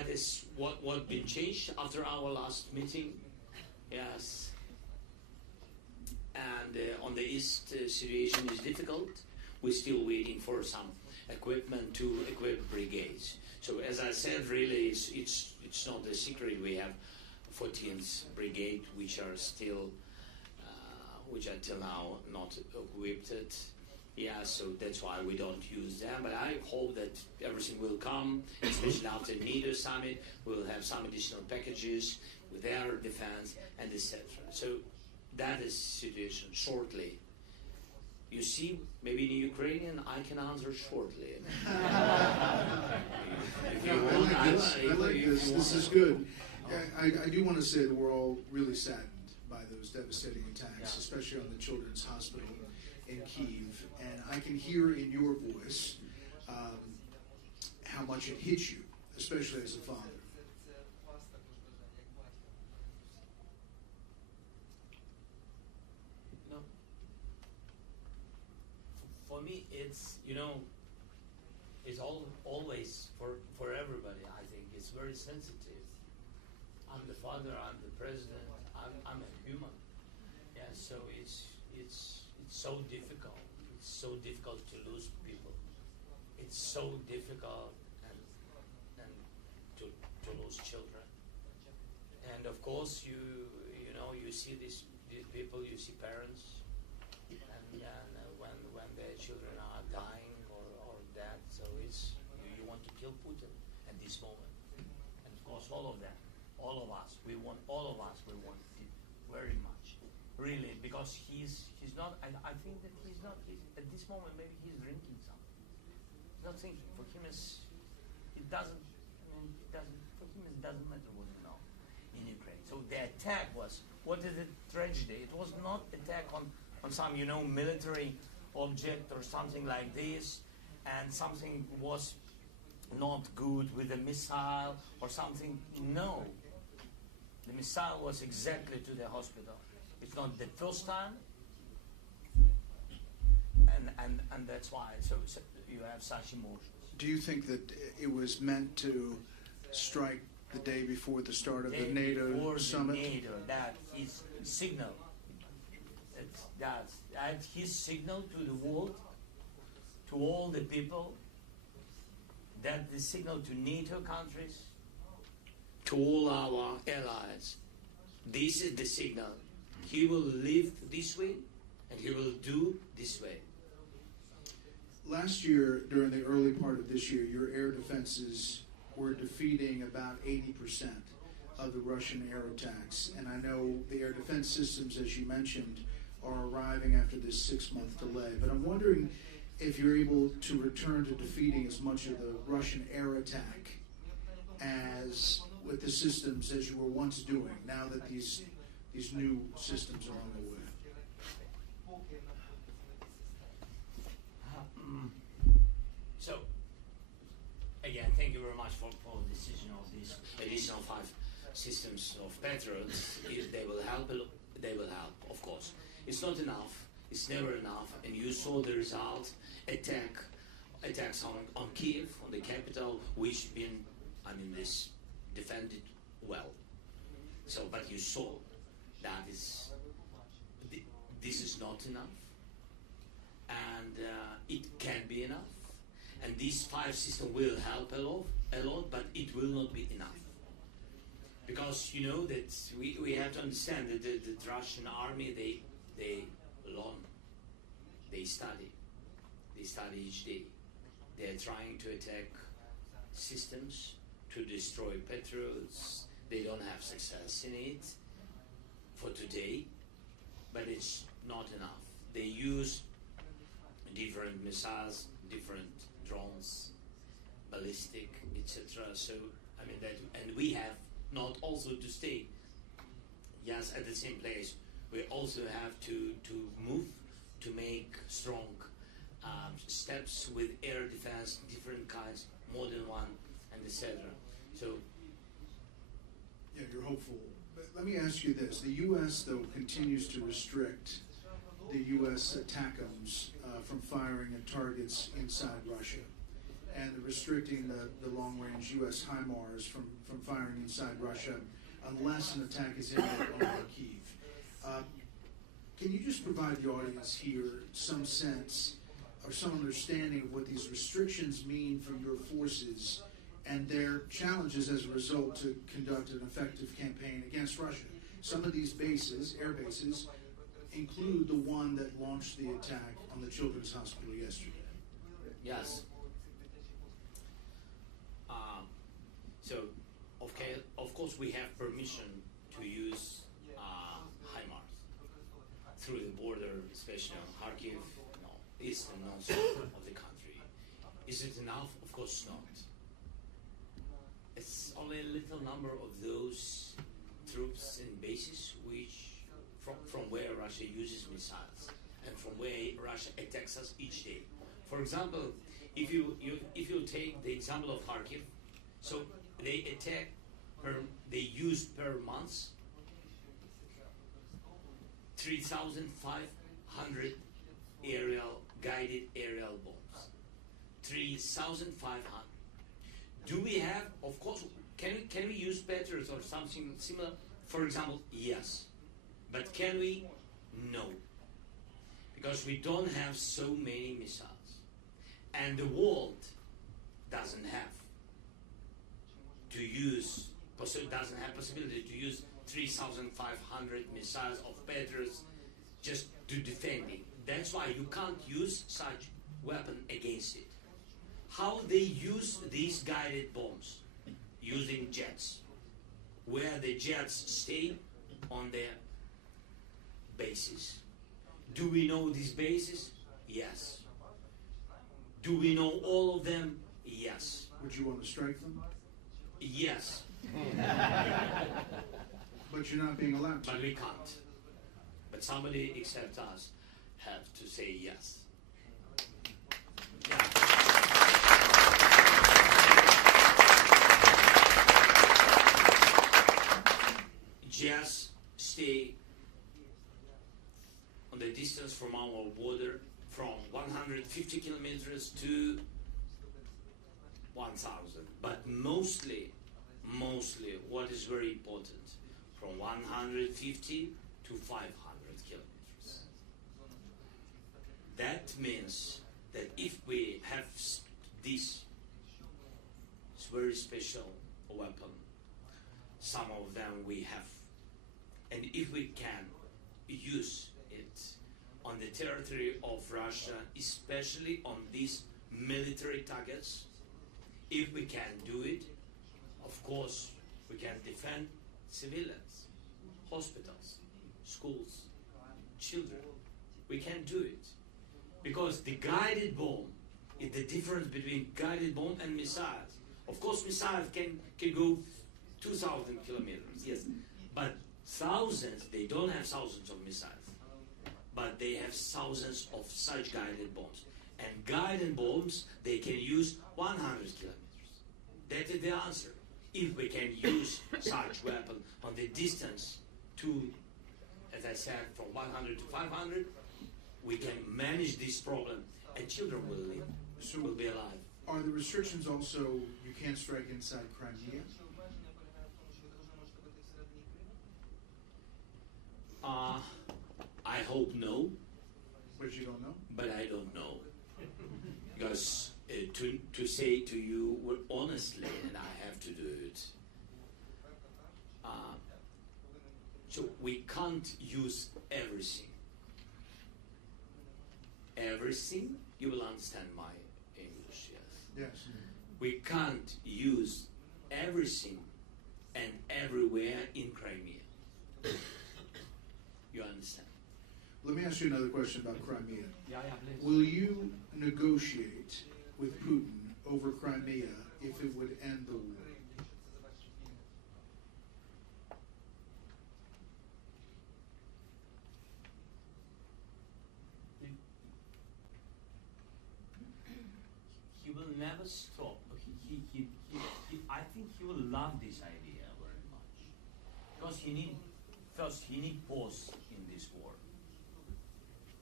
that is what been changed after our last meeting. Yes. And on the east, situation is difficult. We're still waiting for some equipment to equip brigades. So as I said, really, it's not a secret. We have 14th Brigade, which are still, which are till now not equipped. Yeah, so that's why we don't use them. But I hope that everything will come, especially after NATO summit. We'll have some additional packages with air defense and etc. So that is situation shortly. You see, maybe in Ukrainian, I can answer shortly. I like this. This is good. I do want to say that we're all really saddened by those devastating attacks, especially on the children's hospital in Kyiv. And I can hear in your voice how much it hits you, especially as a father. For me, it's, it's always for everybody. I think it's very sensitive. I'm the father. I'm the president. I'm a human. Yeah. So it's so difficult. It's so difficult to lose people. It's so difficult and to lose children. And of course, you see these people. You see parents. And when their children are dying or dead, so it's you want to kill Putin at this moment. And of course, all of us, we want it very much, really, because he's not. I think that he's not. At this moment, maybe he's drinking something. He's not thinking. For him, it doesn't. I mean, it doesn't. For him, it doesn't matter what in Ukraine. So the attack was. What is the tragedy? It was not attack on some, military object or something like this, and something was not good with a missile or something. No. The missile was exactly to the hospital. It's not the first time, and that's why. So you have such emotions. Do you think that it was meant to strike the day before the start of the NATO summit? NATO, that is signal. That's his signal to the world, to all the people, that the signal to NATO countries, to all our allies. This is the signal. He will live this way, and he will do this way. Last year, during the early part of this year, your air defenses were defeating about 80% of the Russian air attacks. And I know the air defense systems, as you mentioned, are arriving after this 6-month delay. But I'm wondering if you're able to return to defeating as much of the Russian air attack as with the systems as you were once doing, now that these new systems are on the way. So, again, thank you very much for the decision of these additional 5 systems of Patriots. If they will help, they will help, of course. It's not enough. It's never enough. And you saw the result. Attacks on Kyiv, on the capital, which this defended well. So, but you saw that this is not enough, and it can be enough. And these 5 systems will help a lot, but it will not be enough. Because that we have to understand that the Russian army, they learn, they study each day. They are trying to attack systems, to destroy Patriots. They don't have success in it for today, but it's not enough. They use different missiles, different drones, ballistic, etc. So and we have not also to stay at the same place. We also have to move to make strong steps with air defense, different kinds, modern one, and etc. So yeah, you're hopeful. But let me ask you this: the U.S. though continues to restrict the U.S. ATACMS from firing at targets inside Russia. and the restricting the long-range U.S. HIMARS from firing inside Russia unless an attack is imminent on Kyiv. Can you just provide the audience here some sense or some understanding of what these restrictions mean for your forces and their challenges as a result to conduct an effective campaign against Russia? Some of these bases, air bases, include the one that launched the attack on the Children's Hospital yesterday. Yes. So, okay, of course, we have permission to use HIMARS through the border, especially on Kharkiv, east and north of the country. Is it enough? Of course not. It's only a little number of those troops and bases which, from where Russia uses missiles and from where Russia attacks us each day. For example, if you take the example of Kharkiv, so they use per month 3,500 guided aerial bombs. 3,500. Do we have, of course, can we use Patriots or something similar? For example, yes. But can we? No. Because we don't have so many missiles. And the world doesn't have possibility to use 3,500 missiles of Patriots just to defending. That's why you can't use such weapon against it. How they use these guided bombs? Using jets, where the jets stay on their bases. Do we know these bases? Yes. Do we know all of them? Yes. Would you want to strike them? Yes. But you're not being allowed to. But we can't. But somebody except us have to say yes. Yeah. Jets stay on the distance from our border from 150 kilometers to 1,000. But mostly what is very important, from 150 to 500 kilometers. That means that if we have this very special weapon, some of them we have, and if we can use it on the territory of Russia, especially on these military targets, if we can do it, of course, we can defend civilians, hospitals, schools, children. We can do it. Because the guided bomb is the difference between guided bomb and missiles. Of course, missiles can go 2,000 kilometers, yes. But thousands, they don't have thousands of missiles. But they have thousands of such guided bombs. And guided bombs, they can use 100 kilometers. That is the answer. If we can use such weapon on the distance to, as I said, from 100 to 500, we can manage this problem, and children will live, will be alive. Are the restrictions also, you can't strike inside Crimea? I hope no. But you don't know? But I don't know. Because to say to you honestly, and I have to do it, so we can't use everything. Everything? You will understand my English, yes? Yes. We can't use everything and everywhere in Crimea. You understand? Let me ask you another question about Crimea. Yeah, please. Will you negotiate with Putin over Crimea if it would end the war? He will never stop. I think he will love this idea very much. Because he need pause in this war.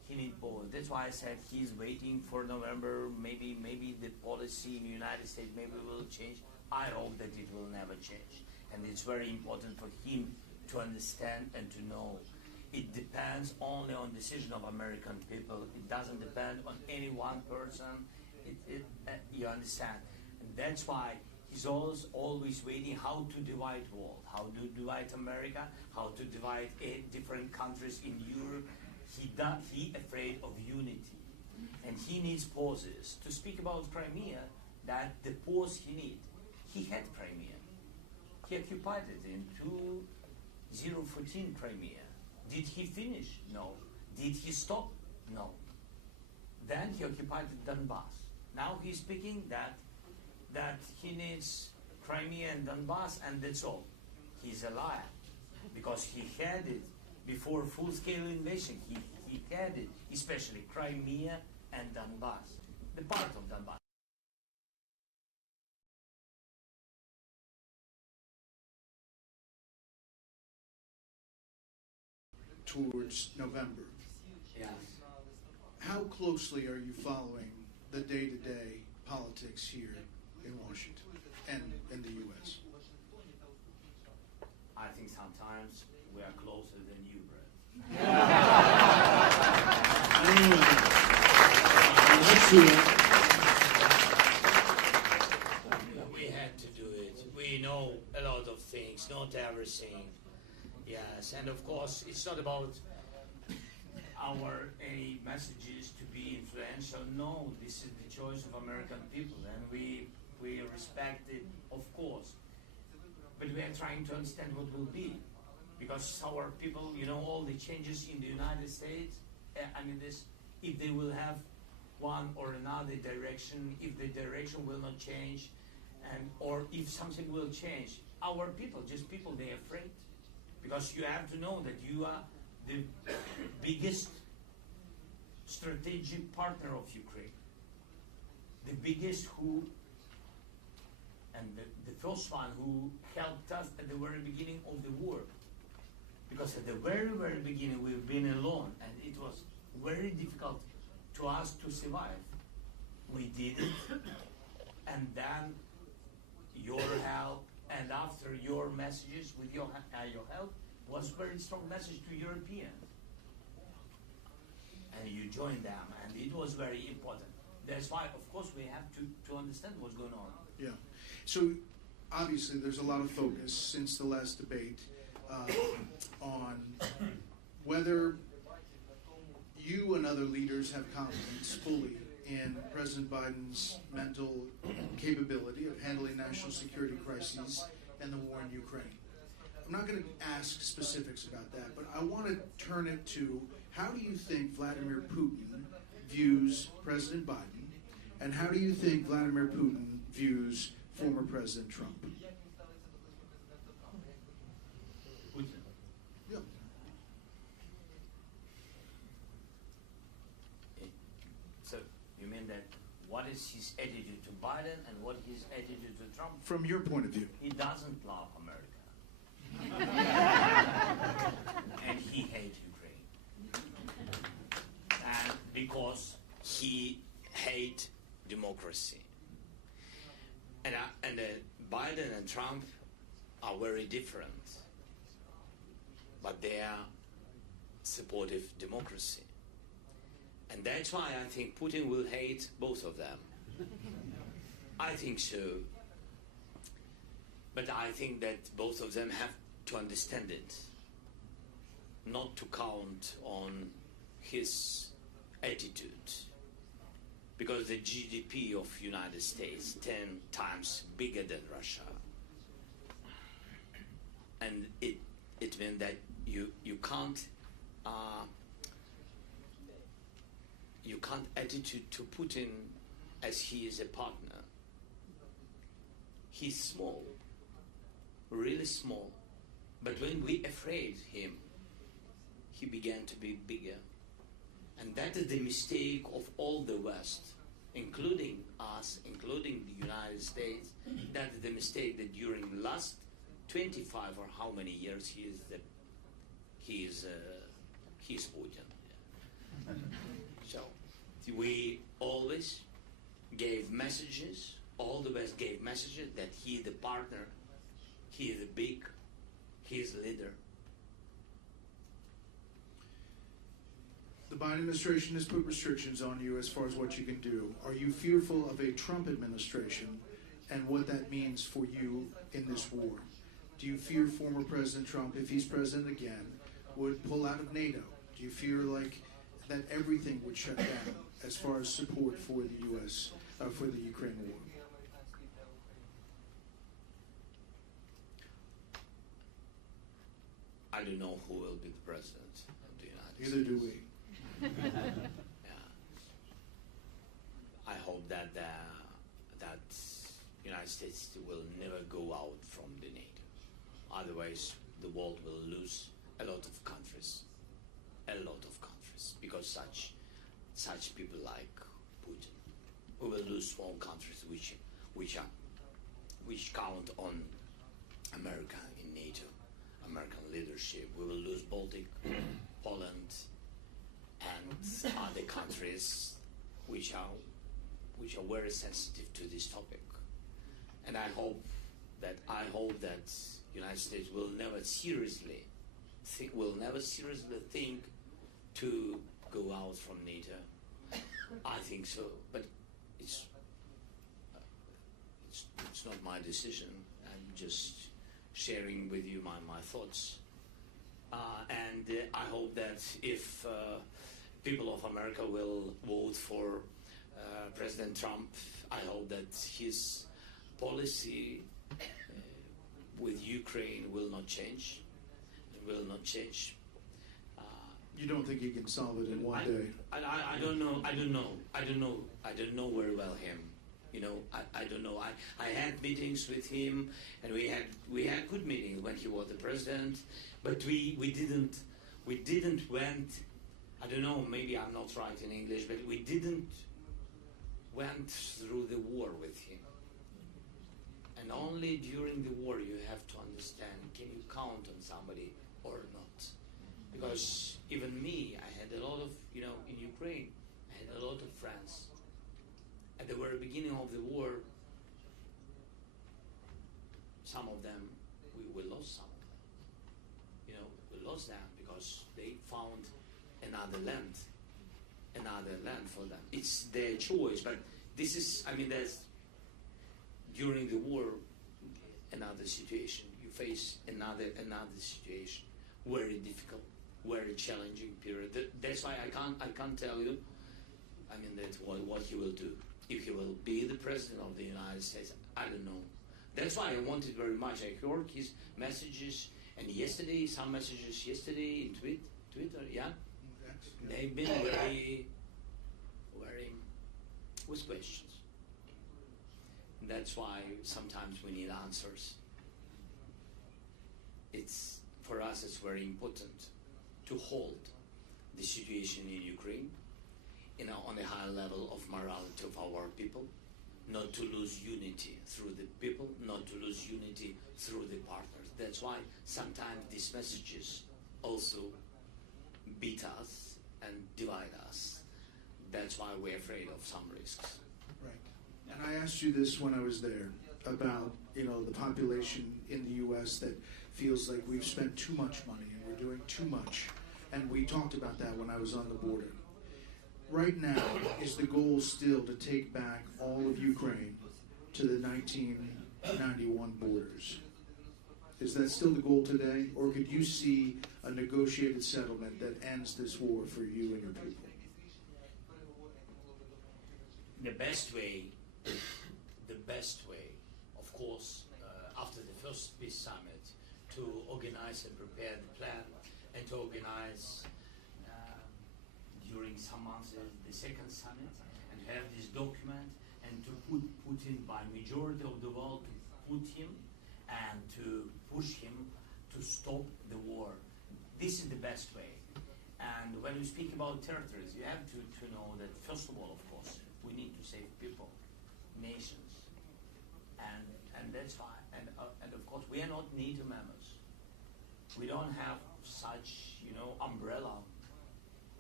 he needs both. That's why I said he's waiting for November. Maybe the policy in the United States maybe will change. I hope that it will never change. And it's very important for him to understand and to know. It depends only on decision of American people. It doesn't depend on any one person. You understand? And that's why he's always waiting how to divide world, how to divide America, how to divide different countries in Europe. He afraid of unity, and he needs pauses. To speak about Crimea, that the pause he needs. He had Crimea. He occupied it in 2014 Crimea. Did he finish? No. Did he stop? No. Then he occupied Donbass. Now he's speaking that he needs Crimea and Donbass, and that's all. He's a liar, because he had it before full-scale invasion. He had it, especially Crimea and Donbass, the part of Donbass. Towards November. Yes. How closely are you following the day-to-day politics here in Washington and in the U.S.? I think sometimes we are closer than you, Brett. We had to do it. We know a lot of things, not everything. Yes, and of course, it's not about our any messages to be influential. No, this is the choice of American people, and we respect it, of course. But we are trying to understand what will be, because our people, all the changes in the United States. If they will have one or another direction, if the direction will not change, or if something will change, our people, they're afraid. Because you have to know that you are the biggest strategic partner of Ukraine. The biggest the first one who helped us at the very beginning of the war. Because at the very, very beginning we've been alone, and it was very difficult to us to survive. We did it, and then your help, and after your messages with your help was very strong message to Europeans. And you joined them, and it was very important. That's why, of course, we have to understand what's going on. Yeah. So, obviously, there's a lot of focus since the last debate on whether you and other leaders have confidence fully in President Biden's mental capability of handling national security crises and the war in Ukraine. I'm not going to ask specifics about that, but I want to turn it to how do you think Vladimir Putin views President Biden, and how do you think Vladimir Putin views former President Trump? Putin. Yeah. So you mean that what is his attitude to Biden and what his attitude to Trump? From your point of view. He doesn't love America. And he hates Ukraine. And because he hates democracy. And Biden and Trump are very different. But they are supportive democracy. And that's why I think Putin will hate both of them. I think so. But I think that both of them have to understand it, not to count on his attitude. Because the GDP of United States 10 times bigger than Russia. And it means that you can't attitude to Putin as he is a partner. He's small, really small. But when we afraid him, he began to be bigger. And that is the mistake of all the West, including us, including the United States. That is the mistake that during the last 25 or how many years he is Putin. So we always gave messages, all the West gave messages that he is the partner, he is the big, he is the leader. The Biden administration has put restrictions on you as far as what you can do. Are you fearful of a Trump administration and what that means for you in this war? Do you fear former President Trump, if he's president again, would pull out of NATO? Do you fear like that everything would shut down as far as support for the U.S., for the Ukraine war? I don't know who will be the president of the United States. Neither do we. Yeah. I hope that that United States will never go out from the NATO. Otherwise, the world will lose a lot of countries, because such people like Putin. We will lose small countries which count on America in NATO, American leadership. We will lose Baltic, Poland, and other countries which are very sensitive to this topic. And I hope that United States will never seriously think to go out from NATO. I think so, but it's not my decision. I'm just sharing with you my thoughts. And I hope that if people of America will vote for President Trump, I hope that his policy with Ukraine will not change. It will not change. You don't think he can solve it in one day? I don't know very well him. You know, I don't know. I had meetings with him, and we had good meetings when he was the president, but we didn't went. I don't know. Maybe I'm not right in English, but we didn't went through the war with him. And only during the war you have to understand: can you count on somebody or not? Because even me, I had a lot of, in Ukraine, I had a lot of friends. At the very beginning of the war, some of them, we lost some of them. We lost them because they found another land for them. It's their choice, but this is, there's, during the war, another situation. You face another situation, very difficult, very challenging period. That's why I can't tell you, that what he will do. If he will be the president of the United States, I don't know. That's why I wanted very much. I heard his messages, and some messages yesterday in Twitter, yeah? They've been very with questions. That's why sometimes we need answers. For us, it's very important to hold the situation in Ukraine, on a high level of morality of our people, not to lose unity through the people, not to lose unity through the partners. That's why sometimes these messages also beat us and divide us. That's why we're afraid of some risks. Right. And I asked you this when I was there about, the population in the U.S. that feels like we've spent too much money and we're doing too much. And we talked about that when I was on the border. Right now, is the goal still to take back all of Ukraine to the 1991 borders? Is that still the goal today? Or could you see a negotiated settlement that ends this war for you and your people? The best way, of course, after the first peace summit, to organize and prepare the plan, and to organize during some months the second summit, and have this document, and to put Putin by majority of the world, to put him and to push him to stop the war. This is the best way. And when you speak about territories, you have to know that, first of all, of course, we need to save people, nations, and that's why. And of course, we are not NATO members. We don't have such, umbrella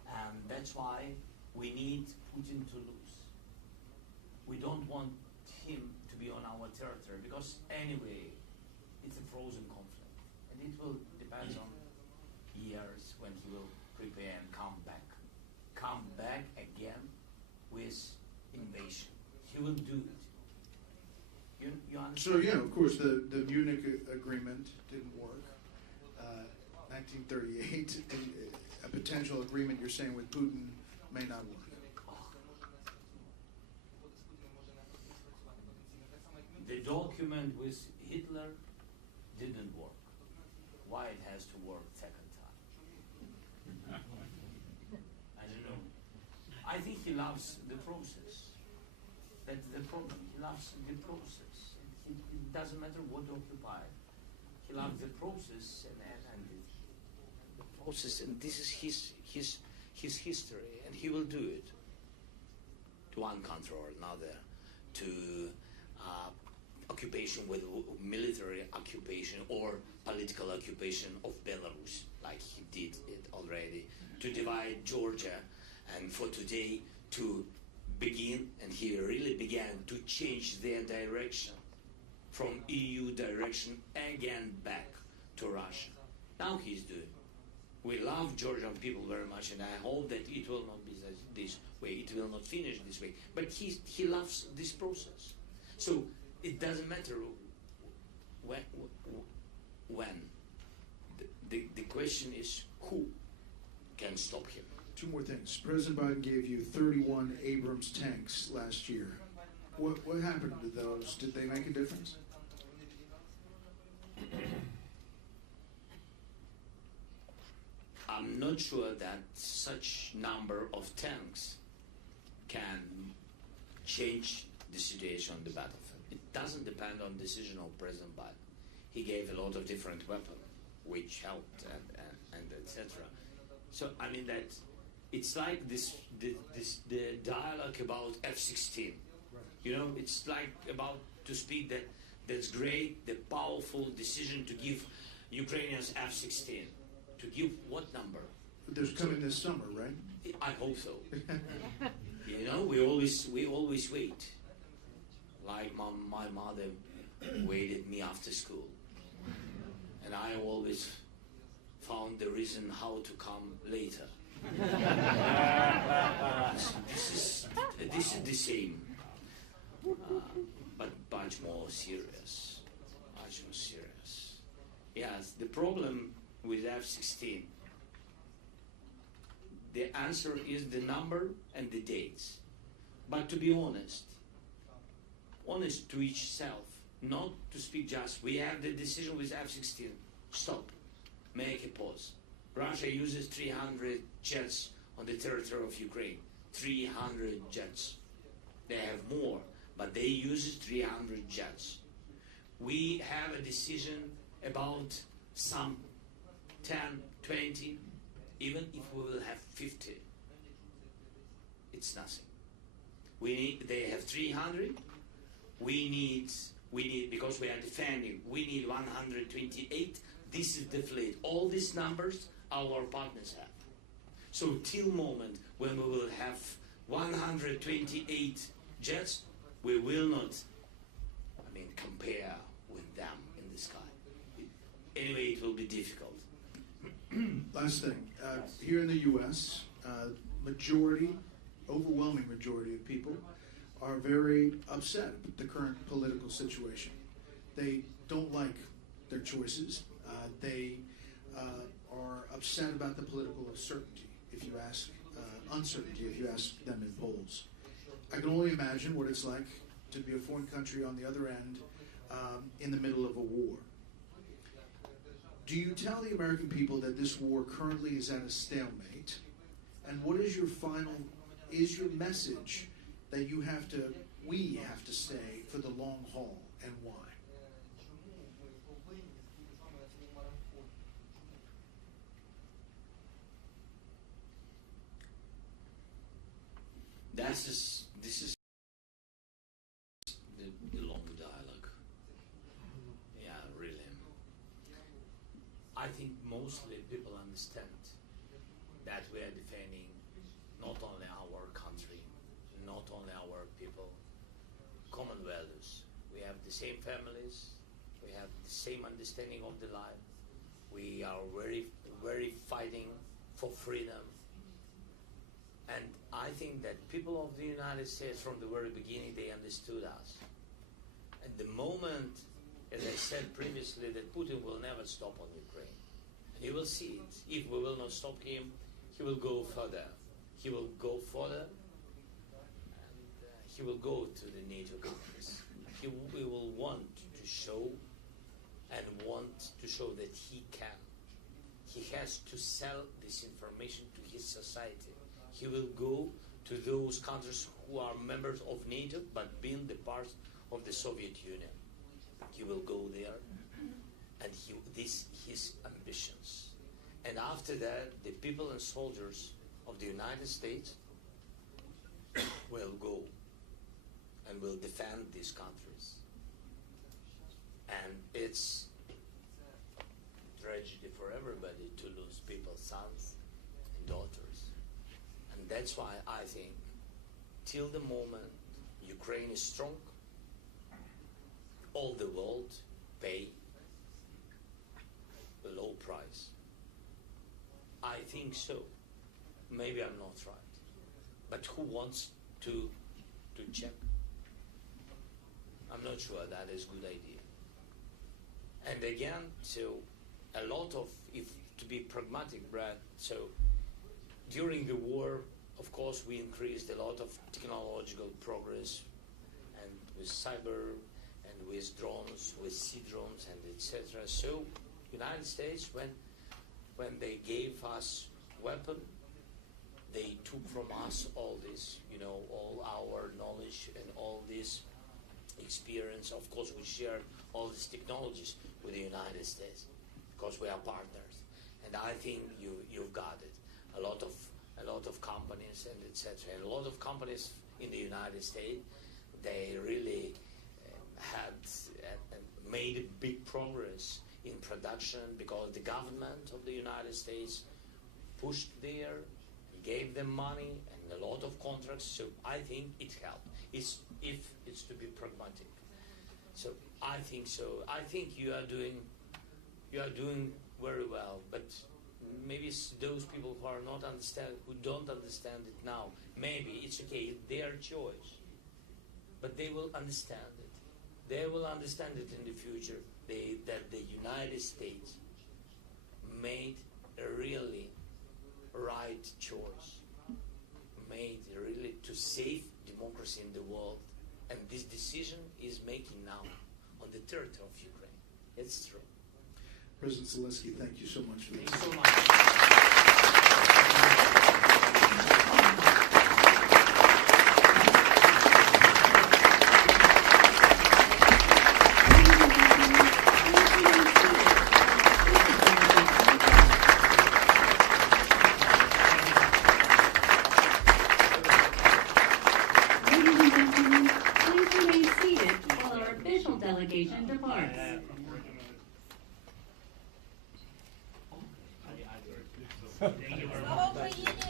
And that's why we need Putin to lose. We don't want him to be on our territory, because anyway, it's a frozen conflict. And it will depend on years when he will prepare and come back. Come back again with invasion. He will do it. You understand? So yeah, of course, the Munich agreement didn't work. 1938, a potential agreement you're saying with Putin may not work. The document with Hitler didn't work. Why it has to work second time? I don't know. I think he loves the process. That's the problem. He loves the process. It doesn't matter what occupied. He loves the process and the process, and this is his history, and he will do it to one country or another, to occupation with military occupation or political occupation of Belarus, like he did it already, to divide Georgia, and for today to begin, and he really began to change their direction from EU direction again back to Russia. Now he's doing. We love Georgian people very much, and I hope that it will not be this way, it will not finish this way, but he loves this process. So it doesn't matter when. The question is who can stop him. Two more things. President Biden gave you 31 Abrams tanks last year. What happened to those? Did they make a difference? I'm not sure that such number of tanks can change the situation on the battlefield. It doesn't depend on decision of President Biden. He gave a lot of different weapons, which helped, and etc. So I mean that it's like the dialogue about F-16. You know, it's like about to speak that that's great, the powerful decision to give Ukrainians F-16. To give what number? There's coming this summer, right? I hope so. You know, we always wait. Like my mother waited me after school, and I always found the reason how to come later. This is the same, but much more serious. Much more serious. Yes, the problem with F-16, the answer is the number and the dates. But to be honest to each self, not to speak just, we have the decision with F-16, stop, make a pause. Russia uses 300 jets on the territory of Ukraine, 300 jets. They have more, but they use 300 jets. We have a decision about some 10, 20, even if we will have 50, it's nothing. They have 300, we need, because we are defending, we need 128, this is the fleet. All these numbers our partners have. So till moment when we will have 128 jets, we will not, compare with them in the sky. Anyway, it will be difficult. Last thing, here in the U.S., overwhelming majority of people are very upset with the current political situation. They don't like their choices. They are upset about the political uncertainty, if you ask them in polls. I can only imagine what it's like to be a foreign country on the other end in the middle of a war. Do you tell the American people that this war currently is at a stalemate? And what is your message that we have to stay for the long haul, and why? This is the long dialogue. Yeah, really. I think mostly people understand that we are defending not only our country, not only our people, common values. We have the same families, we have the same understanding of the life. We are very fighting for freedom. And I think that people of the United States from the very beginning, they understood us. At the moment, as I said previously, that Putin will never stop on Ukraine. And you will see it. If we will not stop him, he will go further. He will go further, and he will go to the NATO countries. He will want to show that he can. He has to sell this information to his society. He will go to those countries who are members of NATO but being the part of the Soviet Union. He will go there, and his ambitions. And after that, the people and soldiers of the United States will go and will defend these countries. And it's tragedy for everybody to lose people's sons and daughters. And that's why I think till the moment Ukraine is strong, all the world pay a low price. I think so. Maybe I'm not right. But who wants to check? I'm not sure that is a good idea. And again, so a lot of, if to be pragmatic, Brad, so during the war, of course, we increased a lot of technological progress, and with cyber, and with drones, with sea drones, and etc. So, United States, when they gave us weapon, they took from us all this, all our knowledge and all this experience. Of course, we shared all these technologies with the United States because we are partners. And I think you've got it. A lot of companies and etc. And a lot of companies in the United States, they really had made a big progress in production because the government of the United States pushed there, gave them money and a lot of contracts. So I think it helped. If it's to be pragmatic. So I think so. I think you are doing very well, but maybe those people who don't understand it now, maybe it's okay, it's their choice. But they will understand it. They will understand it in the future, that the United States made a really right choice, made really to save democracy in the world. And this decision is making now on the territory of Ukraine. It's true. President Zelensky, thank you so much for this. Thank you so much. Delegation departs. Thank you very much.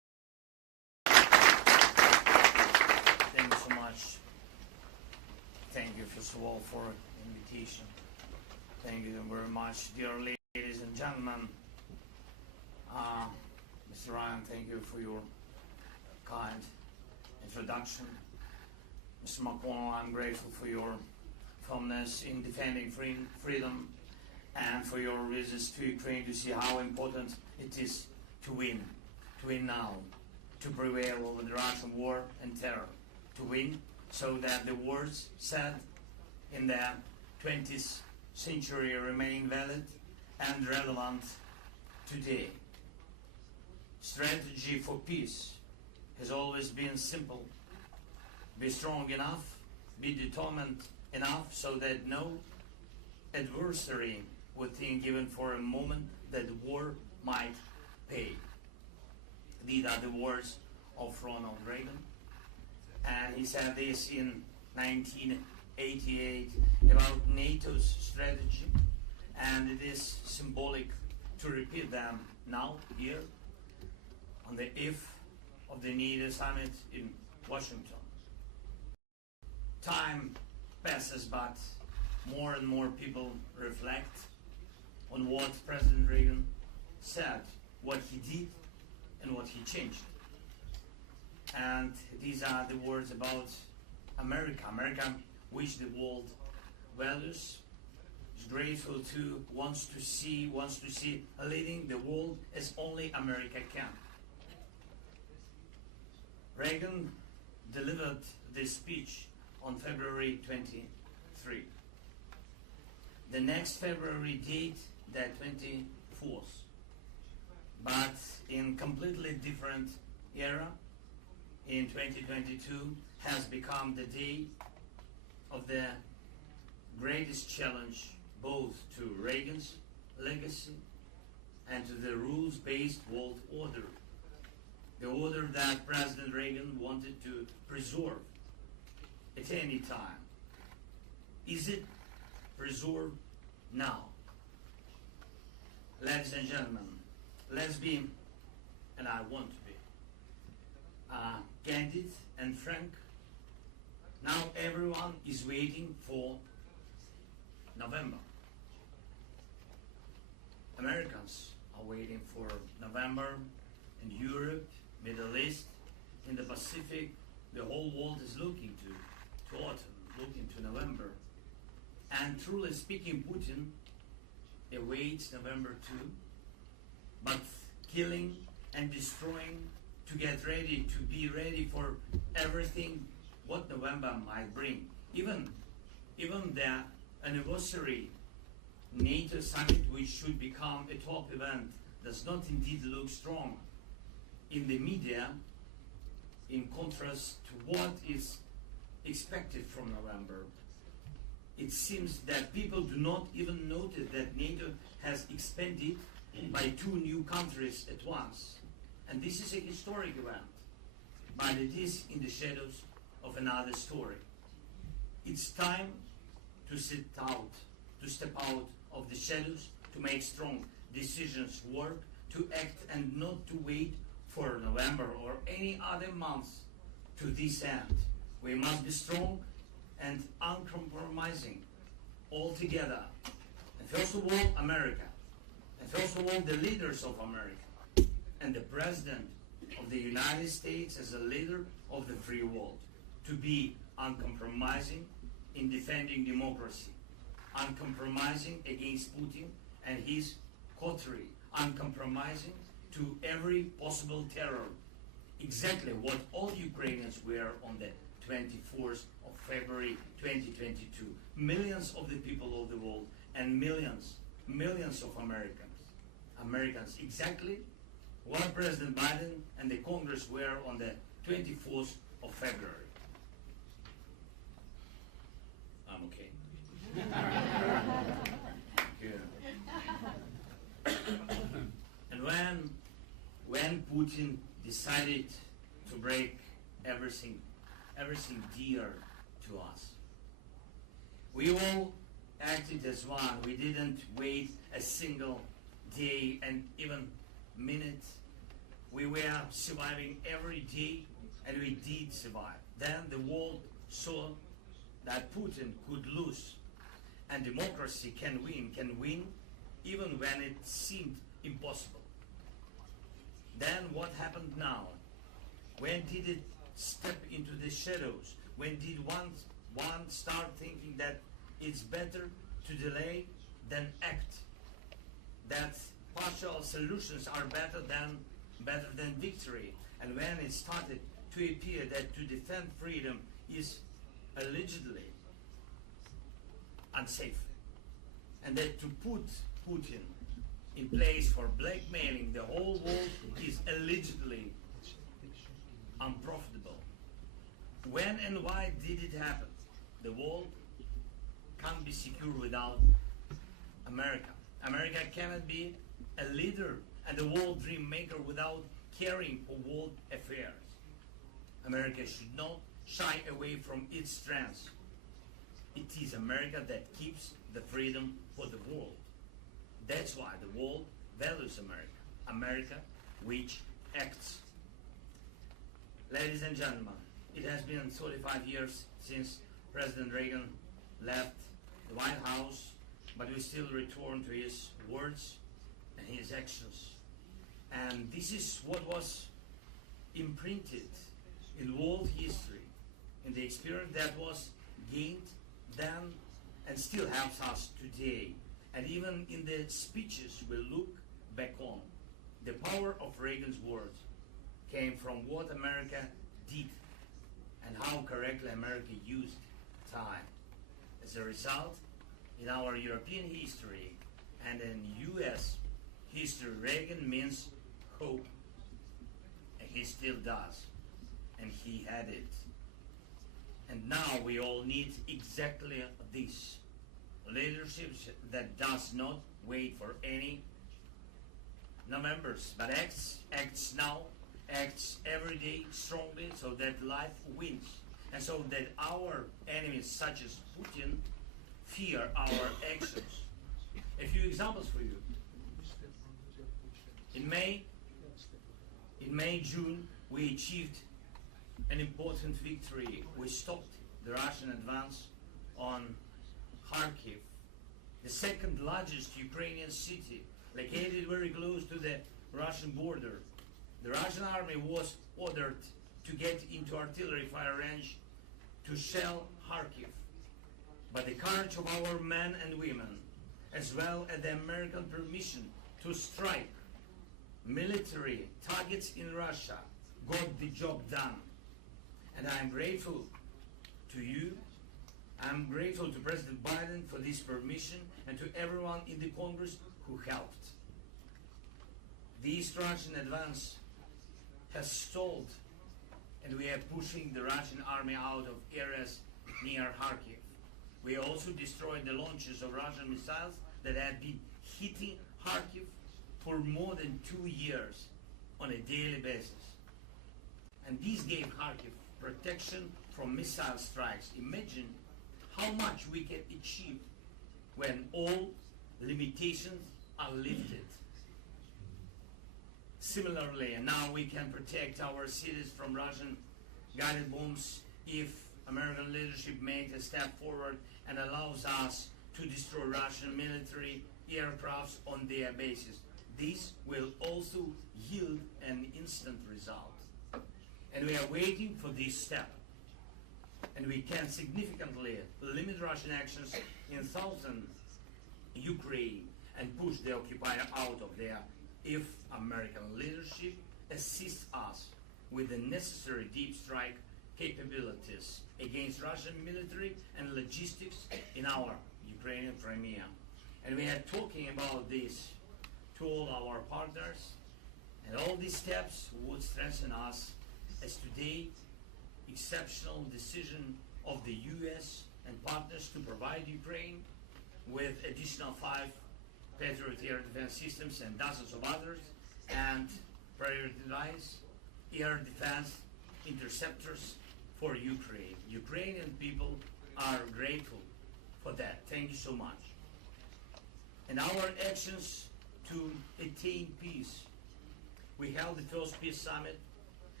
thank you, first of all, for the invitation. Thank you very much, dear ladies and gentlemen. Mr. Ryan, thank you for your kind introduction. Mr. McConnell, I'm grateful for your firmness in defending freedom and for your visits to Ukraine to see how important it is to win now, to prevail over the Russian war and terror, to win so that the words said in the 20th century remain valid and relevant today. Strategy for peace has always been simple. Be strong enough, be determined enough so that no adversary would think even for a moment that the war might pay. These are the words of Ronald Reagan, and he said this in 1988 about NATO's strategy, and it is symbolic to repeat them now here on the eve of the NATO summit in Washington. Time passes, but more and more people reflect on what President Reagan said, what he did, and what he changed. And these are the words about America. America, which the world values, is grateful to, wants to see leading the world as only America can. Reagan delivered this speech on February 23. The next February date, the 24th, but in completely different era, in 2022, has become the day of the greatest challenge both to Reagan's legacy and to the rules-based world order. The order that President Reagan wanted to preserve at any time. Is it preserved now? Ladies and gentlemen, let's be, and I want to be, candid and frank. Now everyone is waiting for November. Americans are waiting for November in Europe, Middle East, in the Pacific. The whole world is looking to autumn, looking to November. And truly speaking, Putin awaits November too, but killing and destroying to get ready, to be ready for everything what November might bring. Even the anniversary NATO summit, which should become a top event, does not indeed look strong in the media in contrast to what is expected from November. It seems that people do not even notice that NATO has expanded by 2 new countries at once. And this is a historic event, but it is in the shadows of another story. It's time to step out of the shadows, to make strong decisions, work, to act, and not to wait for November or any other month to this end. We must be strong and uncompromising all together. And first of all, America. And first of all, the leaders of America. And the President of the United States as a leader of the free world. To be uncompromising in defending democracy. Uncompromising against Putin and his coterie. Uncompromising to every possible terror. Exactly what all Ukrainians were on the 24th of February 2022. Millions of the people of the world and millions of Americans, exactly what President Biden and the Congress were on the 24th of February. I'm okay. Yeah. And when Putin decided to break everything dear to us, we all acted as one. We didn't wait a single day and even minute. We were surviving every day, and we did survive. Then the world saw that Putin could lose and democracy can win even when it seemed impossible. Then what happened now? When did it step into the shadows? When did one start thinking that it's better to delay than act? That partial solutions are better than victory. And when it started to appear that to defend freedom is allegedly unsafe, and that to put Putin in place for blackmailing the whole world is allegedly unprofitable. When and why did it happen? The world can't be secure without America. America cannot be a leader and a world dream maker without caring for world affairs. America should not shy away from its strengths. It is America that keeps the freedom for the world. That's why the world values America. America which acts. Ladies and gentlemen, it has been 35 years since President Reagan left the White House, but we still return to his words and his actions. And this is what was imprinted in world history, in the experience that was gained then and still helps us today. And even in the speeches we look back on, the power of Reagan's words came from what America did and how correctly America used time. As a result, in our European history and in US history, Reagan means hope, and he still does, and he had it. And now we all need exactly this: leadership that does not wait for any members, but acts now, acts every day strongly, so that life wins, and so that our enemies, such as Putin, fear our actions. A few examples for you. In May, June, we achieved an important victory. We stopped the Russian advance on Kyiv, the second largest Ukrainian city, located very close to the Russian border. The Russian army was ordered to get into artillery fire range to shell Kyiv. But the courage of our men and women, as well as the American permission to strike military targets in Russia, got the job done. And I'm grateful to you. I'm grateful to President Biden for this permission and to everyone in the Congress who helped. This Russian advance has stalled, and we are pushing the Russian army out of areas near Kharkiv. We also destroyed the launches of Russian missiles that had been hitting Kharkiv for more than 2 years on a daily basis. And this gave Kharkiv protection from missile strikes. Imagine how much we can achieve when all limitations are lifted. Similarly, now we can protect our cities from Russian guided bombs if American leadership makes a step forward and allows us to destroy Russian military aircrafts on their bases. This will also yield an instant result. And we are waiting for this step. And we can significantly limit Russian actions in southern Ukraine and push the occupier out of there if American leadership assists us with the necessary deep strike capabilities against Russian military and logistics in our Ukrainian Crimea. And we are talking about this to all our partners, and all these steps would strengthen us as today exceptional decision of the US and partners to provide Ukraine with additional 5 Patriot air defense systems and dozens of others, and prioritize air defense interceptors for Ukraine. Ukrainian people are grateful for that. Thank you so much. And our actions to attain peace. We held the first peace summit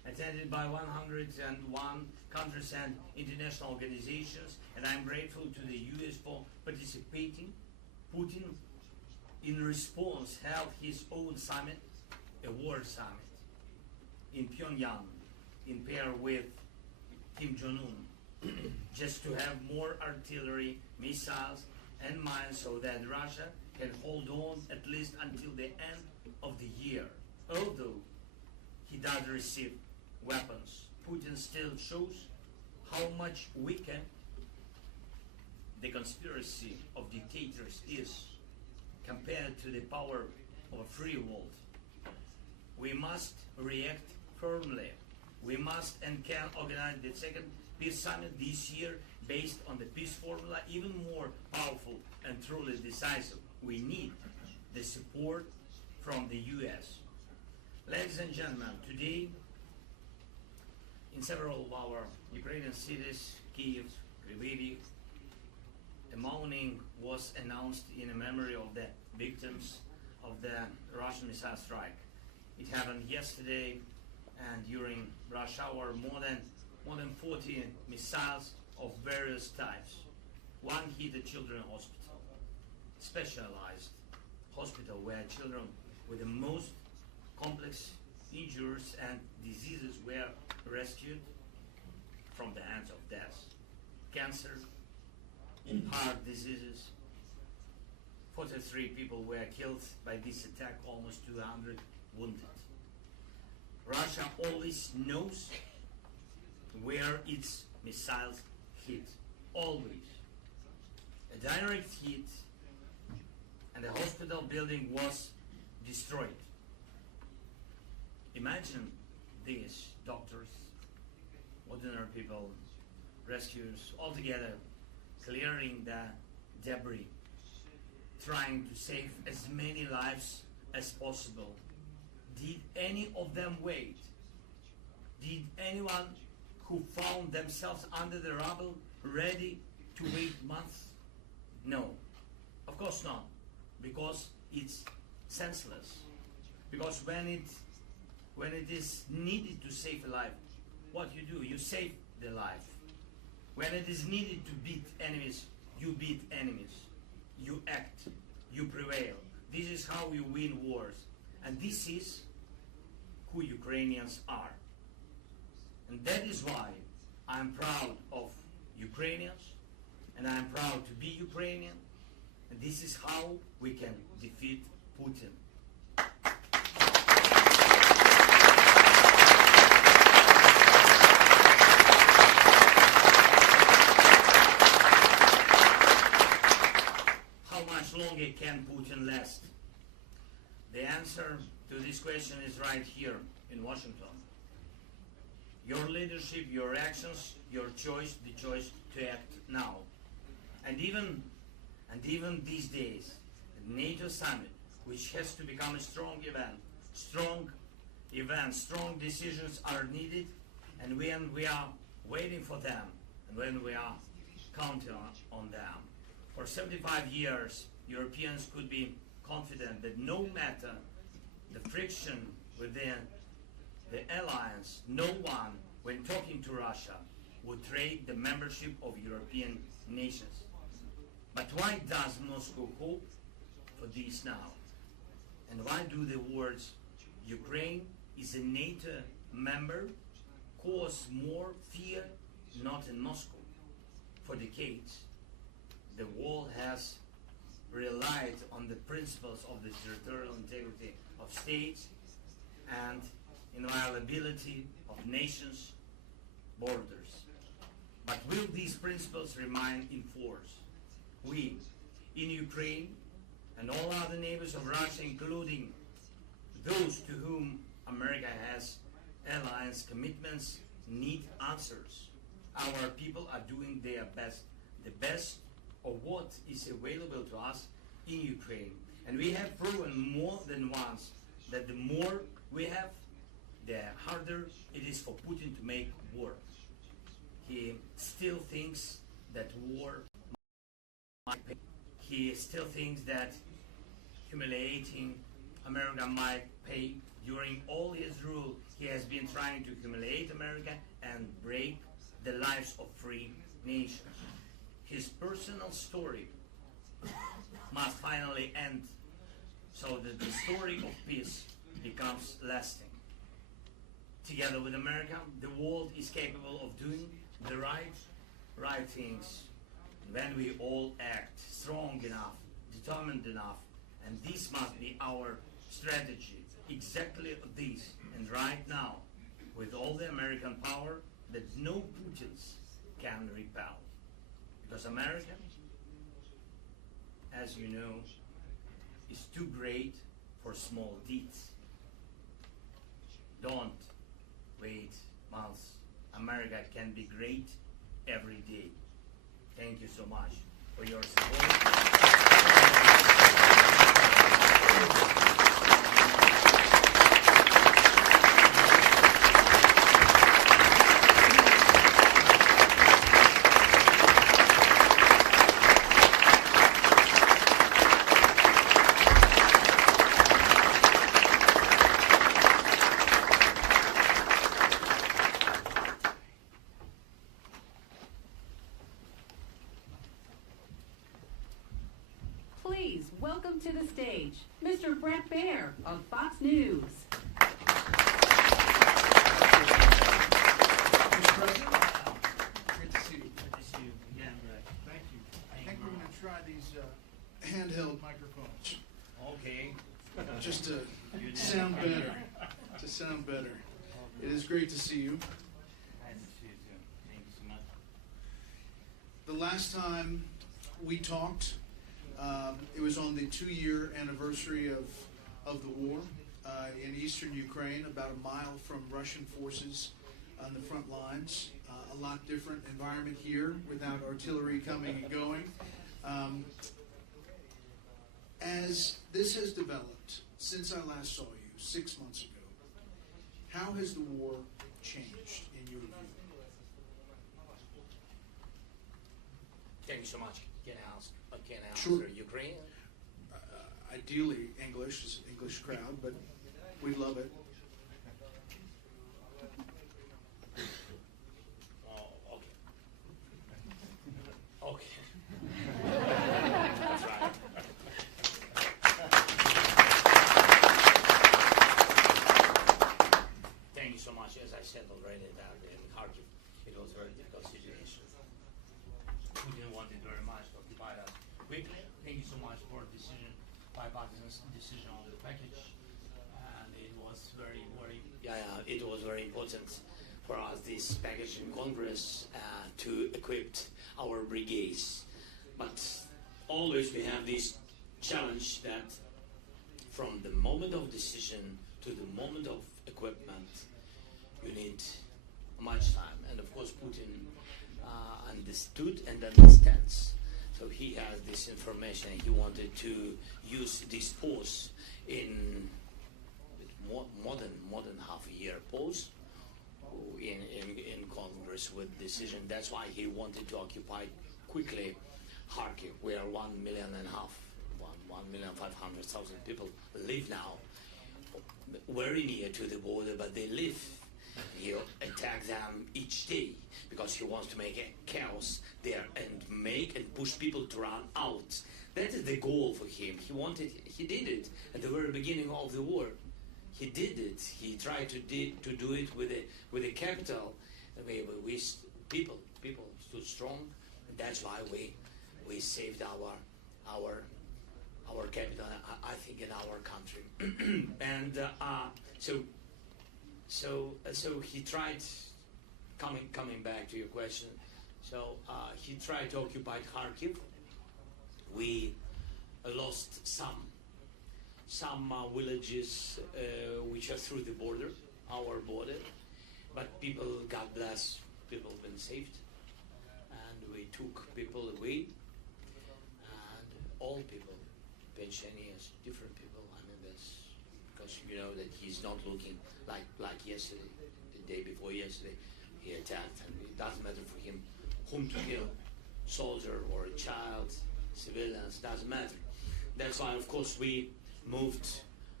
attended by 101 countries and international organizations, and I'm grateful to the US for participating. Putin, in response, held his own summit, a war summit, in Pyongyang, in pair with Kim Jong-un, just to have more artillery, missiles, and mines so that Russia can hold on at least until the end of the year. Although he does receive weapons, Putin still shows how much weaker the conspiracy of dictators is compared to the power of a free world. We must react firmly. We must and can organize the second peace summit this year based on the peace formula, even more powerful and truly decisive. We need the support from the US. Ladies and gentlemen, today in several of our Ukrainian cities, Kyiv, Lviv, a mourning was announced in memory of the victims of the Russian missile strike. It happened yesterday, and during rush hour, more than 40 missiles of various types. One hit a children's hospital, specialized hospital where children with the most complex injuries and diseases were rescued from the hands of death. Cancer, heart diseases. 43 people were killed by this attack, almost 200 wounded. Russia always knows where its missiles hit. Always. A direct hit, and the hospital building was destroyed. Imagine these doctors, ordinary people, rescuers, all together clearing the debris, trying to save as many lives as possible. Did any of them wait? Did anyone who found themselves under the rubble ready to wait months? No, of course not, because it's senseless. Because when it is needed to save a life, what you do? You save the life. When it is needed to beat enemies, you beat enemies. You act. You prevail. This is how you win wars. And this is who Ukrainians are. And that is why I'm proud of Ukrainians, and I'm proud to be Ukrainian. And this is how we can defeat Putin. How much longer can Putin last? The answer to this question is right here in Washington. Your leadership, your actions, your choice, the choice to act now. And even these days, the NATO summit, which has to become a strong decisions are needed, and when we are waiting for them, and when we are counting on them. For 75 years, Europeans could be confident that no matter the friction within the alliance, no one, when talking to Russia, would trade the membership of European nations. But why does Moscow hope for this now? And why do the words Ukraine is a NATO member cause more fear not in Moscow? For decades, the world has relied on the principles of the territorial integrity of states and inviolability of nations' borders. But will these principles remain in force? We, in Ukraine, and all other neighbors of Russia, including those to whom America has alliance commitments, need answers. Our people are doing their best, the best of what is available to us in Ukraine. And we have proven more than once that the more we have, the harder it is for Putin to make war. He still thinks that war might pay. He still thinks that humiliating America might pay. During all his rule, He has been trying to humiliate America and break the lives of free nations. His personal story must finally end so that the story of peace becomes lasting. Together with America, the world is capable of doing the right things when we all act strong enough, determined enough, and this must be our strategy, exactly this, and right now, with all the American power that no Putins can repel. Because America, as you know, is too great for small deeds. Don't wait months. America can be great every day. Thank you so much for your support. Please welcome to the stage Mr. Brett Baer of Fox News. Mr. President, great to see you. Good to see you again, Brett. Thank you. I think we're going to try these handheld microphones, Okay. just to sound better. It is great to see you. Nice to see you too. Thank you so much. The last time we talked, it was on the 2-year anniversary of the war in eastern Ukraine, about a mile from Russian forces on the front lines. A lot different environment here without artillery coming and going. As this has developed since I last saw you 6 months ago, how has the war changed in your view? Thank you so much. Can I answer Sure. Ukrainian? Ideally, English is an English crowd, but we love it. Oh, okay. Okay. That's right. Thank you so much. As I said already, that in Kharkiv, it was a very difficult situation. Putin wanted very much to occupy us quickly. Thank you so much for decision, bipartisan decision on the package, and it was very it was very important for us, this package in Congress, to equip our brigades. But always we have this challenge that from the moment of decision to the moment of equipment, you need much time. And of course, Putin understood and understands. So he has this information. He wanted to use this pause in more than half a year pause in Congress with decision. That's why he wanted to occupy quickly Kharkiv, where 1,500,000 people live now, very near to the border, but they live. He attacks them each day because he wants to make a chaos there and push people to run out. That is the goal for him. He did it at the very beginning of the war. He did it. He tried to do it with a capital. We people stood strong. And that's why we saved our capital. I think in our country. And so he tried. Coming back to your question, so he tried to occupy Kharkiv. We lost some villages which are through the border, our border, but people, God bless, people have been saved, and we took people away, and all people, pensioners, different people. I mean, that's because you know that he's not looking like yesterday, the day before yesterday. He attacked, and it doesn't matter for him whom to kill, soldier or a child, civilians, doesn't matter. That's why, of course, we moved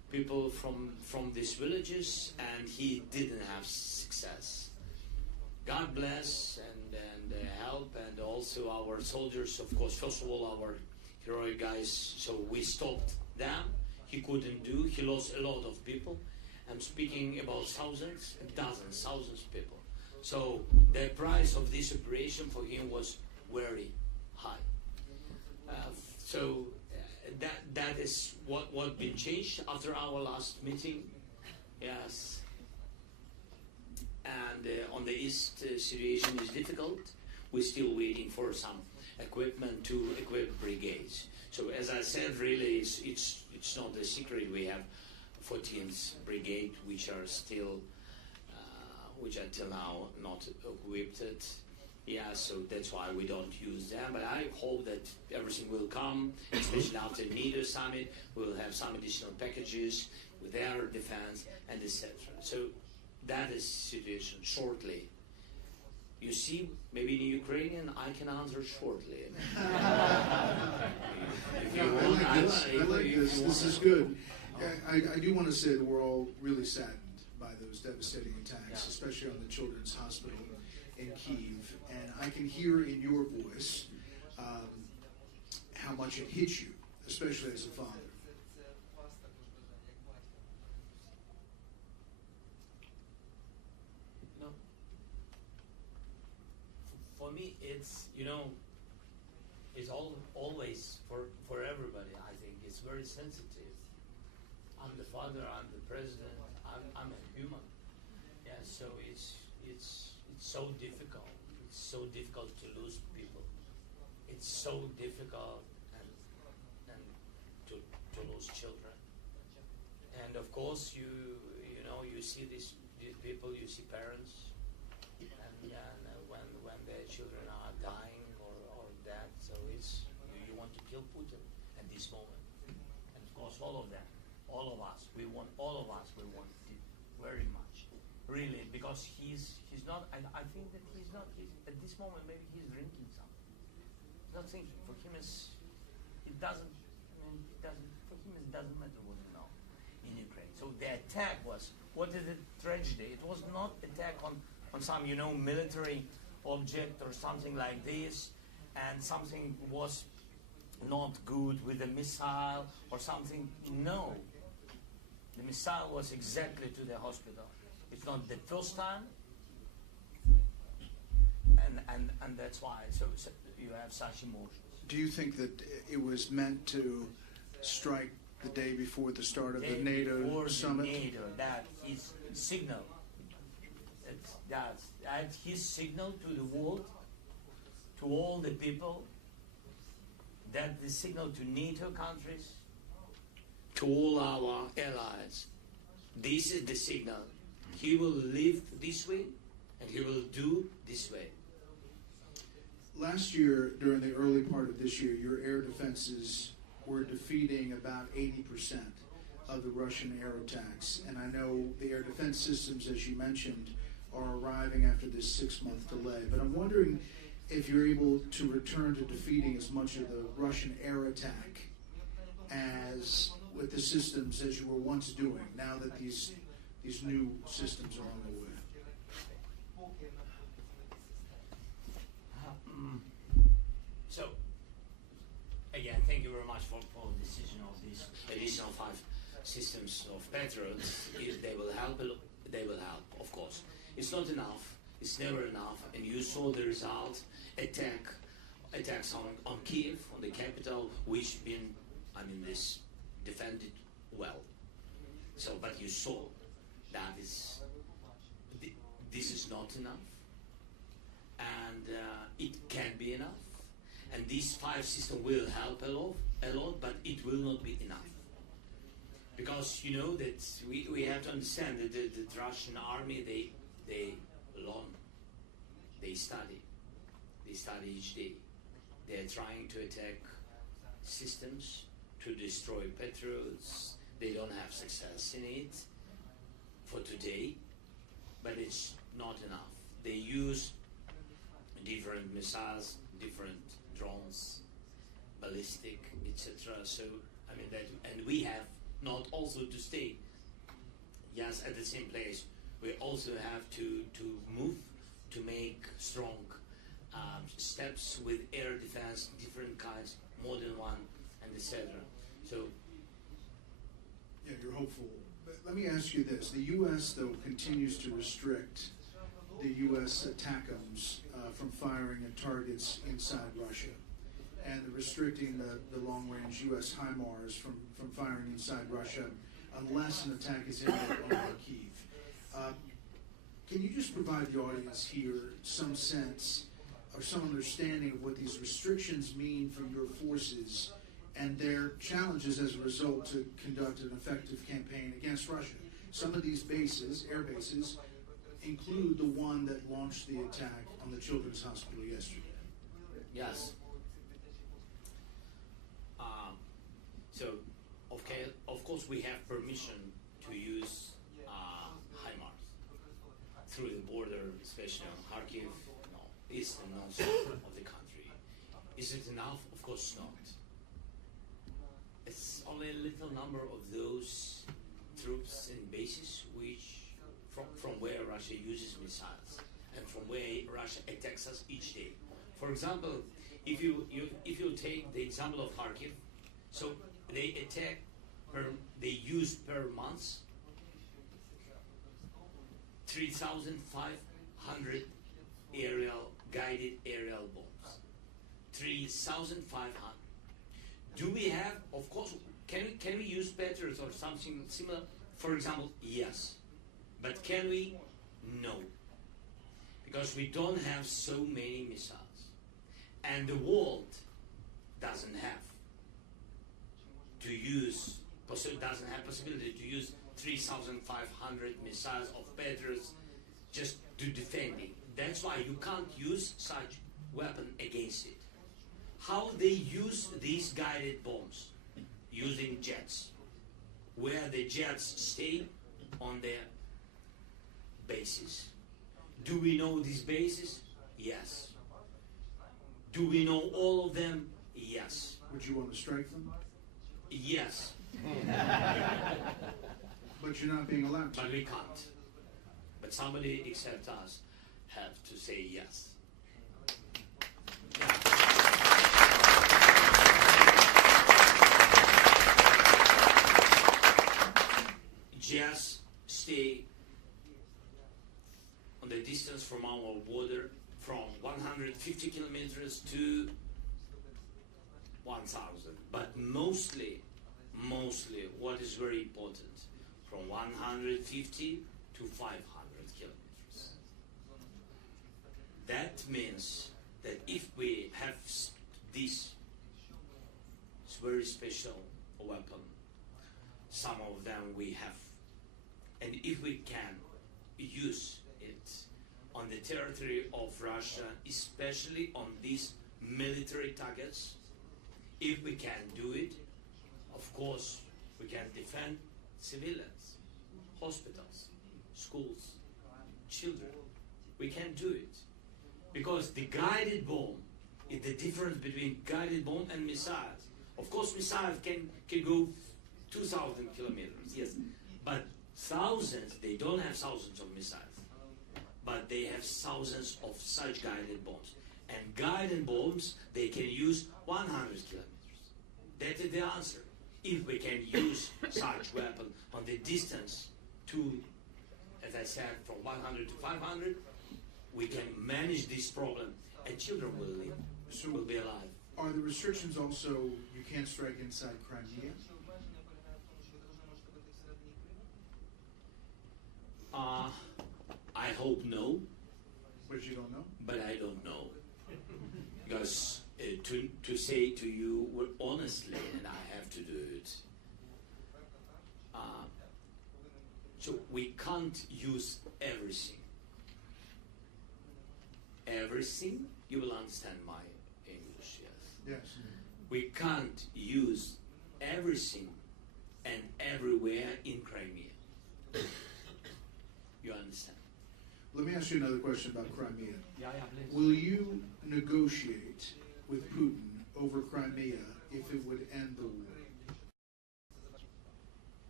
people from these villages, and he didn't have success. God bless and help, and also our soldiers, of course, first of all, our heroic guys. So we stopped them. He couldn't do. He lost a lot of people. I'm speaking about thousands, dozens, thousands of people. So the price of this operation for him was very high. That is what been changed after our last meeting. Yes. And on the east, situation is difficult. We're still waiting for some equipment to equip brigades. So as I said, really, it's not a secret. We have 14th Brigade, which are still, which are till now not equipped. Yeah, so that's why we don't use them. But I hope that everything will come, especially after NATO summit. We'll have some additional packages with air defense and etc. So that is situation shortly. You see, maybe in Ukrainian, I can answer shortly. If you want, I like this. This is good. I do want to say that we're all really saddened by those devastating attacks, especially on the Children's Hospital in Kyiv. And I can hear in your voice how much it hits you, especially as a father. No. For me, it's, it's always for everybody, I think. It's very sensitive. I'm the father, I'm the president, I'm a human. Yeah, so it's so difficult. It's so difficult to lose people. It's so difficult and to lose children. And of course, you see these people, you see parents, and when their children are dying or dead, so it's you want to kill Putin at this moment. And of course, all of them. All of us, we want it very much, really, because he's not. I think that he's not. At this moment, maybe he's drinking something. He's not thinking. For him, it doesn't. For him, it doesn't matter what in Ukraine. So the attack was. What is the tragedy? It was not attack on some military object or something like this, and something was not good with a missile or something. No. The missile was exactly to the hospital. It's not the first time, and that's why. So you have such emotions. Do you think that it was meant to strike the day before the start of the NATO summit? NATO, that his signal. That's his signal to the world, to all the people. That the signal to NATO countries, to all our allies. This is the signal. He will live this way, and he will do this way. Last year, during the early part of this year, your air defenses were defeating about 80% of the Russian air attacks. And I know the air defense systems, as you mentioned, are arriving after this 6-month delay. But I'm wondering if you're able to return to defeating as much of the Russian air attack as with the systems as you were once doing, now that these new systems are on the way. So, again, thank you very much for the decision of these additional 5 systems of Patriots. If they will help, of course. It's not enough. It's never enough. And you saw the result. Attacks on Kyiv, on the capital, which been, this defended well. So, but you saw that this is not enough, and it can be enough. And these 5 systems will help a lot, but it will not be enough. Because that we have to understand that the Russian army, they learn, they study each day. They are trying to attack systems, to destroy Patriots. They don't have success in it for today, but it's not enough. They use different missiles, different drones, ballistic, etc. So and we have not also to stay. Yes, at the same place. We also have to move to make strong steps with air defense, different kinds, modern one, and etc. So, yeah, you're hopeful. But let me ask you this: the U.S. though continues to restrict the U.S. ATACMS from firing at targets inside Russia, and restricting the long-range U.S. HIMARS from firing inside Russia unless an attack is imminent on Kyiv. Can you just provide the audience here some sense or some understanding of what these restrictions mean for your forces and their challenges as a result to conduct an effective campaign against Russia? Some of these bases, air bases, include the one that launched the attack on the Children's Hospital yesterday. yes. So, of course, we have permission to use HIMARS through the border, especially on Kharkiv, east and north of the country. Is it enough? Of course not. It's only a little number of those troops and bases which, from where Russia uses missiles and from where Russia attacks us each day. For example, if you take the example of Kharkiv, so they attack they use per month 3,500 guided aerial bombs. 3,500. Do we have? Of course. Can we use Patriots or something similar? For example, yes. But can we? No. Because we don't have so many missiles, and the world doesn't have possibility to use 3,500 missiles of Patriots just to defend it. That's why you can't use such weapon against it. How they use these guided bombs? Using jets, where the jets stay on their bases. Do we know these bases? Yes. Do we know all of them? Yes. Would you want to strike them? Yes. But you're not being allowed to. But we can't. But somebody except us have to say yes. Jets stay on the distance from our border from 150 kilometers to 1,000, but mostly what is very important, from 150 to 500 kilometers. That means that if we have this very special weapon, some of them we have, and if we can use it on the territory of Russia, especially on these military targets, if we can do it, of course, we can defend civilians, hospitals, schools, children. We can do it. Because the guided bomb is the difference between guided bomb and missiles. Of course, missiles can go 2,000 kilometers, yes. But thousands, they don't have thousands of missiles. But they have thousands of such guided bombs. And guided bombs, they can use 100 kilometers. That is the answer. If we can use such weapon on the distance to, as I said, from 100 to 500, we can manage this problem, and children will live, will be alive. Are the restrictions also, you can't strike inside Crimea? I hope no. But you don't know? But I don't know. Because to say to you honestly, and I have to do it, so we can't use everything. Everything? You will understand my English, yes? Yes. We can't use everything and everywhere in Crimea. You understand? Let me ask you another question about Crimea. Yeah, please. Will you negotiate with Putin over Crimea if it would end the war?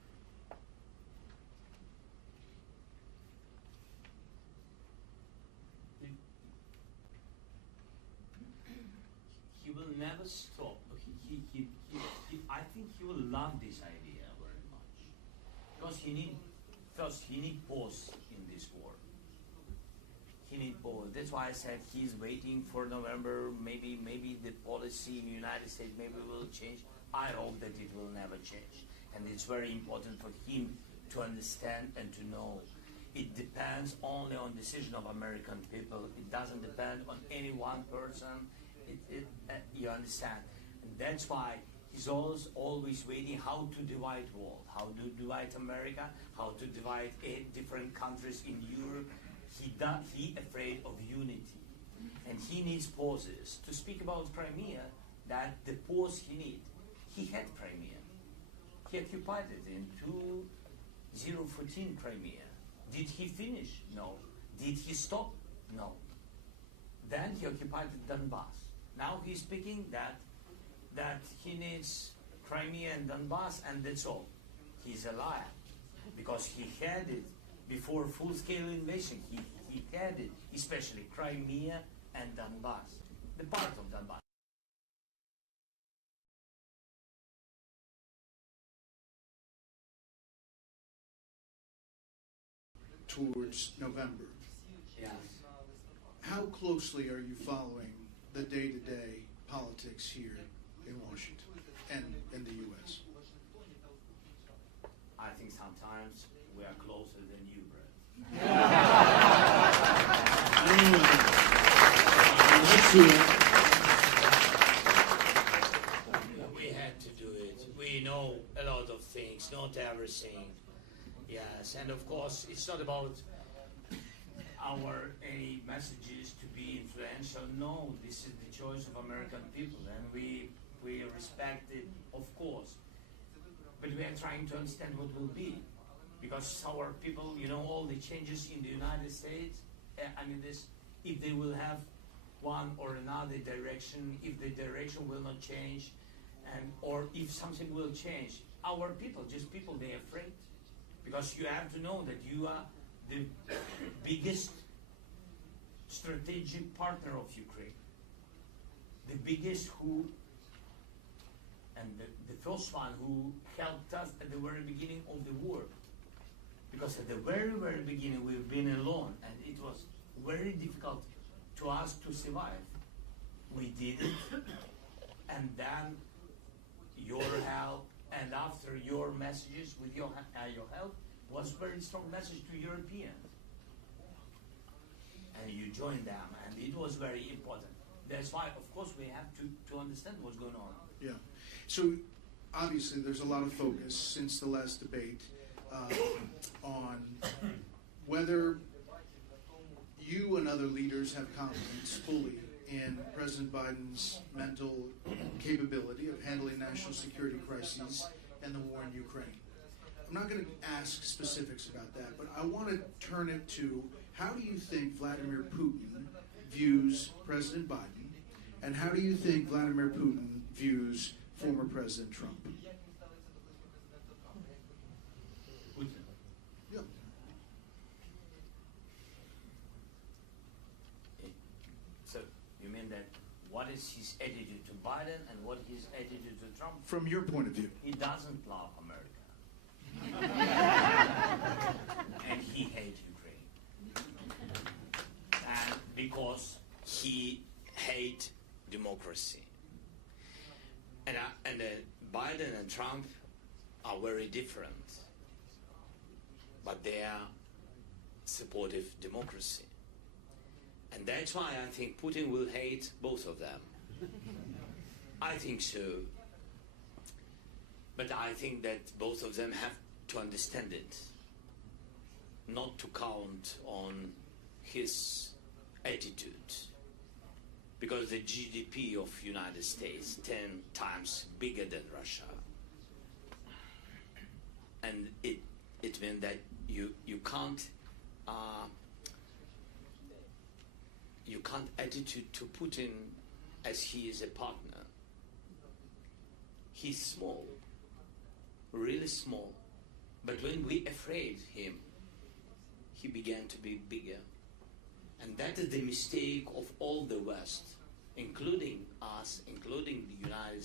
will never stop. I think he will love this idea very much, because he need pause in this war. He need pause. That's why I said he's waiting for November. Maybe the policy in the United States maybe will change. I hope that it will never change, and it's very important for him to understand and to know. It depends only on decision of American people. It doesn't depend on any one person. You understand? And that's why he's always waiting how to divide the world, how to divide America, how to divide 8 different countries in Europe. He afraid of unity, and he needs pauses. To speak about Crimea, that the pause he need. He had Crimea. He occupied it in 2014 Crimea. Did he finish? No. Did he stop? No. Then he occupied the Donbass. Now he's speaking that he needs Crimea and Donbass, and that's all. He's a liar, because he had it before full-scale invasion. He had it, especially Crimea and Donbass, the part of Donbass. Towards November. Yes. How closely are you following the day-to-day politics here in Washington and in the U.S.? I think sometimes we are closer than you, Brett. We had to do it. We know a lot of things, not everything. Yes, and of course, it's not about our any messages to be influential. No, this is the choice of American people, and we respect it, of course. But we are trying to understand what will be, because our people, all the changes in the United States. If they will have one or another direction, if the direction will not change, or if something will change, our people, they're afraid. Because you have to know that you are the biggest strategic partner of Ukraine. The biggest the first one who helped us at the very beginning of the war. Because at the very, very beginning we've been alone, and it was very difficult to us to survive. We did it, and then your help, and after your messages with your help was very strong message to Europeans. And you joined them, and it was very important. That's why, of course, we have to understand what's going on. Yeah. So, obviously, there's a lot of focus since the last debate on whether you and other leaders have confidence fully in President Biden's mental capability of handling national security crises and the war in Ukraine. I'm not going to ask specifics about that, but I want to turn it to how do you think Vladimir Putin views President Biden, and how do you think Vladimir Putin views former President Trump? Putin. Yeah. So you mean that what is his attitude to Biden and what is his attitude to Trump? From your point of view. He doesn't love America. And he hates Ukraine. And because He hates democracy. And Biden and Trump are very different, but they are supportive democracy. And that's why I think Putin will hate both of them. I think so. But I think that both of them have to understand it, not to count on his attitude. Because the GDP of United States 10 times bigger than Russia. And it means that you can't attitude to Putin as he is a partner. He's small, really small. But when we afraid him, he began to be bigger. And that is the mistake of all the West, including us, including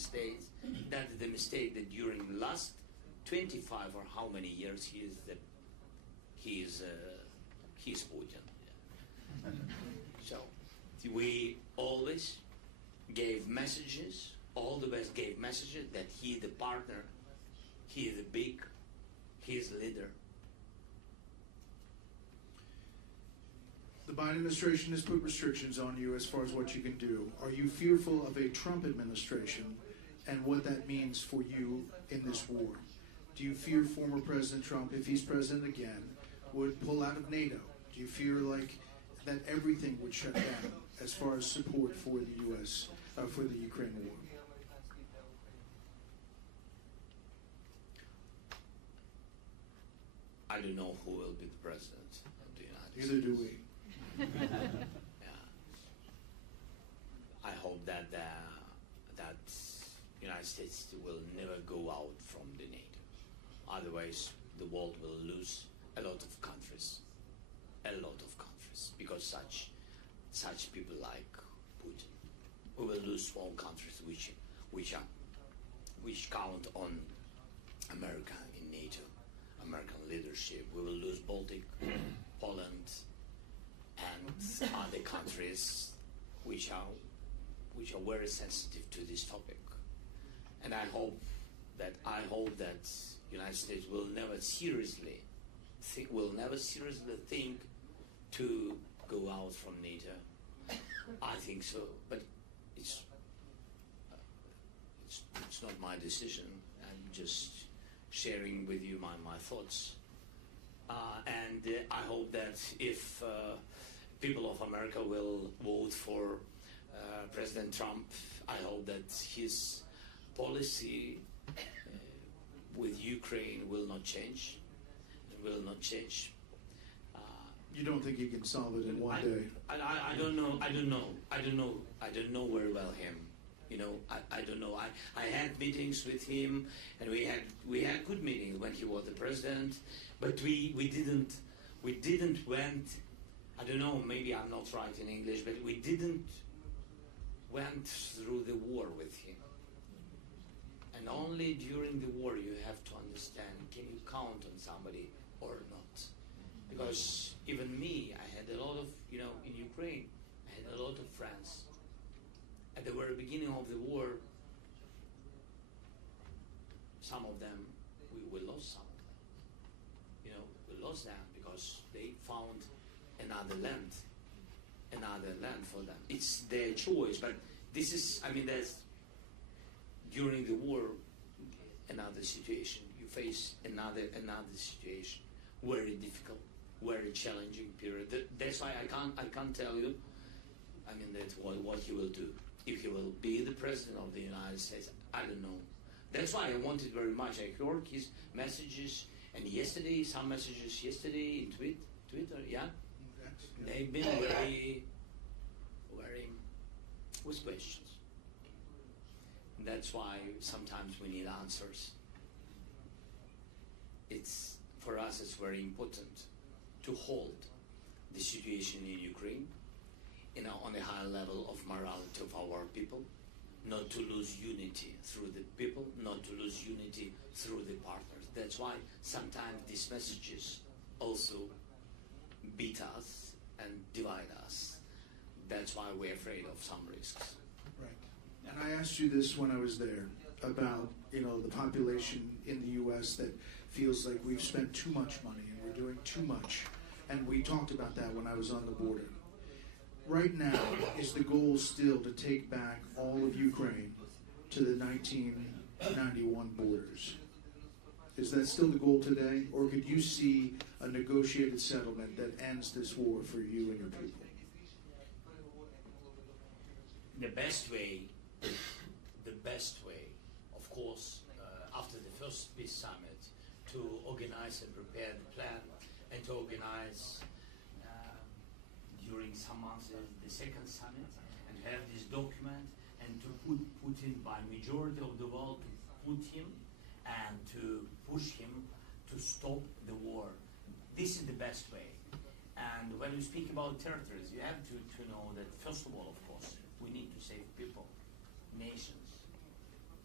States, that's the mistake that during the last 25 or how many years he's Putin. So we always gave messages, all the West gave messages that he the partner, he is the big, he is leader. The Biden administration has put restrictions on you as far as what you can do. Are you fearful of a Trump administration and what that means for you in this war? Do you fear former President Trump, if he's president again, would pull out of NATO? Do you fear like that everything would shut down as far as support for the U.S., for the Ukraine war? I don't know who will be the president of the United States. Neither do we. Yeah. I hope that that United States will never go out from the NATO. Otherwise, the world will lose a lot of countries, because such people like Putin. We will lose small countries which count on America in NATO, American leadership. We will lose Baltic, Poland, and other countries which are very sensitive to this topic. And I hope that United States will never seriously think to go out from NATO. I think so, but it's not my decision. I'm just sharing with you my thoughts. And I hope that if people of America will vote for President Trump, I hope that his policy with Ukraine will not change. You don't think he can solve it in one day? I don't know very well him. You know, I don't know. I had meetings with him, and we had good meetings when he was the president, but we didn't went. I don't know. Maybe I'm not right in English, but we didn't went through the war with him. And only during the war you have to understand: can you count on somebody or not? Because even me, I had a lot of, in Ukraine, I had a lot of friends. At the very beginning of the war, some of them, we lost some of them. We lost them because they found another land for them. It's their choice, but this is, there's, during the war, another situation. You face another situation, very difficult, very challenging period. That's why I can't tell you, that what he will do. If he will be the president of the United States, I don't know. That's why I wanted very much. I heard his messages, and some messages yesterday in Twitter, yeah? They've been very with questions. And that's why sometimes we need answers. For us, it's very important to hold the situation in Ukraine on a high level of morality of our people, not to lose unity through the people, not to lose unity through the partners. That's why sometimes these messages also beat us and divide us. That's why we're afraid of some risks. Right. And I asked you this when I was there about, the population in the U.S. that feels like we've spent too much money and we're doing too much. And we talked about that when I was on the border. Right now, is the goal still to take back all of Ukraine to the 1991 borders? Is that still the goal today? Or could you see a negotiated settlement that ends this war for you and your people? The best way, of course, after the first peace summit, to organize and prepare the plan and to organize during some months the second summit and have this document and to put Putin by majority of the world, to put him and to push him to stop the war. This is the best way. And when you speak about territories, you have to know that, first of all, of course, we need to save people, nations.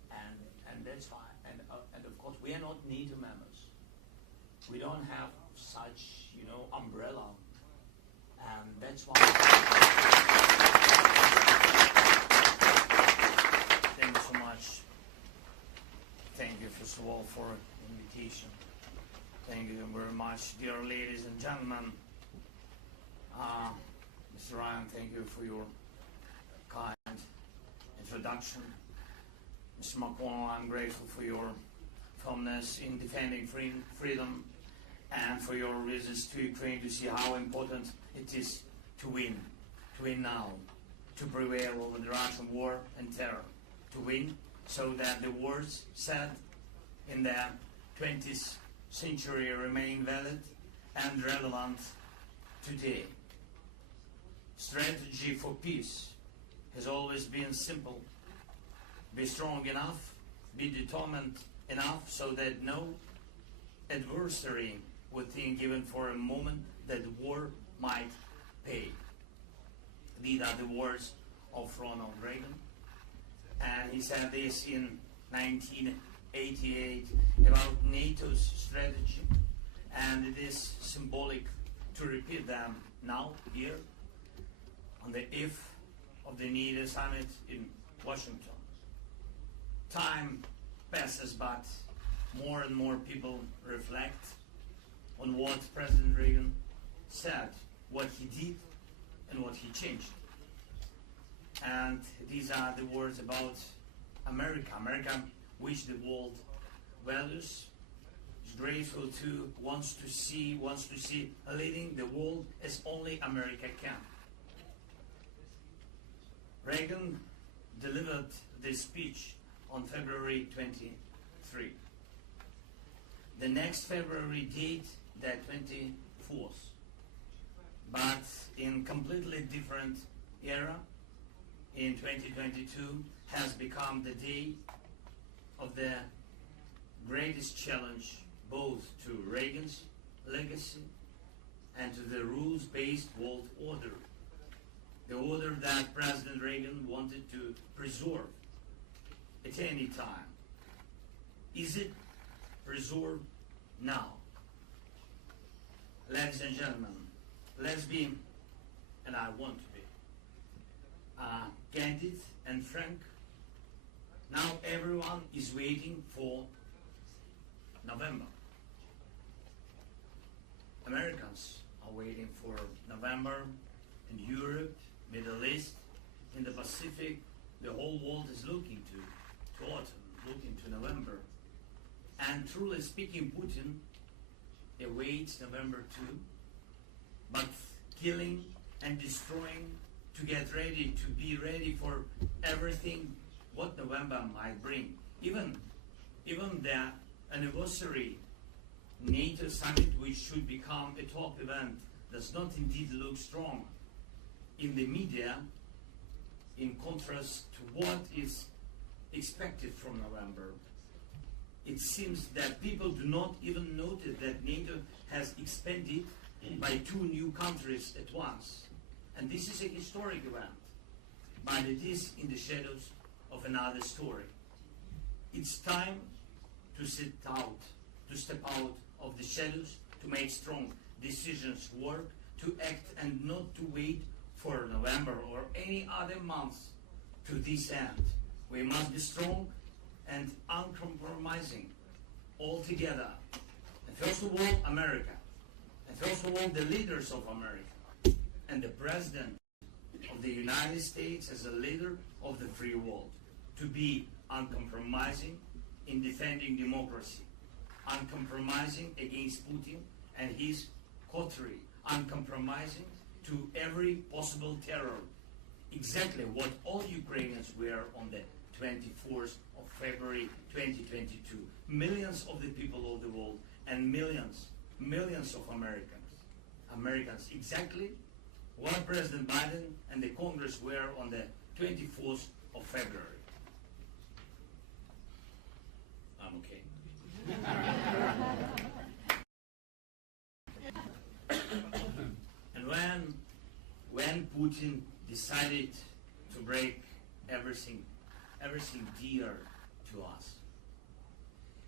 that's why. And of course, we are not NATO members. We don't have such, umbrella. And that's why. Thank you so much. Thank you, first of all, for the invitation. Thank you very much, dear ladies and gentlemen. Mr. Ryan, thank you for your kind introduction. Mr. McConnell, I'm grateful for your firmness in defending freedom and for your visits to Ukraine to see how important it is to win now, to prevail over the Russian war and terror, to win so that the words said in the 20th century remain valid and relevant today. Strategy for peace has always been simple. Be strong enough, be determined enough so that no adversary would think even for a moment that war might pay. These are the words of Ronald Reagan. And he said this in 1988 about NATO's strategy. And it is symbolic to repeat them now, here, on the eve of the NATO summit in Washington. Time passes, but more and more people reflect on what President Reagan said, what he did, and what he changed. And these are the words about America. America, which the world values, is grateful to, wants to see leading the world as only America can. Reagan delivered this speech on February 23. The next February date, the 24th, but in completely different era, in 2022, has become the day of the greatest challenge both to Reagan's legacy and to the rules-based world order. The order that President Reagan wanted to preserve at any time. Is it preserved now? Ladies and gentlemen, let's be, and I want to be, candid and frank. Now everyone is waiting for November. Americans are waiting for November in Europe, Middle East, in the Pacific. The whole world is looking to autumn, looking to November. And truly speaking, Putin awaits November too, but killing and destroying to get ready, to be ready for everything what November might bring. Even the anniversary NATO summit, which should become a top event, does not indeed look strong in the media in contrast to what is expected from November. It seems that people do not even notice that NATO has expanded by 2 new countries at once. And this is a historic event, but it is in the shadows of another story. It's time to step out of the shadows, to make strong decisions work, to act and not to wait for November or any other month to this end. We must be strong and uncompromising all together. And first of all, America. And first of all, the leaders of America. And the President of the United States as a leader of the free world. To be uncompromising in defending democracy. Uncompromising against Putin and his coterie. Uncompromising to every possible terror. Exactly what all Ukrainians were on the 24th of February 2022. Millions of the people of the world and millions of Americans, exactly what President Biden and the Congress were on the 24th of February. I'm okay. And when Putin decided to break everything dear to us,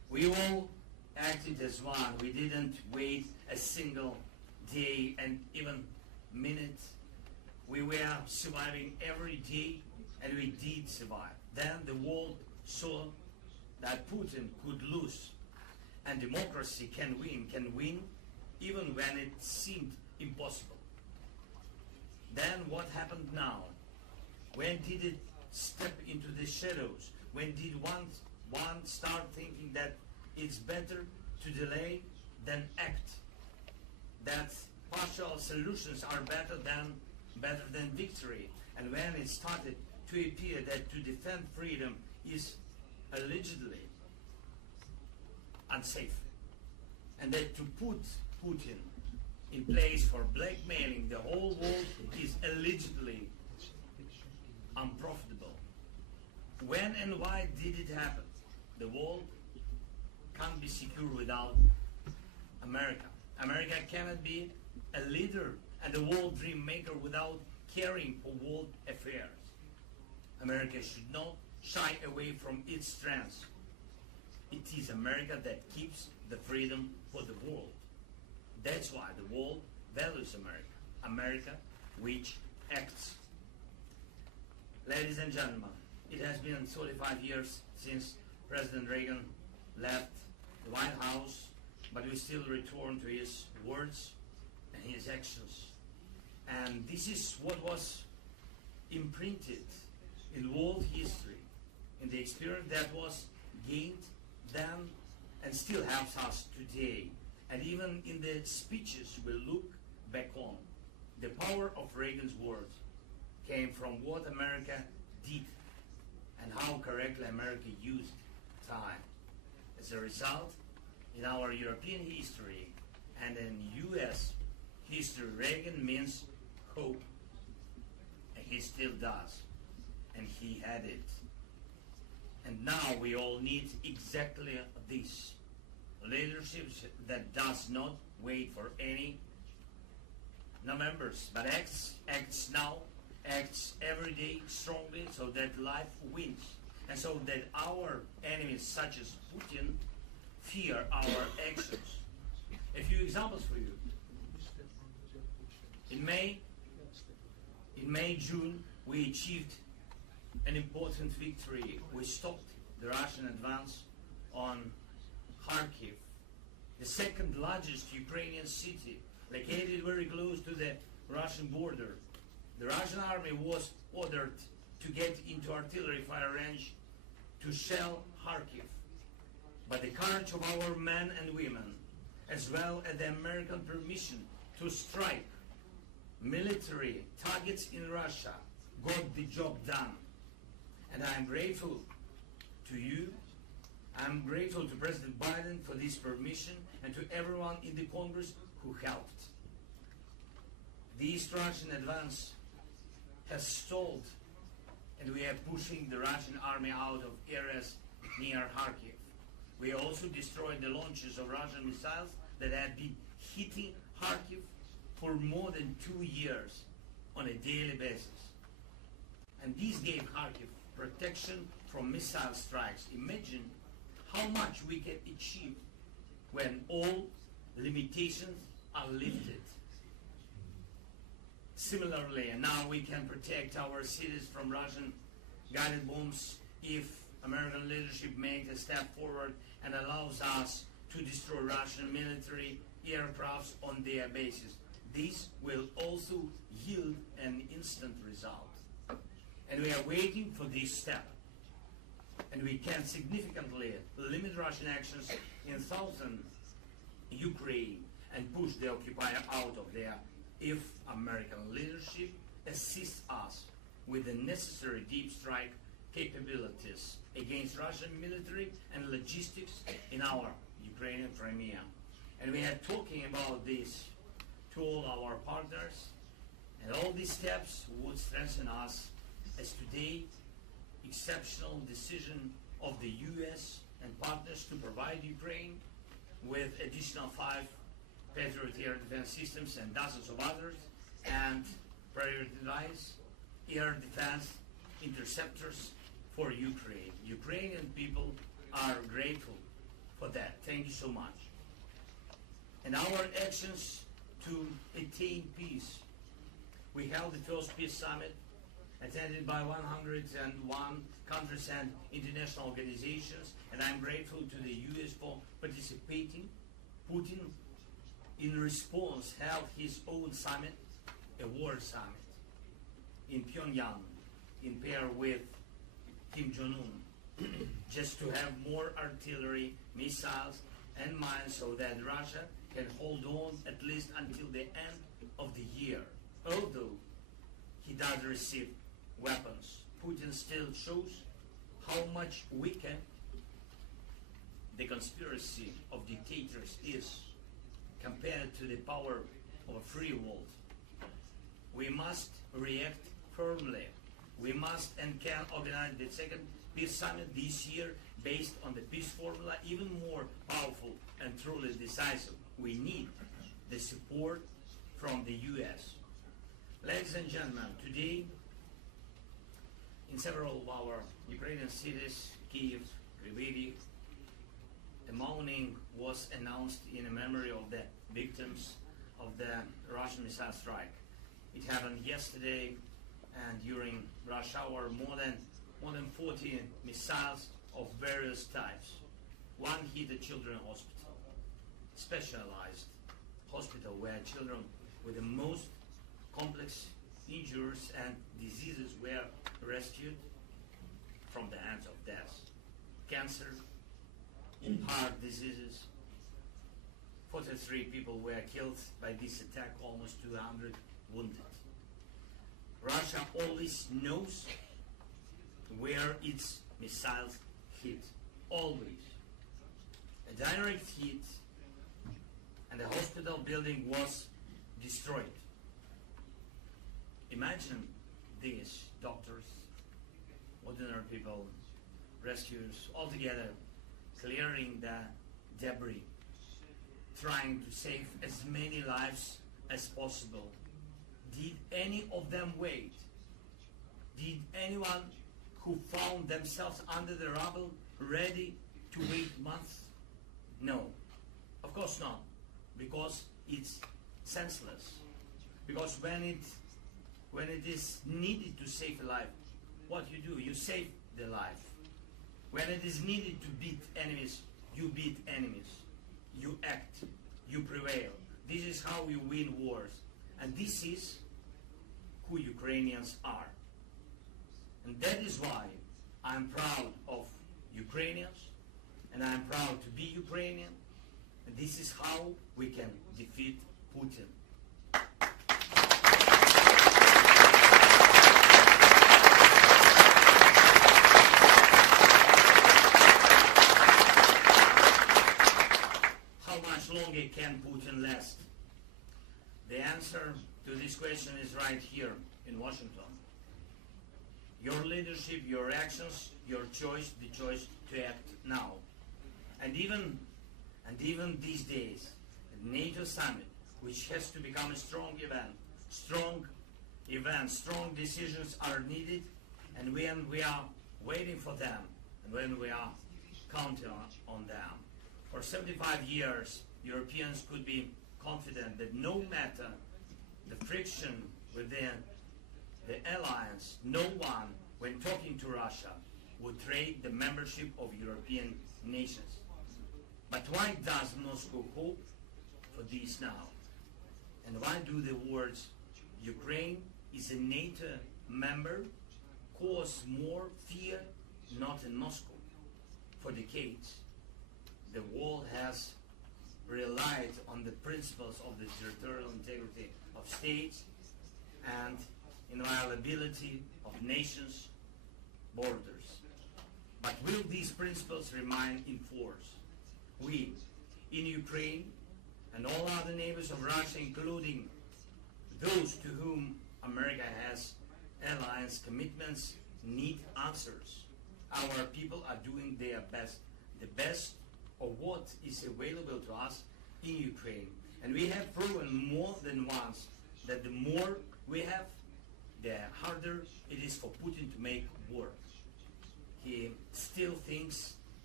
We all acted as one. We didn't wait a single day and even minute. We were surviving every day, and we did survive. Then the world saw that Putin could lose, and democracy can win even when it seemed impossible. Then what happened now? When did it step into the shadows? When did one start thinking that it's better to delay than act? That partial solutions are better than victory. And when it started to appear that to defend freedom is allegedly unsafe, and that to put Putin in place for blackmailing the whole world is allegedly unprofitable. When and why did it happen? The world can't be secure without America. America cannot be a leader and a world dream maker without caring for world affairs. America should not shy away from its strengths. It is America that keeps the freedom for the world. That's why the world values America. America which acts. Ladies and gentlemen, it has been 35 years since President Reagan left the White House, but we still return to his words and his actions. And this is what was imprinted in world history, in the experience that was gained then and still helps us today. And even in the speeches we look back on, the power of Reagan's words came from what America did and how correctly America used time. As a result, in our European history and in US history, Reagan means hope, and he still does, and he had it. And now we all need exactly this. Leadership that does not wait for any members, but acts now, acts every day strongly so that life wins, and so that our enemies such as Putin fear our actions. A few examples for you. In May, June, we achieved an important victory. We stopped the Russian advance on Kyiv, the second largest Ukrainian city, located very close to the Russian border. The Russian army was ordered to get into artillery fire range to shell Kyiv. But the courage of our men and women, as well as the American permission to strike military targets in Russia, got the job done. And I am grateful to you. I'm grateful to President Biden for this permission and to everyone in the Congress who helped. This Russian advance has stalled, and we are pushing the Russian army out of areas near Kharkiv. We also destroyed the launches of Russian missiles that had been hitting Kharkiv for more than 2 years on a daily basis. And this gave Kharkiv protection from missile strikes. Imagine how much we can achieve when all limitations are lifted. Similarly, now we can protect our cities from Russian guided bombs if American leadership makes a step forward and allows us to destroy Russian military aircrafts on their bases. This will also yield an instant result. And we are waiting for this step. And we can significantly limit Russian actions in southern Ukraine and push the occupier out of there if American leadership assists us with the necessary deep strike capabilities against Russian military and logistics in our Ukrainian Crimea. And we are talking about this to all our partners, and all these steps would strengthen us as today exceptional decision of the US and partners to provide Ukraine with additional 5 Patriot air defense systems and dozens of others, and prioritize air defense interceptors for Ukraine. Ukrainian people are grateful for that. Thank you so much. And our actions to attain peace. We held the first peace summit attended by 101 countries and international organizations, and I'm grateful to the US for participating. Putin, in response, held his own summit, a world summit, in Pyongyang, in pair with Kim Jong-un, just to have more artillery, missiles, and mines so that Russia can hold on at least until the end of the year. Although he does receive weapons, Putin still shows how much weaker the conspiracy of dictators is compared to the power of a free world. We must react firmly. We must and can organize the second peace summit this year based on the peace formula, even more powerful and truly decisive. We need the support from the US. Ladies and gentlemen, today in several of our Ukrainian cities, Kyiv, Lviv, a mourning was announced in memory of the victims of the Russian missile strike. It happened yesterday, and during rush hour, more than 40 missiles of various types. One hit the children's hospital, specialized hospital where children with the most complex injuries and diseases were rescued from the hands of death. Cancer, heart diseases. 43 people were killed by this attack, almost 200 wounded. Russia always knows where its missiles hit. Always. A direct hit, and the hospital building was destroyed. Imagine these doctors, ordinary people, rescuers, all together, clearing the debris, trying to save as many lives as possible. Did any of them wait? Did anyone who found themselves under the rubble ready to wait months? No, of course not, because it's senseless. Because when it is needed to save a life, what you do? You save the life. When it is needed to beat enemies, you beat enemies. You act. You prevail. This is how you win wars. And this is who Ukrainians are. And that is why I'm proud of Ukrainians, and I'm proud to be Ukrainian. And this is how we can defeat Putin. How much longer can Putin last? The answer to this question is right here in Washington. Your leadership, your actions, your choice, the choice to act now. And even these days, the NATO summit, which has to become a strong decisions are needed, and when we are waiting for them, and when we are counting on them. For 75 years, Europeans could be confident that no matter the friction within the alliance, no one, when talking to Russia, would trade the membership of European nations. But why does Moscow hope for this now? And why do the words Ukraine is a NATO member cause more fear not in Moscow? For decades, the world has relied on the principles of the territorial integrity of states and inviolability of nations' borders. But will these principles remain in force? We, in Ukraine, and all other neighbors of Russia, including those to whom America has alliance commitments, need answers. Our people are doing their best, the best of what is available to us in Ukraine. And we have proven more than once that the more we have, the harder it is for Putin to make war. He still thinks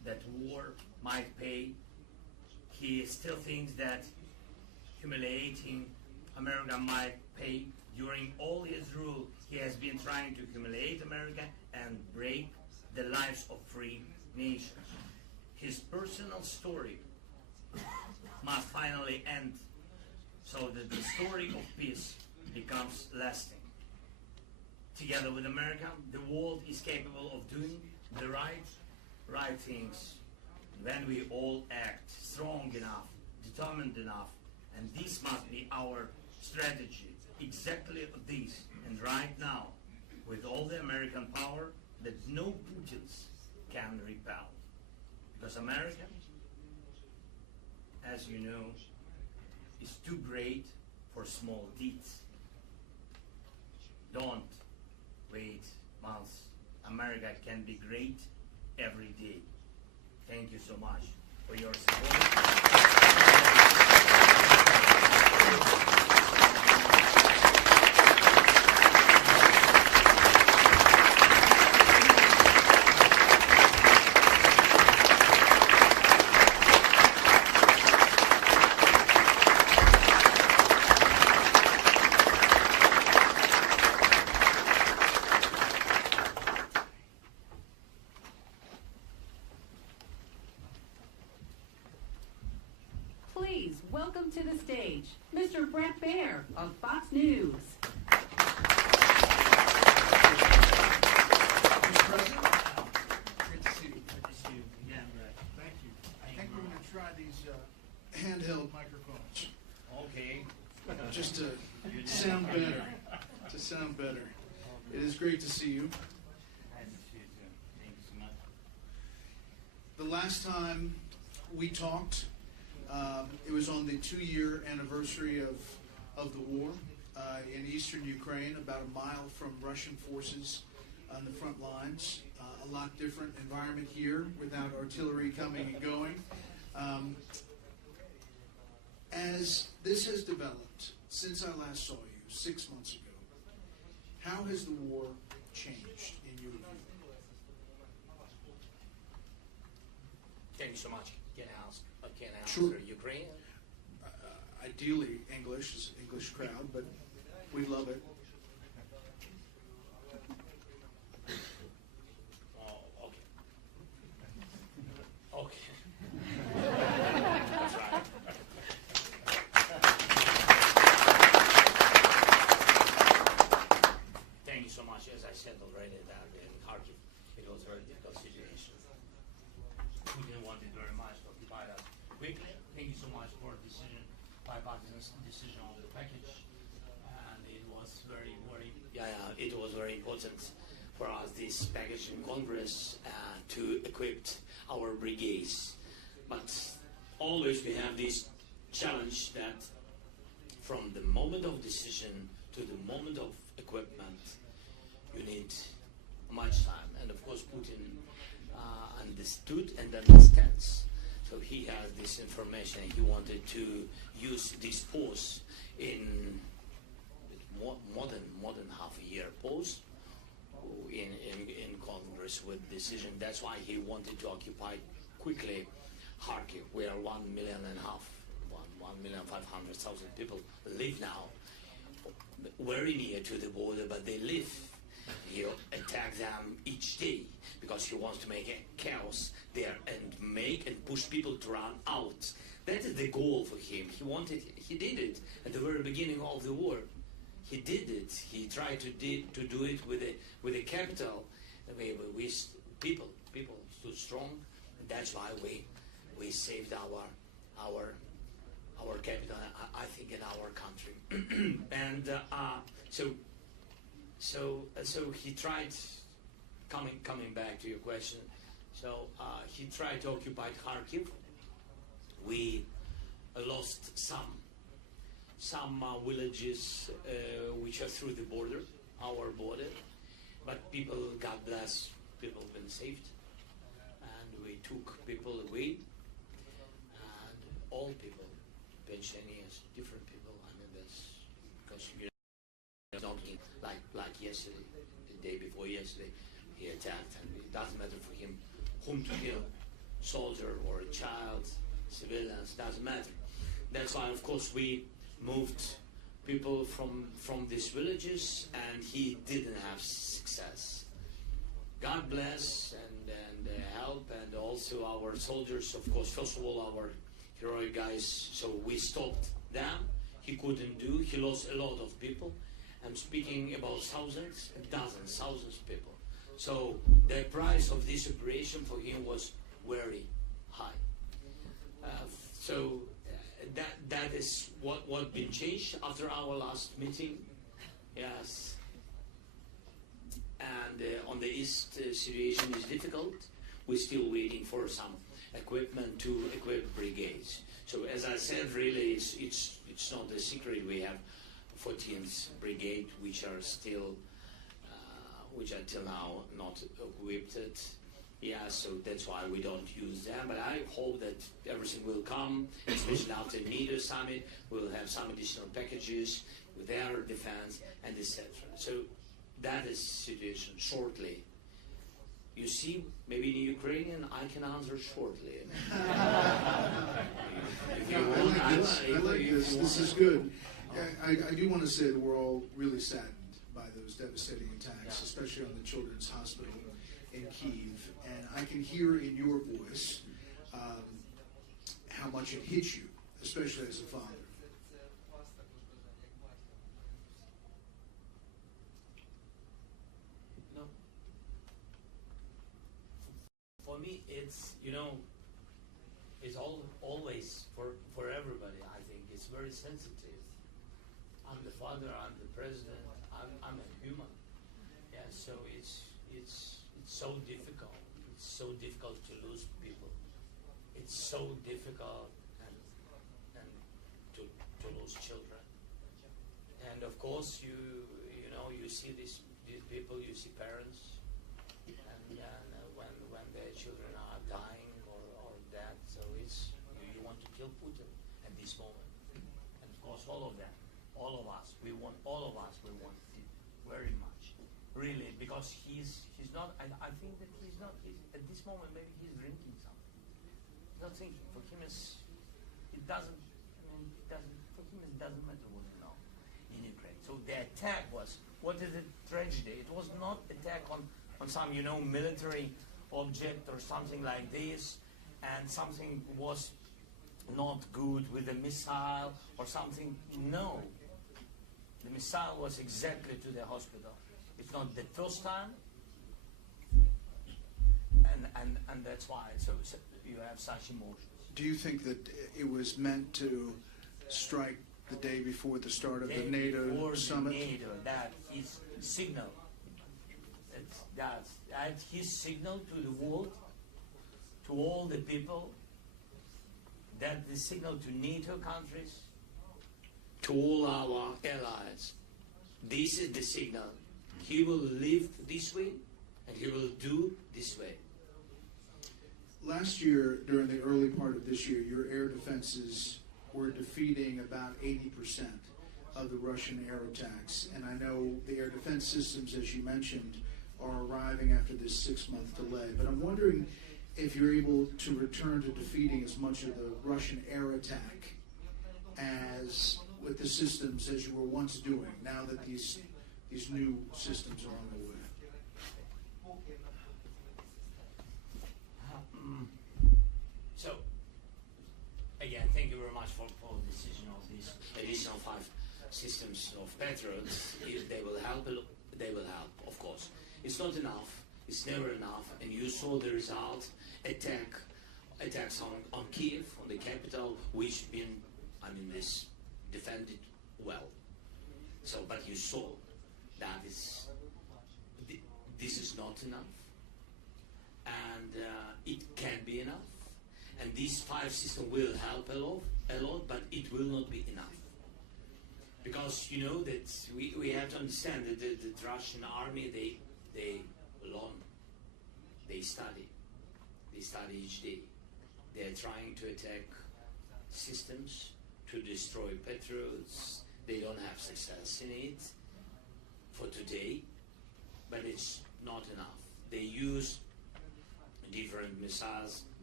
that war might pay. He still thinks that humiliating America might pay. During all his rule, he has been trying to humiliate America and break the lives of free nations. His personal story must finally end so that the story of peace becomes lasting. Together with America, the world is capable of doing the right things when we all act strong enough, determined enough, and this must be our strategy, exactly this. And right now, with all the American power, that no Putins can repel. Because America, as you know, is too great for small deeds. Don't wait months. America can be great every day. Thank you so much for your support. Please welcome to the stage Mr. Brett Baer of Fox News. Mr. President, great to see you. Good to see you again, Brett. Thank you. I think we're going to try these handheld microphones, Okay. just to sound better. To sound better. It is great to see you. Nice to see you too. Thank you so much. The last time we talked, it was on the 2-year anniversary of the war in eastern Ukraine, about a mile from Russian forces on the front lines. A lot different environment here without artillery coming and going. As this has developed since I last saw you 6 months ago, how has the war changed in your view? Thank you so much. Can I answer Sure. Ukrainian? Ideally, English is an English crowd, but we love it. Oh, okay. Okay. That's right. Thank you so much. As I said already, that in Kharkiv, it was a very difficult situation. Putin wanted very much to occupy us quickly. Thank you so much for bipartisan decision on the package, and it was very it was very important for us, this package in Congress, to equip our brigades. But always we have this challenge that from the moment of decision to the moment of equipment, you need much time. And of course, Putin understood and understands. So he has this information. He wanted to use this pause in more than half a year pause in Congress with decision. That's why he wanted to occupy quickly Kharkiv, where 1,500,000 people live now, very near to the border, but they live. He attacks them each day because he wants to make a chaos there and push people to run out. That is the goal for him. He did it at the very beginning of the war. He did it. He tried to do it with a capital. With people stood strong. And that's why we saved our capital. I think in our country. And so he tried. Coming back to your question. So he tried to occupy Kharkiv. We lost some villages which are through the border, our border, but people, God bless, people have been saved, and we took people away, and all people, pensioners, different people. I mean, that's because you don't need like yesterday, the day before yesterday, he attacked, and it doesn't matter for him whom to kill. soldier or a child, civilians, doesn't matter. That's why, of course, we moved people from these villages, and he didn't have success. God bless and help, and also our soldiers, of course, first of all, our heroic guys. So we stopped them. He couldn't do. He lost a lot of people. I'm speaking about thousands, dozens, thousands of people. So the price of this operation for him was very high. That is what been changed after our last meeting. Yes. And on the east, situation is difficult. We're still waiting for some equipment to equip brigades. So as I said, really, it's not a secret. We have 14th Brigade, which are till now not equipped. Yeah, so that's why we don't use them. But I hope that everything will come, especially after NATO summit. We'll have some additional packages with air defense and etc. So that is situation shortly. You see, maybe in Ukrainian, I can answer shortly. If you want, I like this. This is good. I do want to say that we're all really saddened by those devastating attacks, especially on the Children's Hospital in Kyiv. And I can hear in your voice how much it hits you, especially as a father. No. For me, it's, it's always for everybody. I think it's very sensitive. I'm the father. I'm the president. I'm a human. Yeah. So it's so difficult. It's so difficult to lose people. It's so difficult and to lose children. And of course, you see these people. You see parents, and when their children are dying or dead. So it's you want to kill Putin at this moment. And of course, all of them. All of us, we want it very much, really, because he's not. I think that he's not. At this moment, maybe he's drinking something. He's not thinking. For him, it doesn't. For him, it doesn't matter what in Ukraine. So the attack was. What is a tragedy? It was not attack on some military object or something like this, and something was not good with a missile or something. No. The missile was exactly to the hospital. It's not the first time, and that's why. So you have such emotions. Do you think that it was meant to strike the day before the start of the NATO summit? NATO, that his signal. That's his signal to the world, to all the people. That the signal to NATO countries, to all our allies. This is the signal. He will live this way, and he will do this way. Last year, during the early part of this year, your air defenses were defeating about 80% of the Russian air attacks. And I know the air defense systems, as you mentioned, are arriving after this 6-month delay. But I'm wondering if you're able to return to defeating as much of the Russian air attack as with the systems as you were once doing, now that these new systems are on the way. So, again, thank you very much for the decision of these additional 5 systems of Patriots. If they will help, they will help, of course. It's not enough. It's never enough. And you saw the result. Attacks on Kyiv, on the capital, which this defended well. So, but you saw that this is not enough, and it can be enough. And these 5 systems will help a lot, but it will not be enough. Because that we have to understand that the Russian army they learn, they study each day. They are trying to attack systems, to destroy Patriots. They don't have success in it for today, but it's not enough. They use different missiles,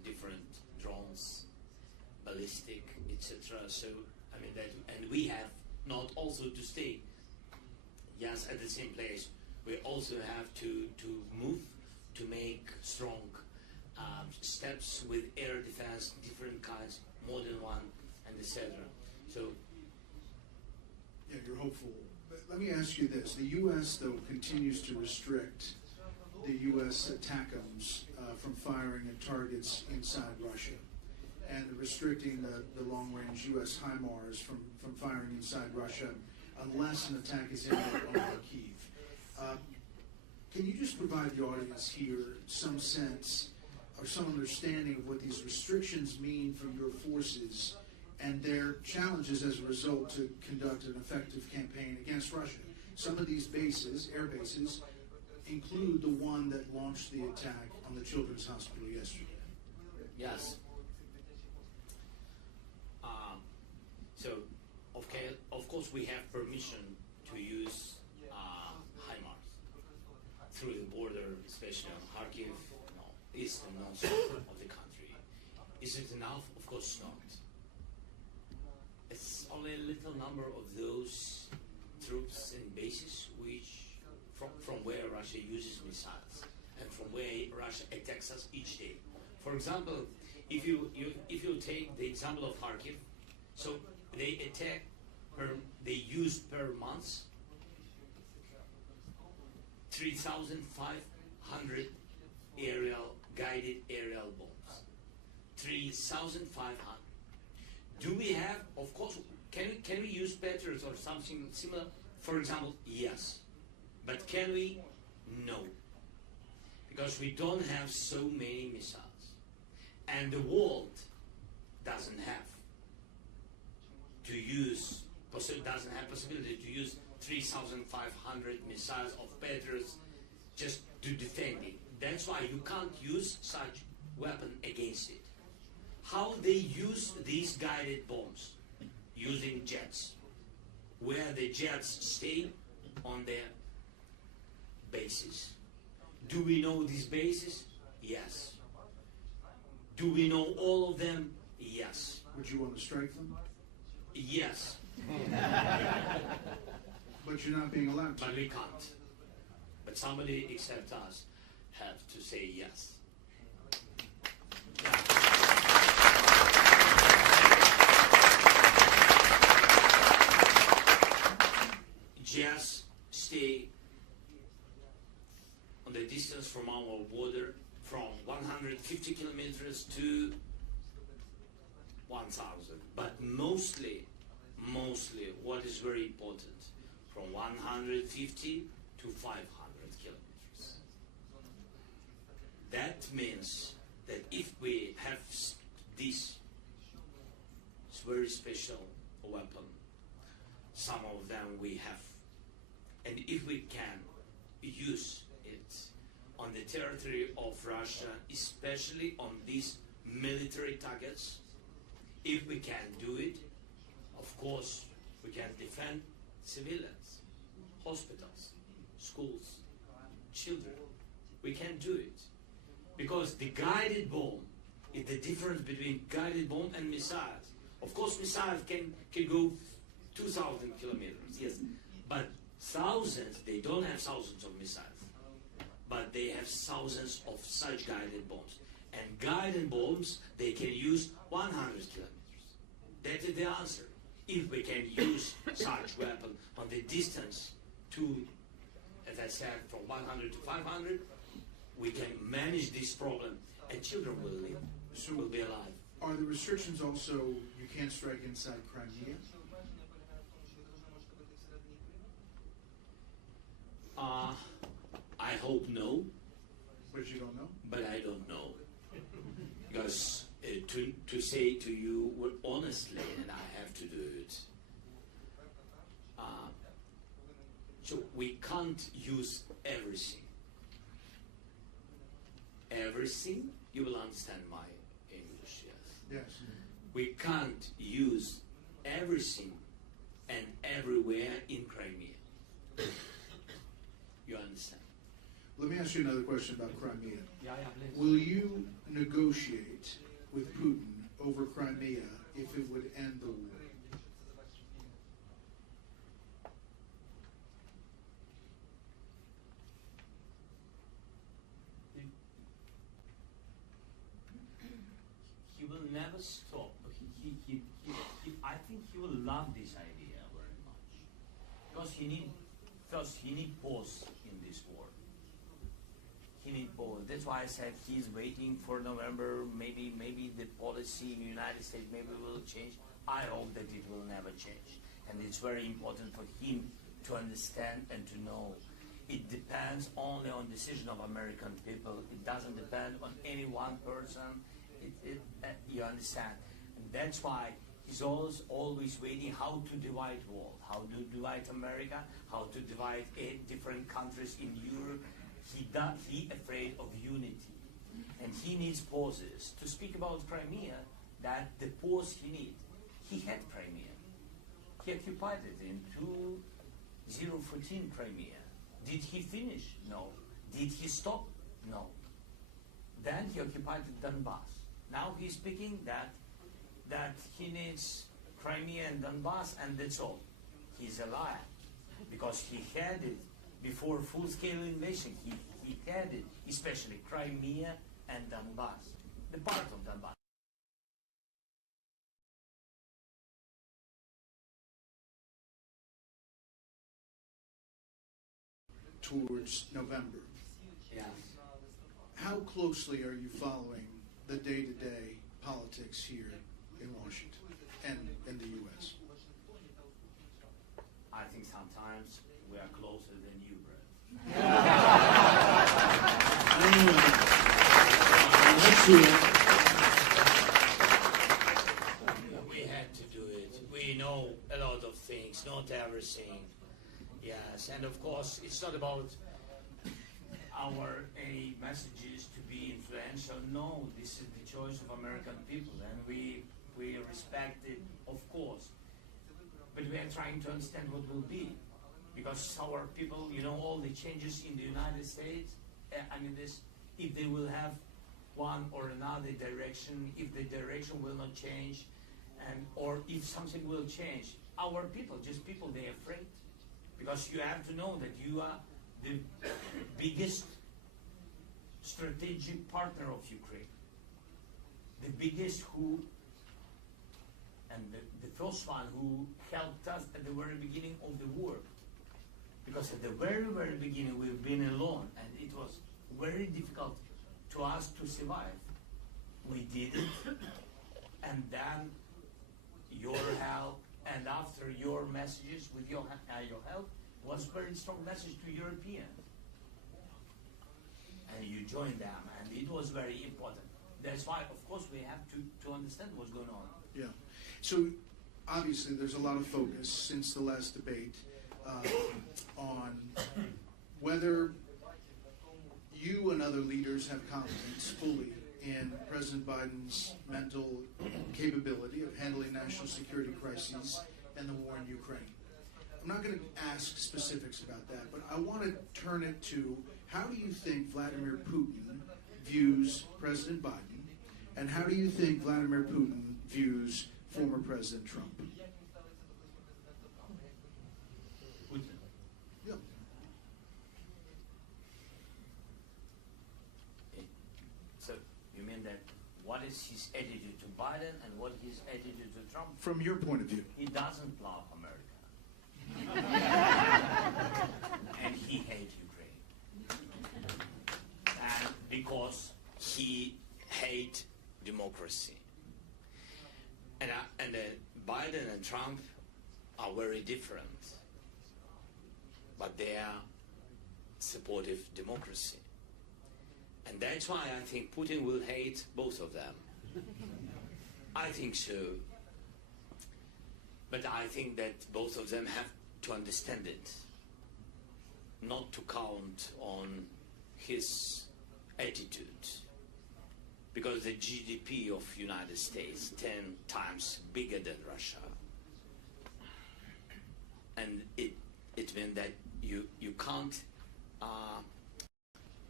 different drones, ballistic, etc. So I mean that, and we have not also to stay just at the same place. We also have to move to make strong steps with air defense, different kinds, modern one, and etc. So. Yeah, you're hopeful. But let me ask you this. The U.S., though, continues to restrict the U.S. ATACMS from firing at targets inside Russia, and restricting the long-range U.S. HIMARS from firing inside Russia unless an attack is imminent on Kyiv. Can you just provide the audience here some sense or some understanding of what these restrictions mean for your forces and their challenges as a result to conduct an effective campaign against Russia? Some of these bases, air bases, include the one that launched the attack on the Children's Hospital yesterday. Yes. So, of course, we have permission to use HIMARS through the border, especially on Kharkiv, east and north of the country. Is it enough? Of course not. It's only a little number of those troops and bases which, from where Russia uses missiles and from where Russia attacks us each day. For example, if you take the example of Kharkiv, so they attack they use per month 3,500 guided aerial bombs. 3,500. Do we have, of course, can we use Patriots or something similar? For example, yes. But can we? No. Because we don't have so many missiles. And the world doesn't have possibility to use 3,500 missiles of Patriots just to defend it. That's why you can't use such weapon against it. How they use these guided bombs? Using jets, where the jets stay on their bases. Do we know these bases? Yes. Do we know all of them? Yes. Would you want to strike them? Yes. But you're not being allowed to. But we can't. But somebody except us have to say yes. Just stay on the distance from our border from 150 kilometers to 1,000. But mostly what is very important, from 150 to 500 kilometers. That means that if we have this very special weapon, some of them we have, and if we can use it on the territory of Russia, especially on these military targets, if we can do it, of course, we can defend civilians, hospitals, schools, children. We can do it. Because the guided bomb is the difference between guided bomb and missiles. Of course, missiles can go 2,000 kilometers, yes. But thousands, they don't have thousands of missiles. But they have thousands of such guided bombs. And guided bombs, they can use 100 kilometers. That is the answer. If we can use such weapon on the distance to, as I said, from 100 to 500, we can manage this problem, and children will live, will be alive. Are the restrictions also, you can't strike inside Crimea? I hope no. But you don't know? But I don't know. Because to say to you honestly, and I have to do it, so we can't use everything. Everything? You will understand my English, yes? Yes. We can't use everything and everywhere in Crimea. You understand? Let me ask you another question about Crimea. Yeah, please. Will you negotiate with Putin over Crimea if it would end the war? He will never stop. I think he will love this idea very much, because he need pause in this war. He need pause. That's why I said he's waiting for November. Maybe the policy in the United States maybe will change. I hope that it will never change, and it's very important for him to understand and to know. It depends only on decision of American people. It doesn't depend on any one person. You understand? And that's why he's always waiting how to divide the world, how to divide America, how to divide 8 different countries in Europe. He afraid of unity, and he needs pauses. To speak about Crimea, that the pause he needs. He had Crimea. He occupied it in 2014 Crimea. Did he finish? No. Did he stop? No. Then he occupied Donbass. Now he's speaking that he needs Crimea and Donbass, and that's all. He's a liar, because he had it before full-scale invasion. He had it, especially Crimea and Donbass, the part of Donbass. Towards November. Yeah. How closely are you following the day-to-day politics here in Washington and in the U.S.? I think sometimes we are closer than you, Brett. We had to do it. We know a lot of things, not everything. Yes, and of course, it's not about our any messages to be influential. No, this is the choice of American people, and we respect it, of course. But we are trying to understand what will be, because our people, all the changes in the United States. If they will have one or another direction, if the direction will not change, or if something will change, our people, they're afraid. Because you have to know that you are the biggest strategic partner of Ukraine. The biggest the first one who helped us at the very beginning of the war. Because at the very, very beginning we've been alone, and it was very difficult to us to survive. We did it, and then your help, and after your messages with your help, was very strong message to Europeans. And you joined them, and it was very important. That's why, of course, we have to understand what's going on. Yeah. So, obviously, there's a lot of focus since the last debate on whether you and other leaders have confidence fully in President Biden's mental capability of handling national security crises and the war in Ukraine. I'm not going to ask specifics about that, but I want to turn it to how do you think Vladimir Putin views President Biden, and how do you think Vladimir Putin views former President Trump? Putin. Yeah. So you mean that what is his attitude to Biden and what is his attitude to Trump? From your point of view. He doesn't love America. And he hates Ukraine. And because He hates democracy. And Biden and Trump are very different, but they are supportive democracy. And that's why I think Putin will hate both of them. I think so. But I think that both of them have to understand it, not to count on his attitude. Because the GDP of United States 10 times bigger than Russia. And it means that you can't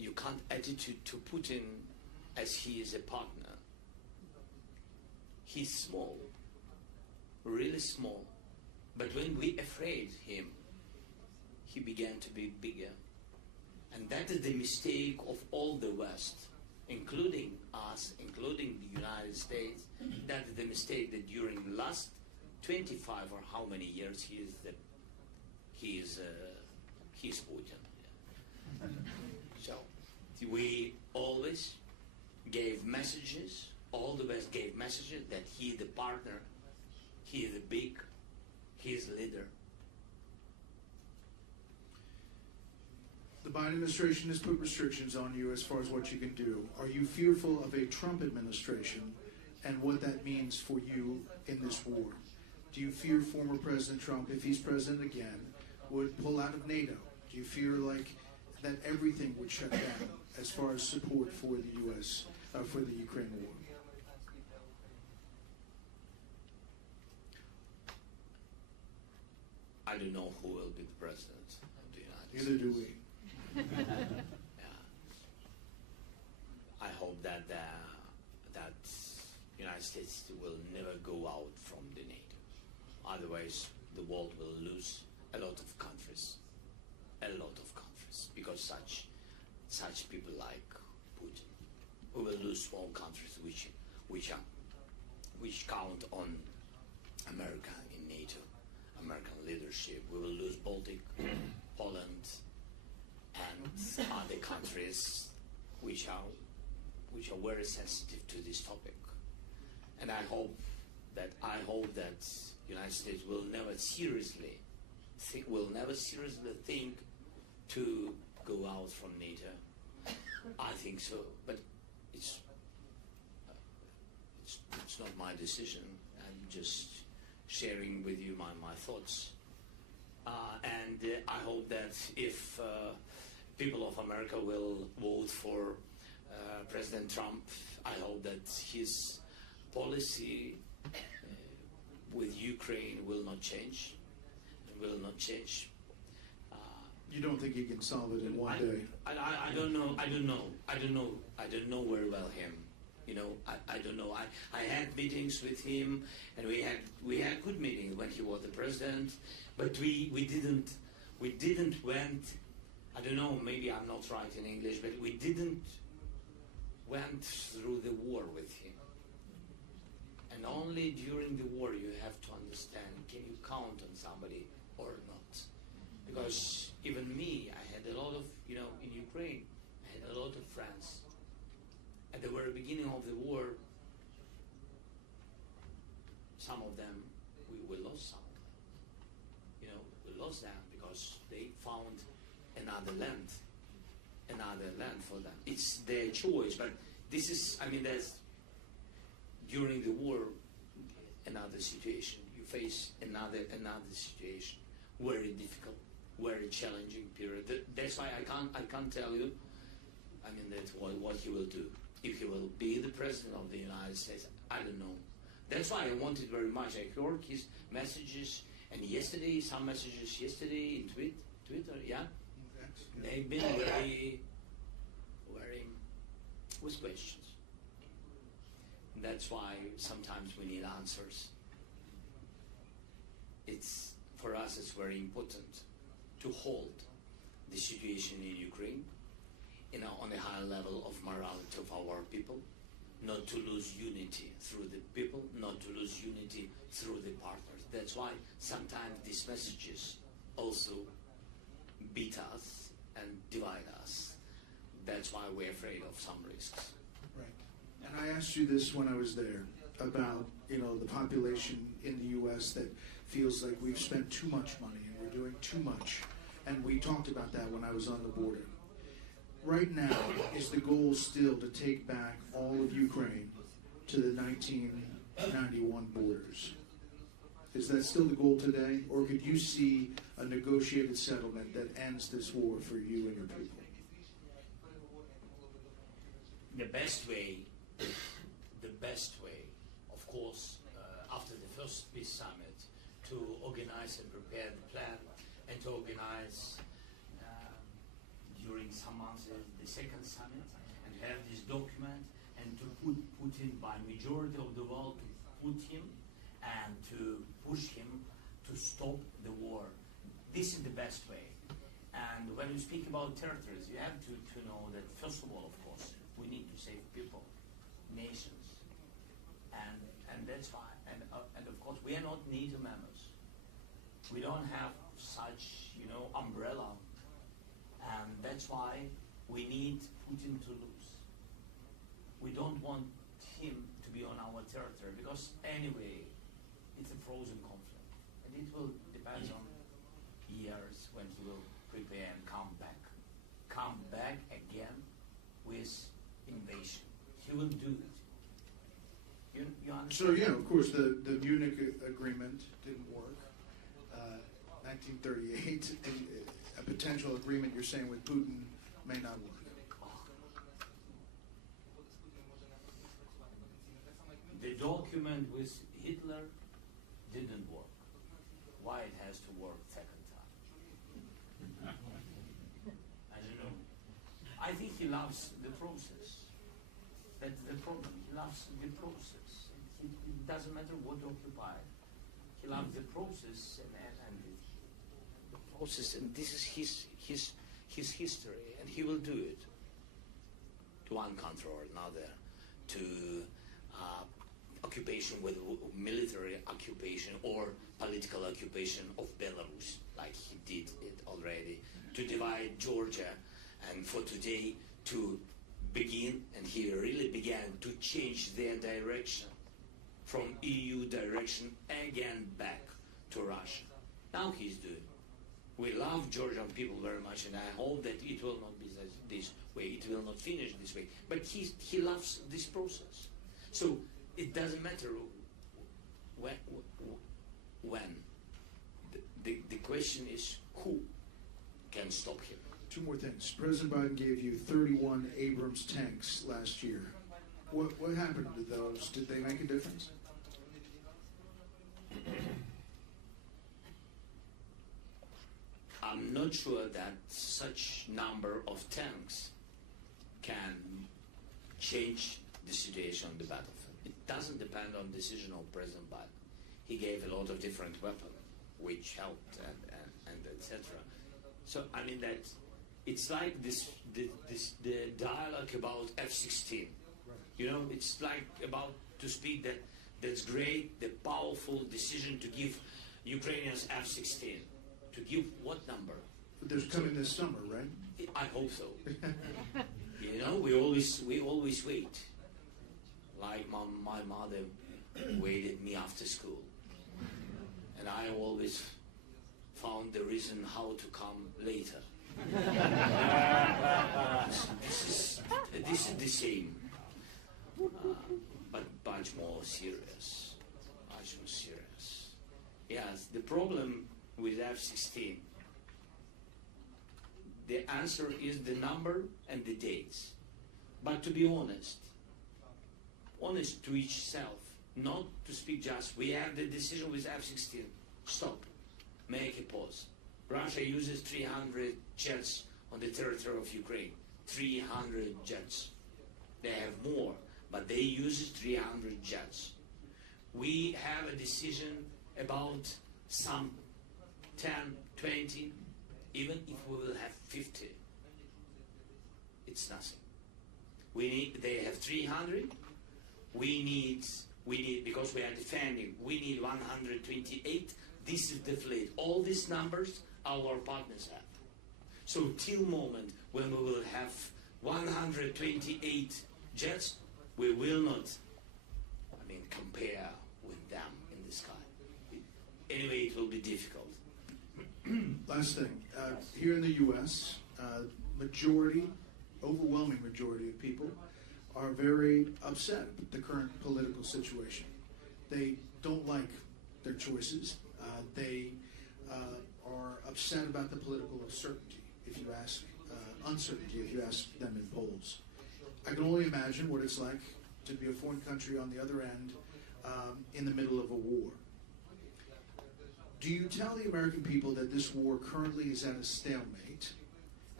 you can't attitude to Putin as he is a partner. He's small, really small. But when we afraid him, he began to be bigger. And that is the mistake of all the West, including us, including the United States. That is the mistake that during the last 25 or how many years he is Putin. So we always gave messages, all the West gave messages that he is the partner, he is the big, he is leader. The Biden administration has put restrictions on you as far as what you can do. Are you fearful of a Trump administration and what that means for you in this war? Do you fear former President Trump, if he's president again, would pull out of NATO? Do you fear like that everything would shut down as far as support for the U.S., for the Ukraine war? I don't know who will be the president of the United States. Neither do we. Yeah. I hope that that United States will never go out from the NATO. Otherwise, the world will lose a lot of countries, because such people like Putin. We will lose small countries which count on America in NATO, American leadership. We will lose Baltic, Poland, and other countries which are very sensitive to this topic. And I hope that United States will never seriously think to go out from NATO. I think so, but it's not my decision. I'm just sharing with you my thoughts. And I hope that if people of America will vote for President Trump, I hope that his policy with Ukraine will not change. You don't think he can solve it in one day? I don't know very well him. I don't know. I had meetings with him, and we had good meetings when he was the president, but we didn't went. I don't know. Maybe I'm not right in English, but we didn't went through the war with him. And only during the war you have to understand, can you count on somebody or not? Because even me, I had a lot of, in Ukraine, I had a lot of friends. At the very beginning of the war, some of them, we lost some of them. We lost them because they found another land for them. It's their choice, but this is, there's, during the war, another situation. You face another situation, very difficult, very challenging period. That's why I can't tell you, that what he will do. If he will be the president of the United States, I don't know. That's why I wanted very much. I heard his messages, and some messages yesterday in Twitter, yeah? They've been very with questions. That's why sometimes we need answers. For us, it's very important to hold the situation in Ukraine, on a high level of morality of our people, not to lose unity through the people, not to lose unity through the partners. That's why sometimes these messages also beat us and divide us. That's why we're afraid of some risks. Right. And I asked you this when I was there about, the population in the U.S. that feels like we've spent too much money and we're doing too much. And we talked about that when I was on the border. Right now, is the goal still to take back all of Ukraine to the 1991 borders? Is that still the goal today? Or could you see a negotiated settlement that ends this war for you and your people? The best way, of course, after the first peace summit, to organize and prepare the plan and to organize during some months the second summit, and to have this document, and to put Putin by majority of the world, to put him and to push him to stop the war. This is the best way. And when you speak about territories, you have to know that, first of all, of course, we need to save people, nations. And that's why, and of course, we are not NATO members. We don't have such, umbrella. And that's why we need Putin to lose. We don't want him to be on our territory, because anyway, it's a frozen conflict. And it will depend on years when he will prepare and come back again with invasion. He will do it. You understand? So yeah, of course, the Munich agreement didn't work. 1938, a potential agreement you're saying with Putin may not work. The document with Hitler didn't work. Why it has to work second time? I don't know. I think he loves the process. That's the problem. He loves the process. It doesn't matter what occupied. He loves the process and the process, and this is his history, and he will do it to one country or another, to occupation, with military occupation or political occupation of Belarus, like he did it already, to divide Georgia, and for today to begin, and he really began to change their direction from EU direction again back to Russia. Now he's doing. We love Georgian people very much, and I hope that it will not be this way, it will not finish this way, but he loves this process. So it doesn't matter when. The question is who can stop him. Two more things. President Biden gave you 31 Abrams tanks last year. What happened to those? Did they make a difference? I'm not sure that such number of tanks can change the situation on the battlefield. It doesn't depend on decision of President Biden. He gave a lot of different weapons, which helped, and etc. So I mean that it's like the dialogue about F-16. Right. It's like about to speak that's great, the powerful decision to give Ukrainians F-16. To give what number? But there's coming this summer, right? I hope so. We always wait. Like my mother waited me after school, and I always found the reason how to come later. This is the same, but much more serious. Much more serious. Yes, the problem with F-16, the answer is the number and the dates. But to be honest to each self, not to speak just, we have the decision with F-16, stop, make a pause. Russia uses 300 jets on the territory of Ukraine, 300 jets. They have more, but they use 300 jets. We have a decision about some 10, 20, even if we will have 50, it's nothing. They have 300, we need, because we are defending, we need 128, this is the fleet. All these numbers our partners have. So till moment when we will have 128 jets, we will not, compare with them in the sky. Anyway, it will be difficult. Last thing, here in the U.S., overwhelming majority of people are very upset with the current political situation. They don't like their choices. They are upset about the political uncertainty, if you ask them in polls. I can only imagine what it's like to be a foreign country on the other end in the middle of a war. Do you tell the American people that this war currently is at a stalemate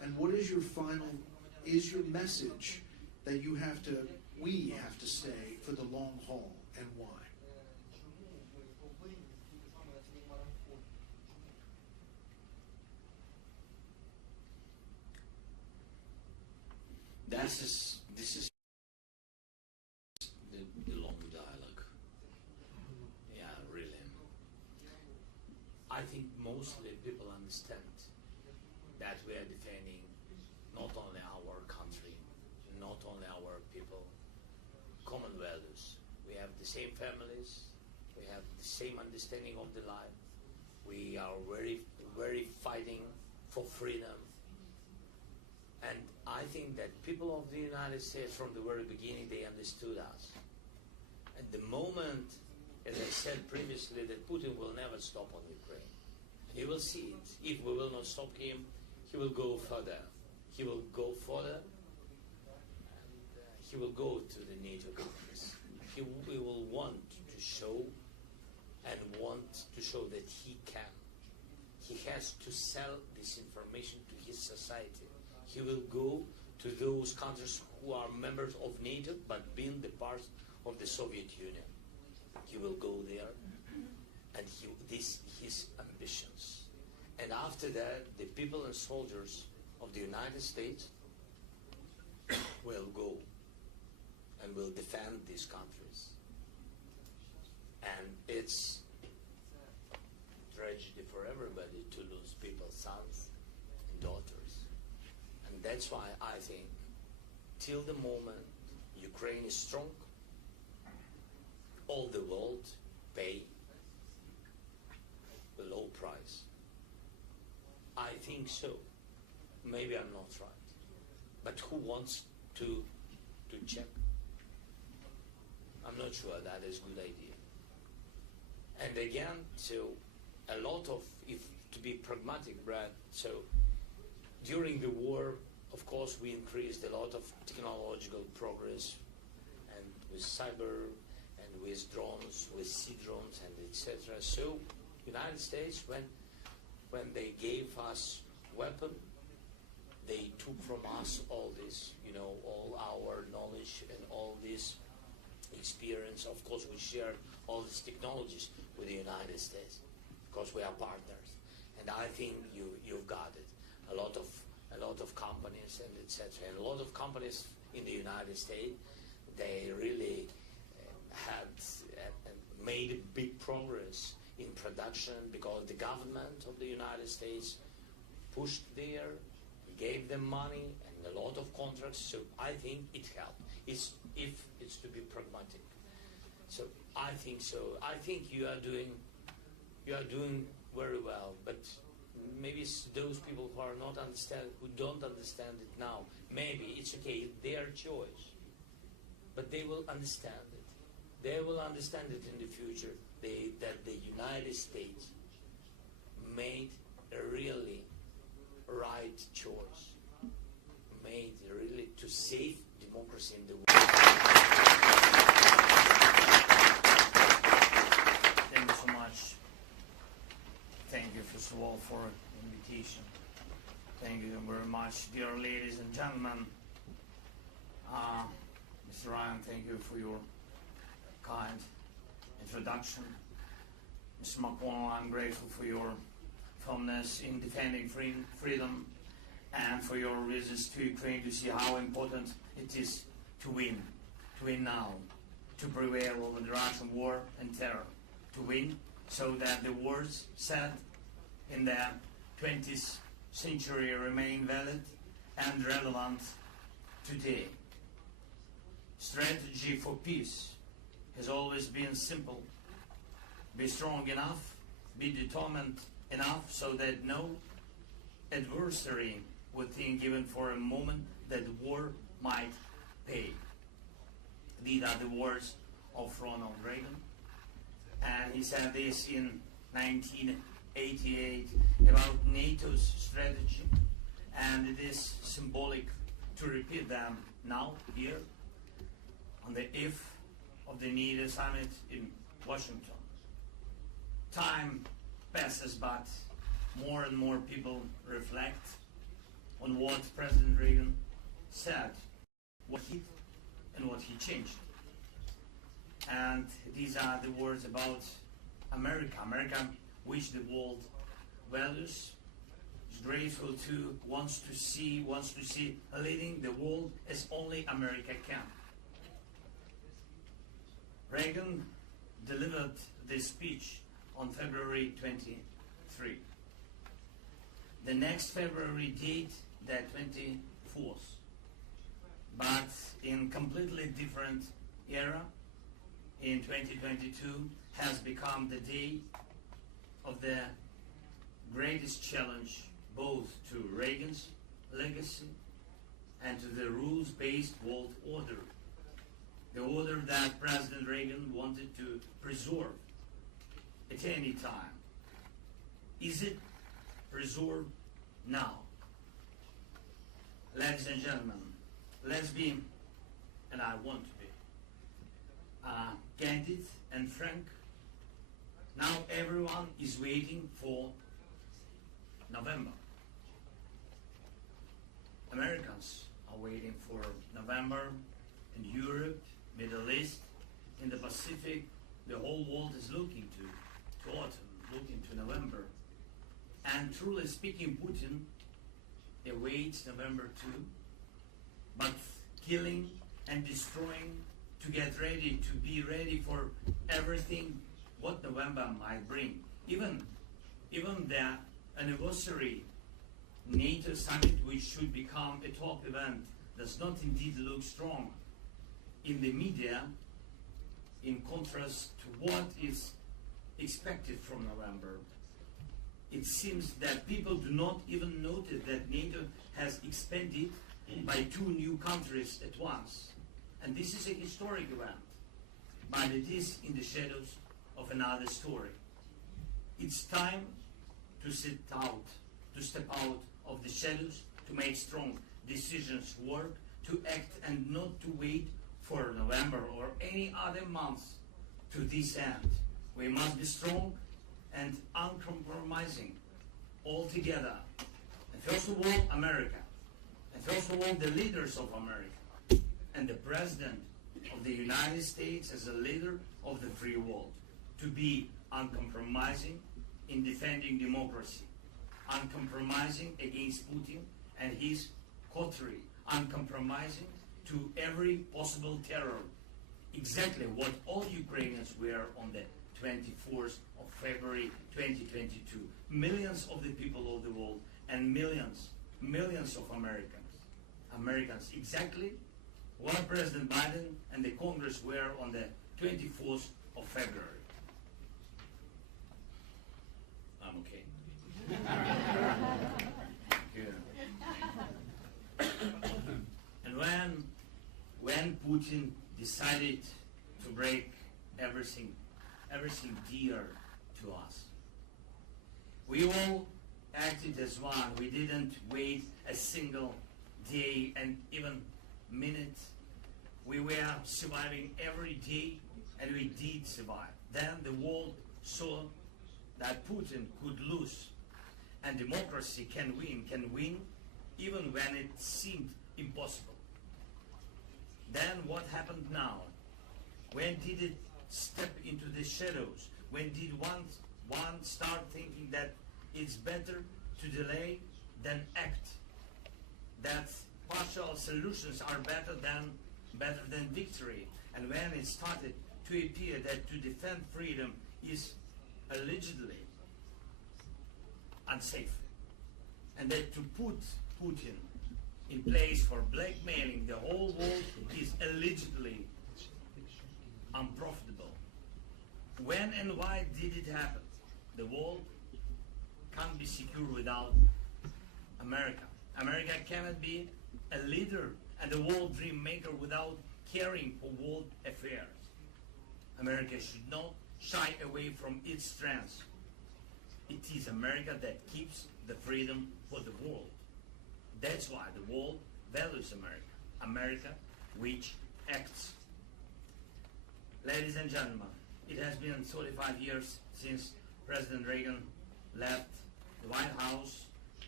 And what is your message that we have to stay for the long haul, and why? This is the long dialogue. Yeah, really. I think mostly people understand that we are defending not only our country, not only our people, common values. We have the same families, we have the same understanding of the life. We are very, very fighting for freedom. And I think that people of the United States from the very beginning, they understood us. At the moment, as I said previously, that Putin will never stop on Ukraine. He will see it. If we will not stop him, he will go further. He will go further, and he will go to the NATO countries. He will want to show that he can. He has to sell this information to his society. He will go to those countries who are members of NATO but being the part of the Soviet Union. He will go there, and this his ambitions. And after that, the people and soldiers of the United States will go and will defend these countries. And it's tragedy for everybody to lose people's sons and daughters. And that's why I think till the moment Ukraine is strong, all the world pay the low price. I think so. Maybe I'm not right. But who wants to check? I'm not sure that is a good idea. And again, so a lot of, if to be pragmatic, Brad, so during the war, of course, we increased a lot of technological progress, and with cyber, and with drones, with sea drones, and etc. So, United States, when they gave us weapon, they took from us all this, all our knowledge and all this experience. Of course, we shared all these technologies with the United States because we are partners. And I think you've got it. A lot of companies and etc. And a lot of companies in the United States, they really had made big progress in production because the government of the United States pushed there, gave them money and a lot of contracts. So I think it helped. If it's to be pragmatic. So I think so. I think you are doing very well, but maybe it's those people who don't understand it now. Maybe it's okay, their choice, but they will understand it. They will understand it in the future. That the United States made a really right choice, made really to save democracy in the world. Thank you so much. Thank you, first of all, for the invitation. Thank you very much, dear ladies and gentlemen. Mr. Ryan, thank you for your kind introduction. Mr. McConnell, I'm grateful for your firmness in defending freedom and for your visits to Ukraine to see how important it is to win now, to prevail over the Russian war and terror, to win so that the words said in the 20th century remain valid and relevant today. Strategy for peace has always been simple. Be strong enough, be determined enough so that no adversary would think even for a moment that war might pay. These are the words of Ronald Reagan. And he said this in 1988 about NATO's strategy. And it is symbolic to repeat them now, here, on the eve of the NATO summit in Washington. Time passes, but more and more people reflect on what President Reagan said, what he did and what he changed. And these are the words about America. America, which the world values, is grateful to, wants to see leading the world as only America can. Reagan delivered this speech on February 23. The next February date, the 24th, but in completely different era, in 2022, has become the day of the greatest challenge both to Reagan's legacy and to the rules-based world order. The order that President Reagan wanted to preserve at any time. Is it preserved now? Ladies and gentlemen, let's be, and I want to be, candid and frank. Now everyone is waiting for November. Americans are waiting for November in Europe, Middle East, in the Pacific. The whole world is looking to autumn, looking to November. And truly speaking, Putin awaits November too, but killing and destroying to get ready, to be ready for everything what November might bring. Even the anniversary NATO summit, which should become a top event, does not indeed look strong in the media in contrast to what is expected from November. It seems that people do not even notice that NATO has expanded by 2 new countries at once. And this is a historic event, but it is in the shadows of another story. It's time to step out of the shadows, to make strong decisions, work, to act, and not to wait for November or any other month to this end. We must be strong and uncompromising all together. And first of all, America. And first of all, the leaders of America. And the President of the United States as a leader of the free world. To be uncompromising in defending democracy. Uncompromising against Putin and his coterie. Uncompromising to every possible terror. Exactly what all Ukrainians were on the 24th of February 2022. Millions of the people of the world and millions of Americans, exactly what President Biden and the Congress were on the 24th of February. I'm okay. Good. And when Putin decided to break everything dear to us, we all acted as one. We didn't wait a single day and even minute. We were surviving every day, and we did survive. Then the world saw that Putin could lose, and democracy can win even when it seemed impossible. Then what happened now? When did it step into the shadows? When did one start thinking that it's better to delay than act? That partial solutions are better than victory. And when it started to appear that to defend freedom is allegedly unsafe, and that to put Putin in place for blackmailing the whole world is allegedly unprofitable. When and why did it happen? The world can't be secure without America. America cannot be a leader and a world dream maker without caring for world affairs. America should not shy away from its strengths. It is America that keeps the freedom for the world. That's why the world values America. America which acts. Ladies and gentlemen, it has been 35 years since President Reagan left the White House.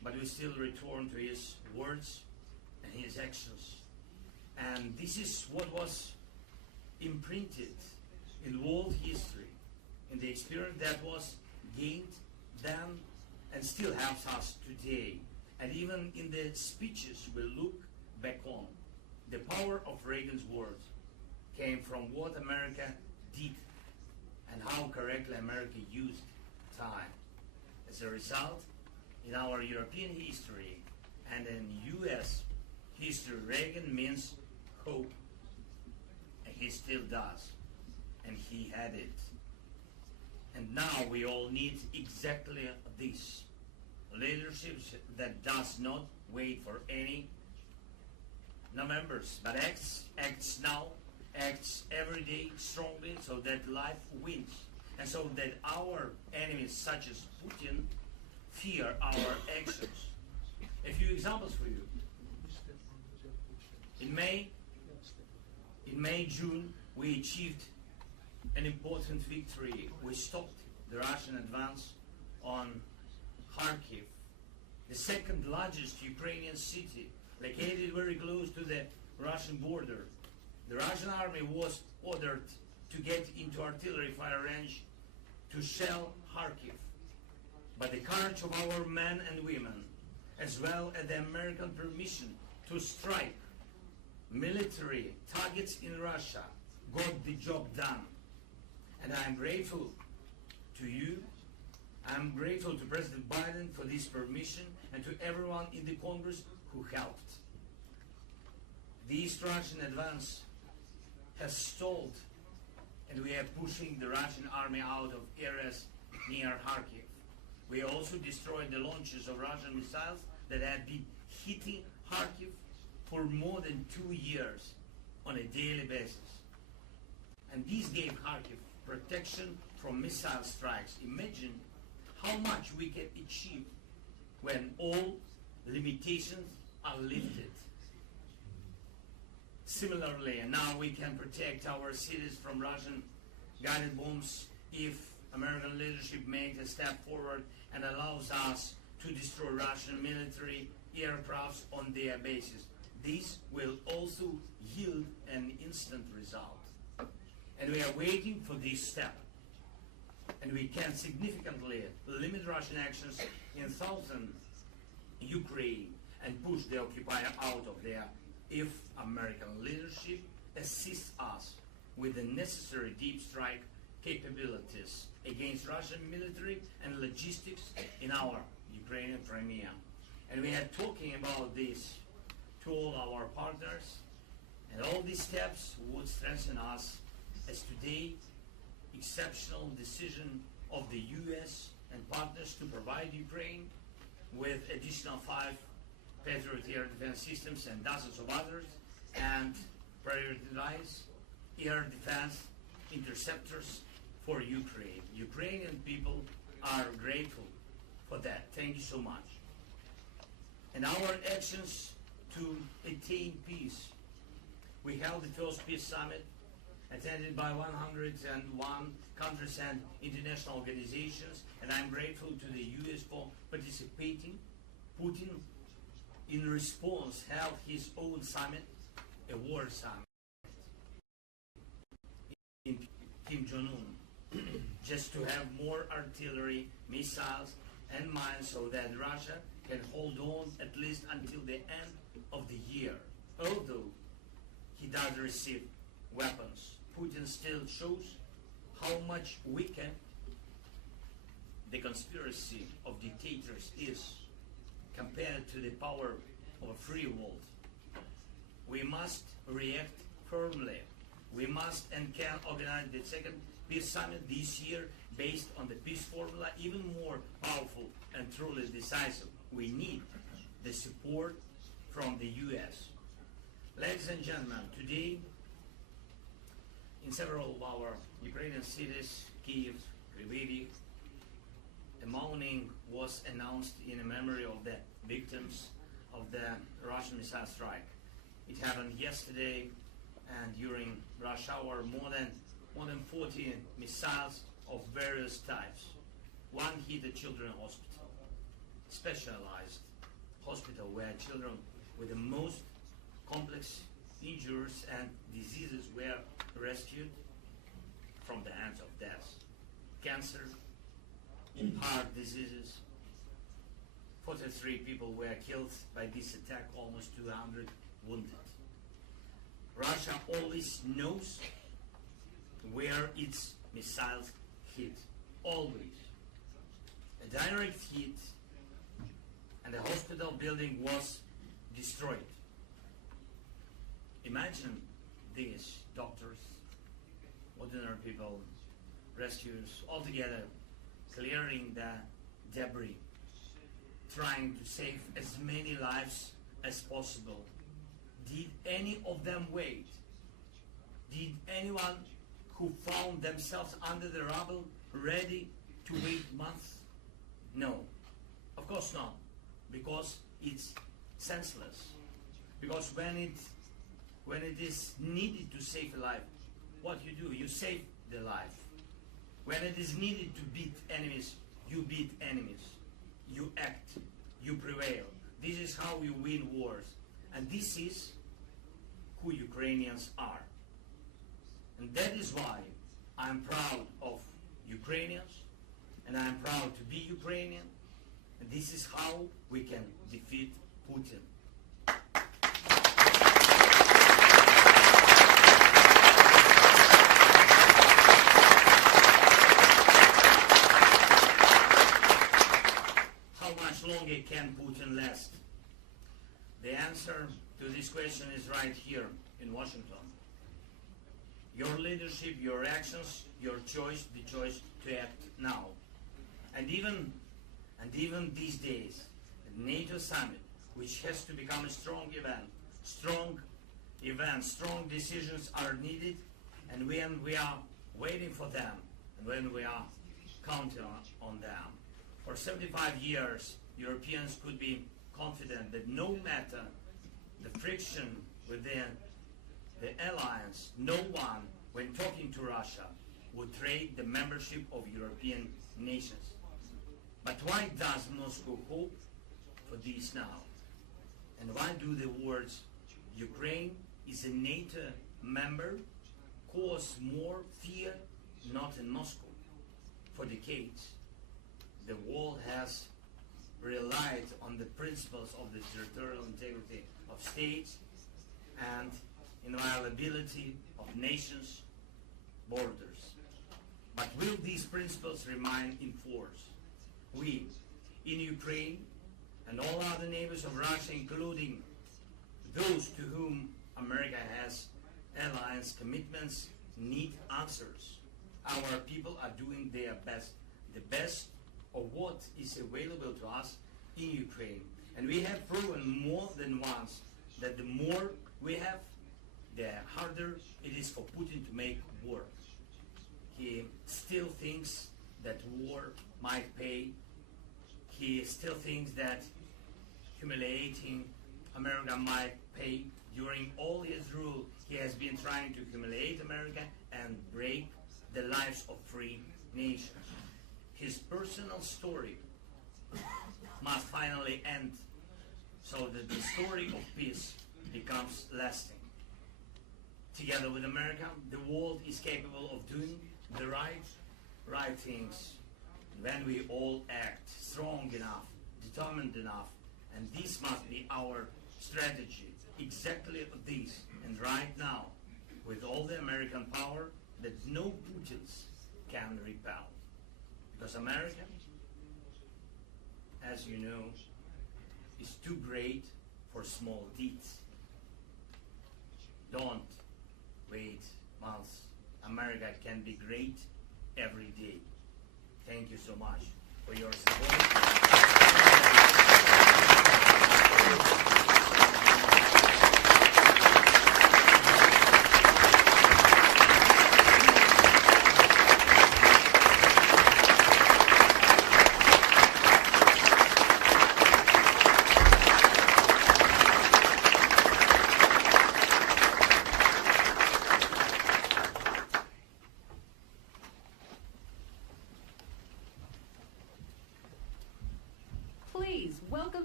but we still return to his words and his actions. And this is what was imprinted in world history, in the experience that was gained then and still helps us today. And even in the speeches we look back on, the power of Reagan's words came from what America did and how correctly America used time. As a result, in our European history and in US history, Reagan means hope, and he still does, and he had it. And now we all need exactly this: leadership that does not wait for any members, but acts now, acts every day strongly, so that life wins, and so that our enemies, such as Putin, fear our actions. A few examples for you. In May, June, we achieved an important victory. We stopped the Russian advance on Kyiv, the second largest Ukrainian city, located very close to the Russian border. The Russian army was ordered to get into artillery fire range to shell Kyiv. But the courage of our men and women, as well as the American permission to strike military targets in Russia, got the job done. And I'm grateful to you. I'm grateful to President Biden for this permission and to everyone in the Congress who helped. This Russian advance has stalled, and we are pushing the Russian army out of areas near Kharkiv. We also destroyed the launches of Russian missiles that had been hitting Kharkiv for more than 2 years on a daily basis. And this gave Kharkiv protection from missile strikes. Imagine how much we can achieve when all limitations are lifted. Similarly, now we can protect our cities from Russian guided bombs if American leadership makes a step forward and allows us to destroy Russian military aircrafts on their bases. This will also yield an instant result. And we are waiting for this step. And we can significantly limit Russian actions in southern Ukraine and push the occupier out of there if American leadership assists us with the necessary deep strike capabilities against Russian military and logistics in our Ukrainian Crimea. And we are talking about this to all our partners, and all these steps would strengthen us as today exceptional decision of the US and partners to provide Ukraine with additional 5 Patriot air defense systems and dozens of others, and prioritize air defense interceptors for Ukraine. Ukrainian people are grateful for that. Thank you so much. And our actions to attain peace. We held the first peace summit attended by 101 countries and international organizations, and I'm grateful to the US for participating. Putin, in response, held his own summit, a war summit, in Kim Jong-un, just to have more artillery, missiles, and mines so that Russia can hold on at least until the end of the year. Although he does receive weapons, Putin still shows how much weaker the conspiracy of dictators is compared to the power of a free world. We must react firmly. We must and can organize the second peace summit this year based on the peace formula, even more powerful and truly decisive. We need the support from the US. Ladies and gentlemen, today in several of our Ukrainian cities, Kyiv, Lviv, a mourning was announced in memory of the victims of the Russian missile strike. It happened yesterday, and during rush hour, more than 40 missiles of various types. One hit the children's hospital, specialized hospital where children with the most complex injuries and diseases were rescued from the hands of death. Cancer, heart diseases. 43 people were killed by this attack, almost 200 wounded. Russia always knows where its missiles hit, always. A direct hit, and the hospital building was destroyed. Imagine these doctors, ordinary people, rescuers, all together, clearing the debris, trying to save as many lives as possible. Did any of them wait? Did anyone who found themselves under the rubble ready to wait months? No, of course not, because it's senseless. Because when it is needed to save a life, what you do? You save the life. When it is needed to beat enemies, you beat enemies. You act, you prevail. This is how you win wars. And this is who Ukrainians are. And that is why I'm proud of Ukrainians, and I'm proud to be Ukrainian. And this is how we can defeat Putin. How much longer can Putin last? The answer to this question is right here in Washington. Your leadership, your actions, your choice, the choice to act now. And even these days, the NATO summit, which has to become a strong event, strong decisions are needed, and when we are waiting for them, and when we are counting on them. For 75 years, Europeans could be confident that no matter the friction within the alliance, no one, when talking to Russia, would trade the membership of European nations. But why does Moscow hope for this now? And why do the words Ukraine is a NATO member cause more fear not in Moscow? For decades, the world has relied on the principles of the territorial integrity of states and inviolability of nations' borders. But will these principles remain in force? We, in Ukraine, and all other neighbors of Russia, including those to whom America has alliance commitments, need answers. Our people are doing their best, the best of what is available to us in Ukraine. And we have proven more than once that the more we have, the harder it is for Putin to make war. He still thinks that war might pay. He still thinks that humiliating America might pay. During all his rule, he has been trying to humiliate America and break the lives of free nations. His personal story must finally end so that the story of peace becomes lasting. Together with America, the world is capable of doing the right things when we all act strong enough, determined enough, and this must be our strategy, exactly this, and right now, with all the American power that no Putins can repel. Because America, as you know, is too great for small deeds. Don't wait months. America can be great every day. Thank you so much for your support. Please welcome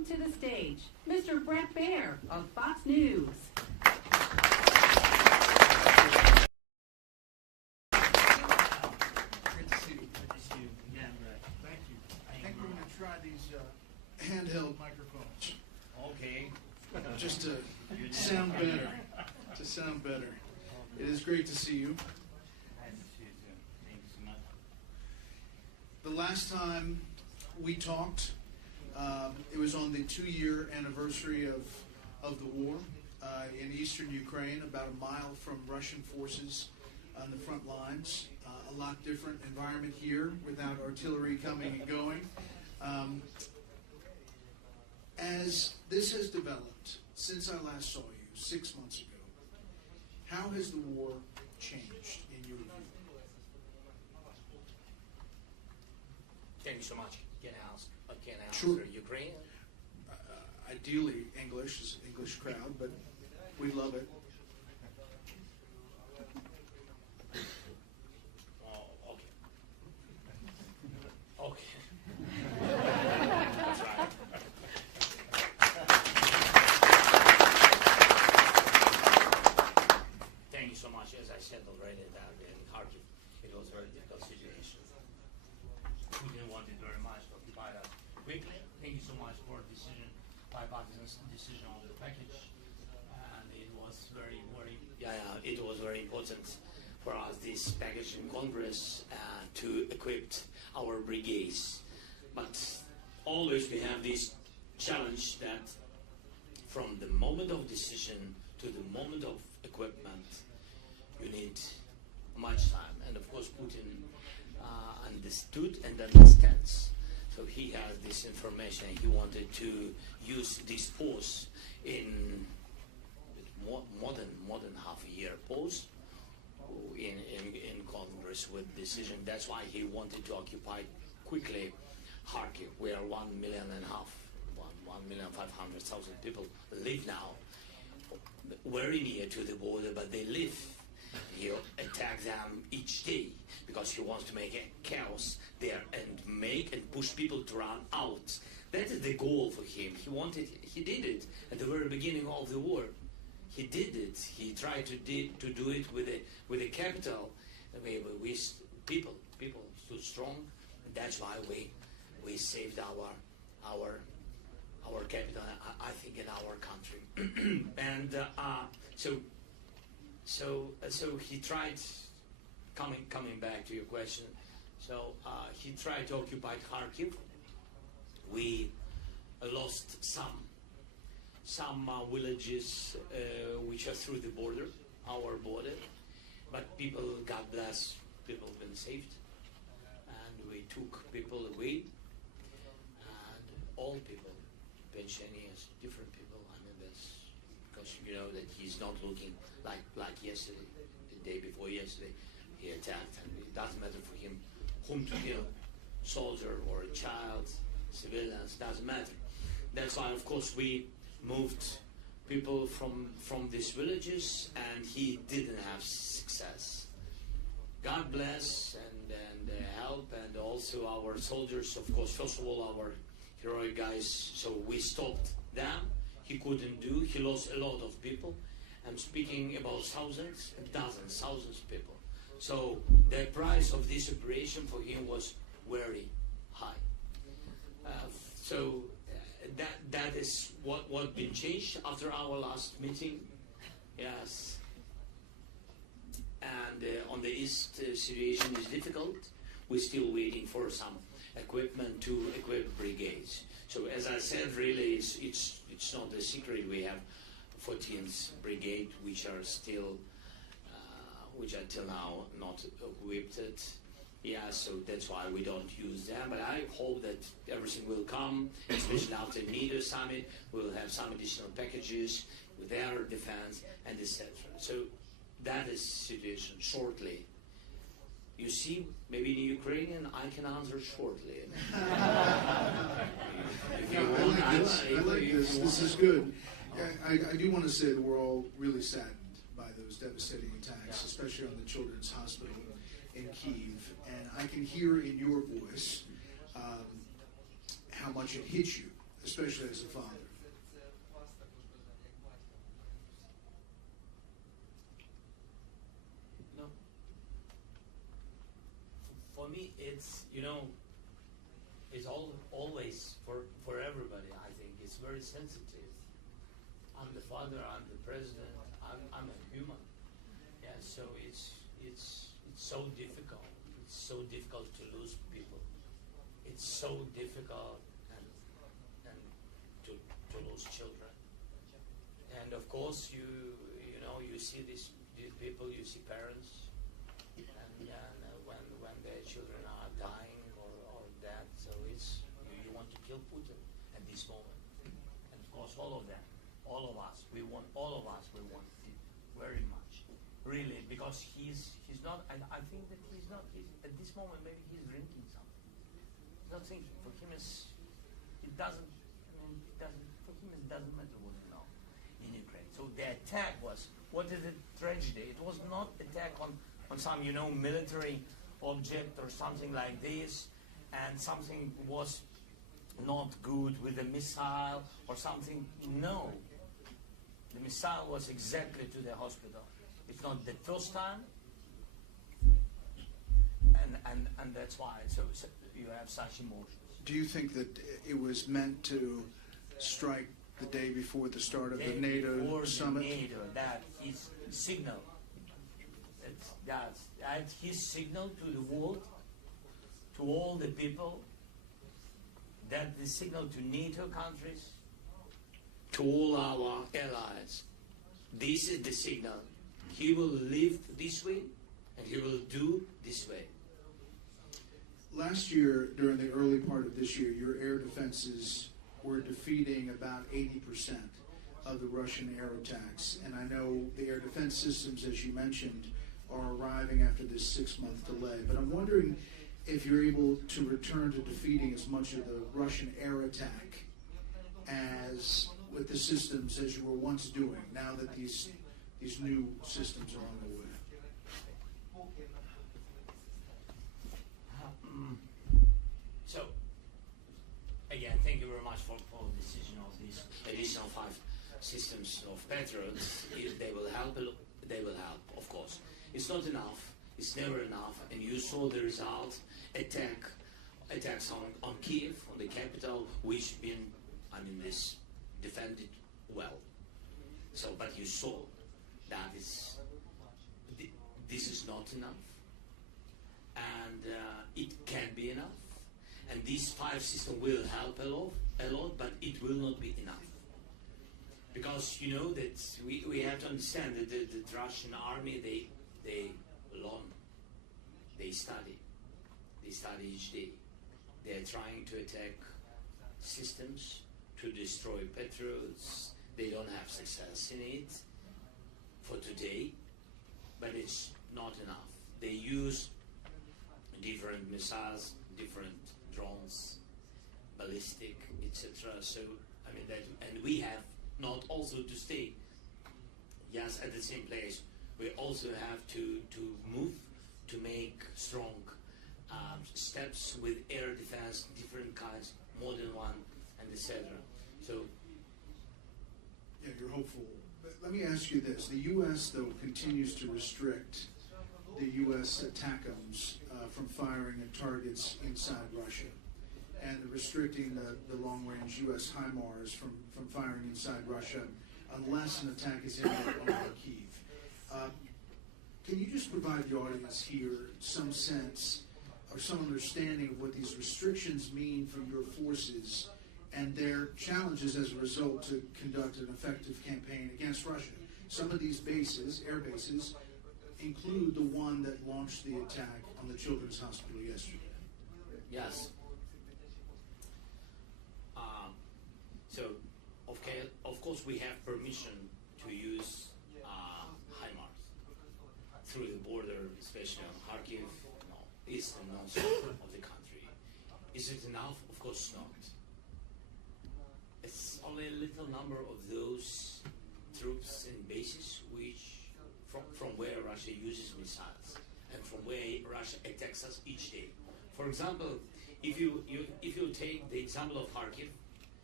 to the stage Mr. Brett Baer of Fox News. Great to see you. Good to see you again, Brett. Thank you. I Thank think you we're very going to try these handheld microphones Okay. just to sound better. To sound better. It is great to see you. Nice to see you too. Thank you so much. The last time we talked, it was on the 2-year anniversary of the war in eastern Ukraine, about a mile from Russian forces on the front lines. A lot different environment here without artillery coming and going. As this has developed since I last saw you 6 months ago, how has the war changed in your view? Thank you so much. Can I ask? Can I answer Sure. Ukrainian? Ideally, English is an English crowd, but we love it. Oh, okay. Okay. That's right. Thank you so much. As I said already, that in Kharkiv, it was a very difficult situation. Putin wanted very much to occupy that quickly. Thank you so much for bipartisan decision on the package, and it was very it was very important for us, this package in Congress, to equip our brigades. But always we have this challenge that from the moment of decision to the moment of equipment, you need much time. And of course, Putin understood and understands. So he has this information. He wanted to use this pause in more than half a year pause in Congress with decision. That's why he wanted to occupy quickly Kharkiv, where 1.5 million, 1,500,000 people live now, very near to the border, but they live. He attacks them each day because he wants to make a chaos there and push people to run out. That is the goal for him. He did it at the very beginning of the war. He did it. He tried to do it with a capital. With people stood strong. And that's why we saved our capital. I think in our country. And so he tried. Coming back to your question, so he tried to occupy Kharkiv. We lost some villages which are through the border, our border, but people, God bless, people have been saved, and we took people away, and all people, pensioners, different people. I mean, that's because you know that he's not looking like yesterday, the day before yesterday. He attacked, and it doesn't matter for him whom to kill, soldier or a child, civilians, doesn't matter. That's why, of course, we moved people from these villages, and he didn't have success. God bless and help, and also our soldiers, of course, first of all, our heroic guys. So we stopped them. He couldn't do. He lost a lot of people. I'm speaking about thousands of people. So the price of this operation for him was very high. So that is what been changed after our last meeting. Yes. And on the east, situation is difficult. We're still waiting for some equipment to equip brigades. So as I said, really, it's not a secret. We have 14th Brigade, which are till now not equipped. Yeah, so that's why we don't use them. But I hope that everything will come, especially after NATO summit. We'll have some additional packages with air defense and etc. So that is situation shortly. You see, maybe in Ukrainian I can answer shortly. I like this. This is good. I do want to say that we're all really saddened by those devastating attacks, especially on the Children's Hospital in Kyiv. And I can hear in your voice how much it hit you especially as a father? No. For me, it's it's always for everybody. I think it's very sensitive. I'm the father. I'm the president. I'm a human. Yeah. So it's so difficult. It's so difficult to lose people. It's so difficult and to lose children. And of course, you see these people. You see parents, and when their children are dying or dead. So it's you want to kill Putin at this moment. And of course, all of them, all of us, we want it very much, really, because he's not. I think that he's not. At this moment, maybe he's drinking something. He's not thinking. For him, it doesn't. I mean, it doesn't. For him, it doesn't matter what in Ukraine. So the attack was. What is the tragedy? It was not attack on some military object or something like this, and something was not good with the missile or something. No, the missile was exactly to the hospital. It's not the first time, and that's why. So you have such emotions. Do you think that it was meant to strike the day before the start of the NATO summit? NATO, that his signal. That's his signal to the world, to all the people. That the signal to NATO countries, to all our allies. This is the signal. He will live this way, and he will do this way. Last year, during the early part of this year, your air defenses were defeating about 80% of the Russian air attacks. And I know the air defense systems, as you mentioned, are arriving after this 6-month delay. But I'm wondering if you're able to return to defeating as much of the Russian air attack as with the systems as you were once doing, now that these new systems are on the way. So, again, thank you very much for the decision of these additional 5 systems of Patriots. If they will help, they will help, of course. It's not enough. It's never enough. And you saw the result, attacks on Kyiv, on the capital, which this defended well. So, but you saw that this is not enough. And it can be enough. And these 5 systems will help a lot, but it will not be enough. Because that we have to understand that the Russian army, they learn, they study each day. They are trying to attack systems, to destroy Patriots. They don't have success in it for today, but it's not enough. They use different missiles, different drones, ballistic, etc. So and we have not also to stay just at the same place. We also have to move to make strong steps with air defense, different kinds, modern one, and etc. So yeah, you're hopeful. But let me ask you this: the U.S. though continues to restrict the U.S. ATACMS from firing at targets inside Russia, and restricting the long-range U.S. HIMARS from firing inside Russia unless an attack is imminent on Kyiv. Can you just provide the audience here some sense or some understanding of what these restrictions mean for your forces and their challenges as a result to conduct an effective campaign against Russia? Some of these bases, air bases, include the one that launched the attack on the Children's Hospital yesterday. Yes. So, of course, we have permission to use HIMARS through the border, especially on Kharkiv, east and north of the country. Is it enough? Of course not. It's only a little number of those troops and bases which, from where Russia uses missiles and from where Russia attacks us each day. For example, if you take the example of Kharkiv,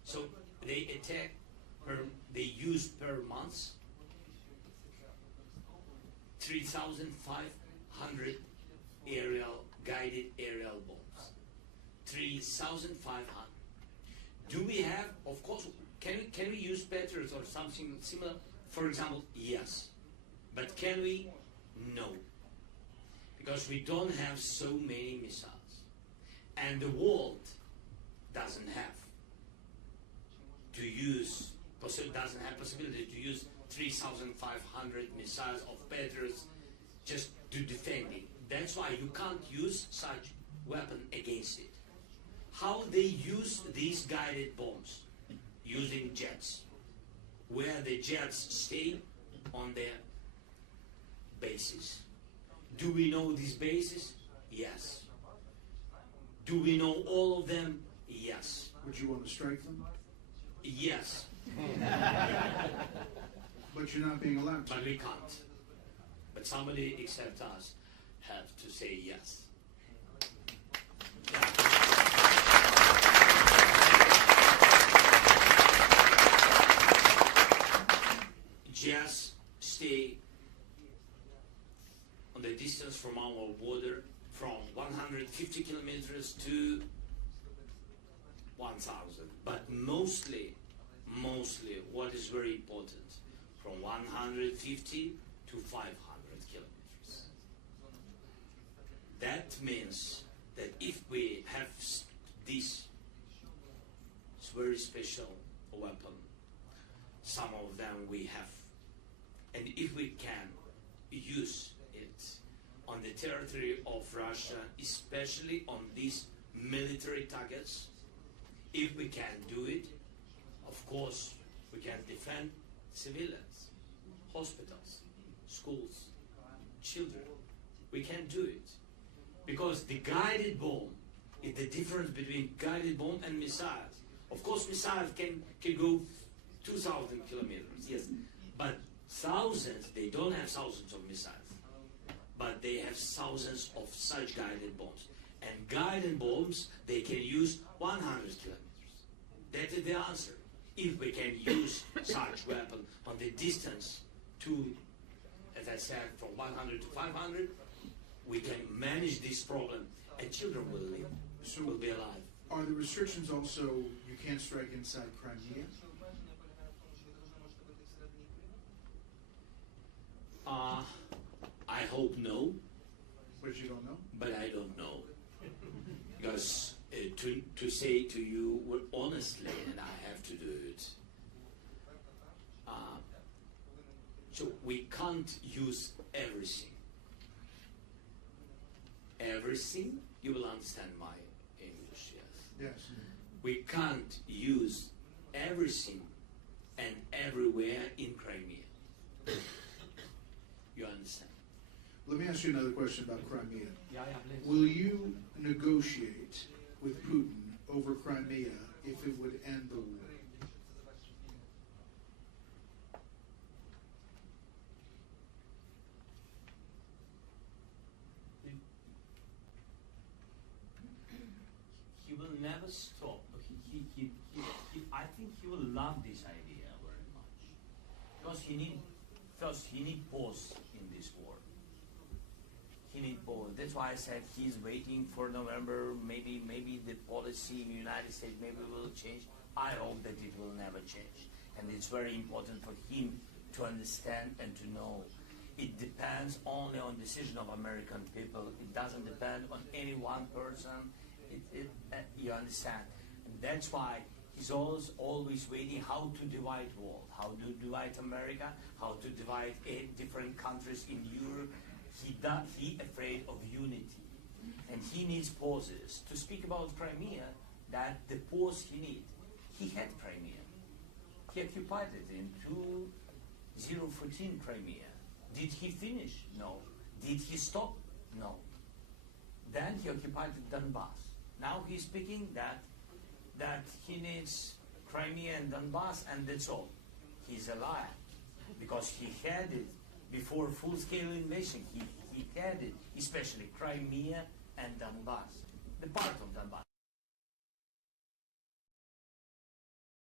So they attack they use per month 3,500 guided aerial bombs. 3,500. Do we have, of course, can we use Patriots or something similar? For example, yes. But can we? No. Because we don't have so many missiles. And the world doesn't have possibility to use 3,500 missiles of Patriots just to defend it. That's why you can't use such weapon against it. How they use these guided bombs? Using jets, where the jets stay on their bases. Do we know these bases? Yes. Do we know all of them? Yes. Would you want to strike them? Yes. But you're not being allowed to. But we can't. But somebody except us have to say yes. Jets stay on the distance from our border from 150 kilometers to 1,000. But mostly what is very important, from 150 to 500 kilometers. That means that if we have this very special weapon, some of them we have, and if we can use it on the territory of Russia, especially on these military targets, if we can do it, of course, we can defend civilians, hospitals, schools, children. We can do it. Because the guided bomb is the difference between guided bomb and missiles. Of course, missiles can go 2,000 kilometers, yes. But thousands, they don't have thousands of missiles. But they have thousands of such guided bombs. And guided bombs, they can use 100 kilometers. That is the answer. If we can use such weapon on the distance to, as I said, from 100 to 500, we can manage this problem, and children will live, will be alive. Are the restrictions also, you can't strike inside Crimea? I hope no. But you don't know? But I don't know. Because to say to you honestly, and I have to do it, so we can't use everything. Everything? You will understand my English, yes? Yes. We can't use everything and everywhere in Crimea. You understand? Let me ask you another question about Crimea. Yeah, please. Will you negotiate with Putin over Crimea if it would end the war? He will never stop. I think he will love this idea very much. Because he need pause in this war. He need pause. That's why I said he's waiting for November. Maybe the policy in the United States maybe will change. I hope that it will never change. And it's very important for him to understand and to know. It depends only on decision of American people. It doesn't depend on any one person. You understand? And that's why he's always waiting how to divide world, how to divide America, how to divide different countries in Europe. He afraid of unity, and he needs pauses. To speak about Crimea, that the pause he needs. He had Crimea. He occupied it in 2014 Crimea. Did he finish? No. Did he stop? No. Then he occupied Donbass. Now he's speaking that he needs Crimea and Donbass, and that's all. He's a liar, because he had it before full-scale invasion. He had it, especially Crimea and Donbass, the part of Donbass.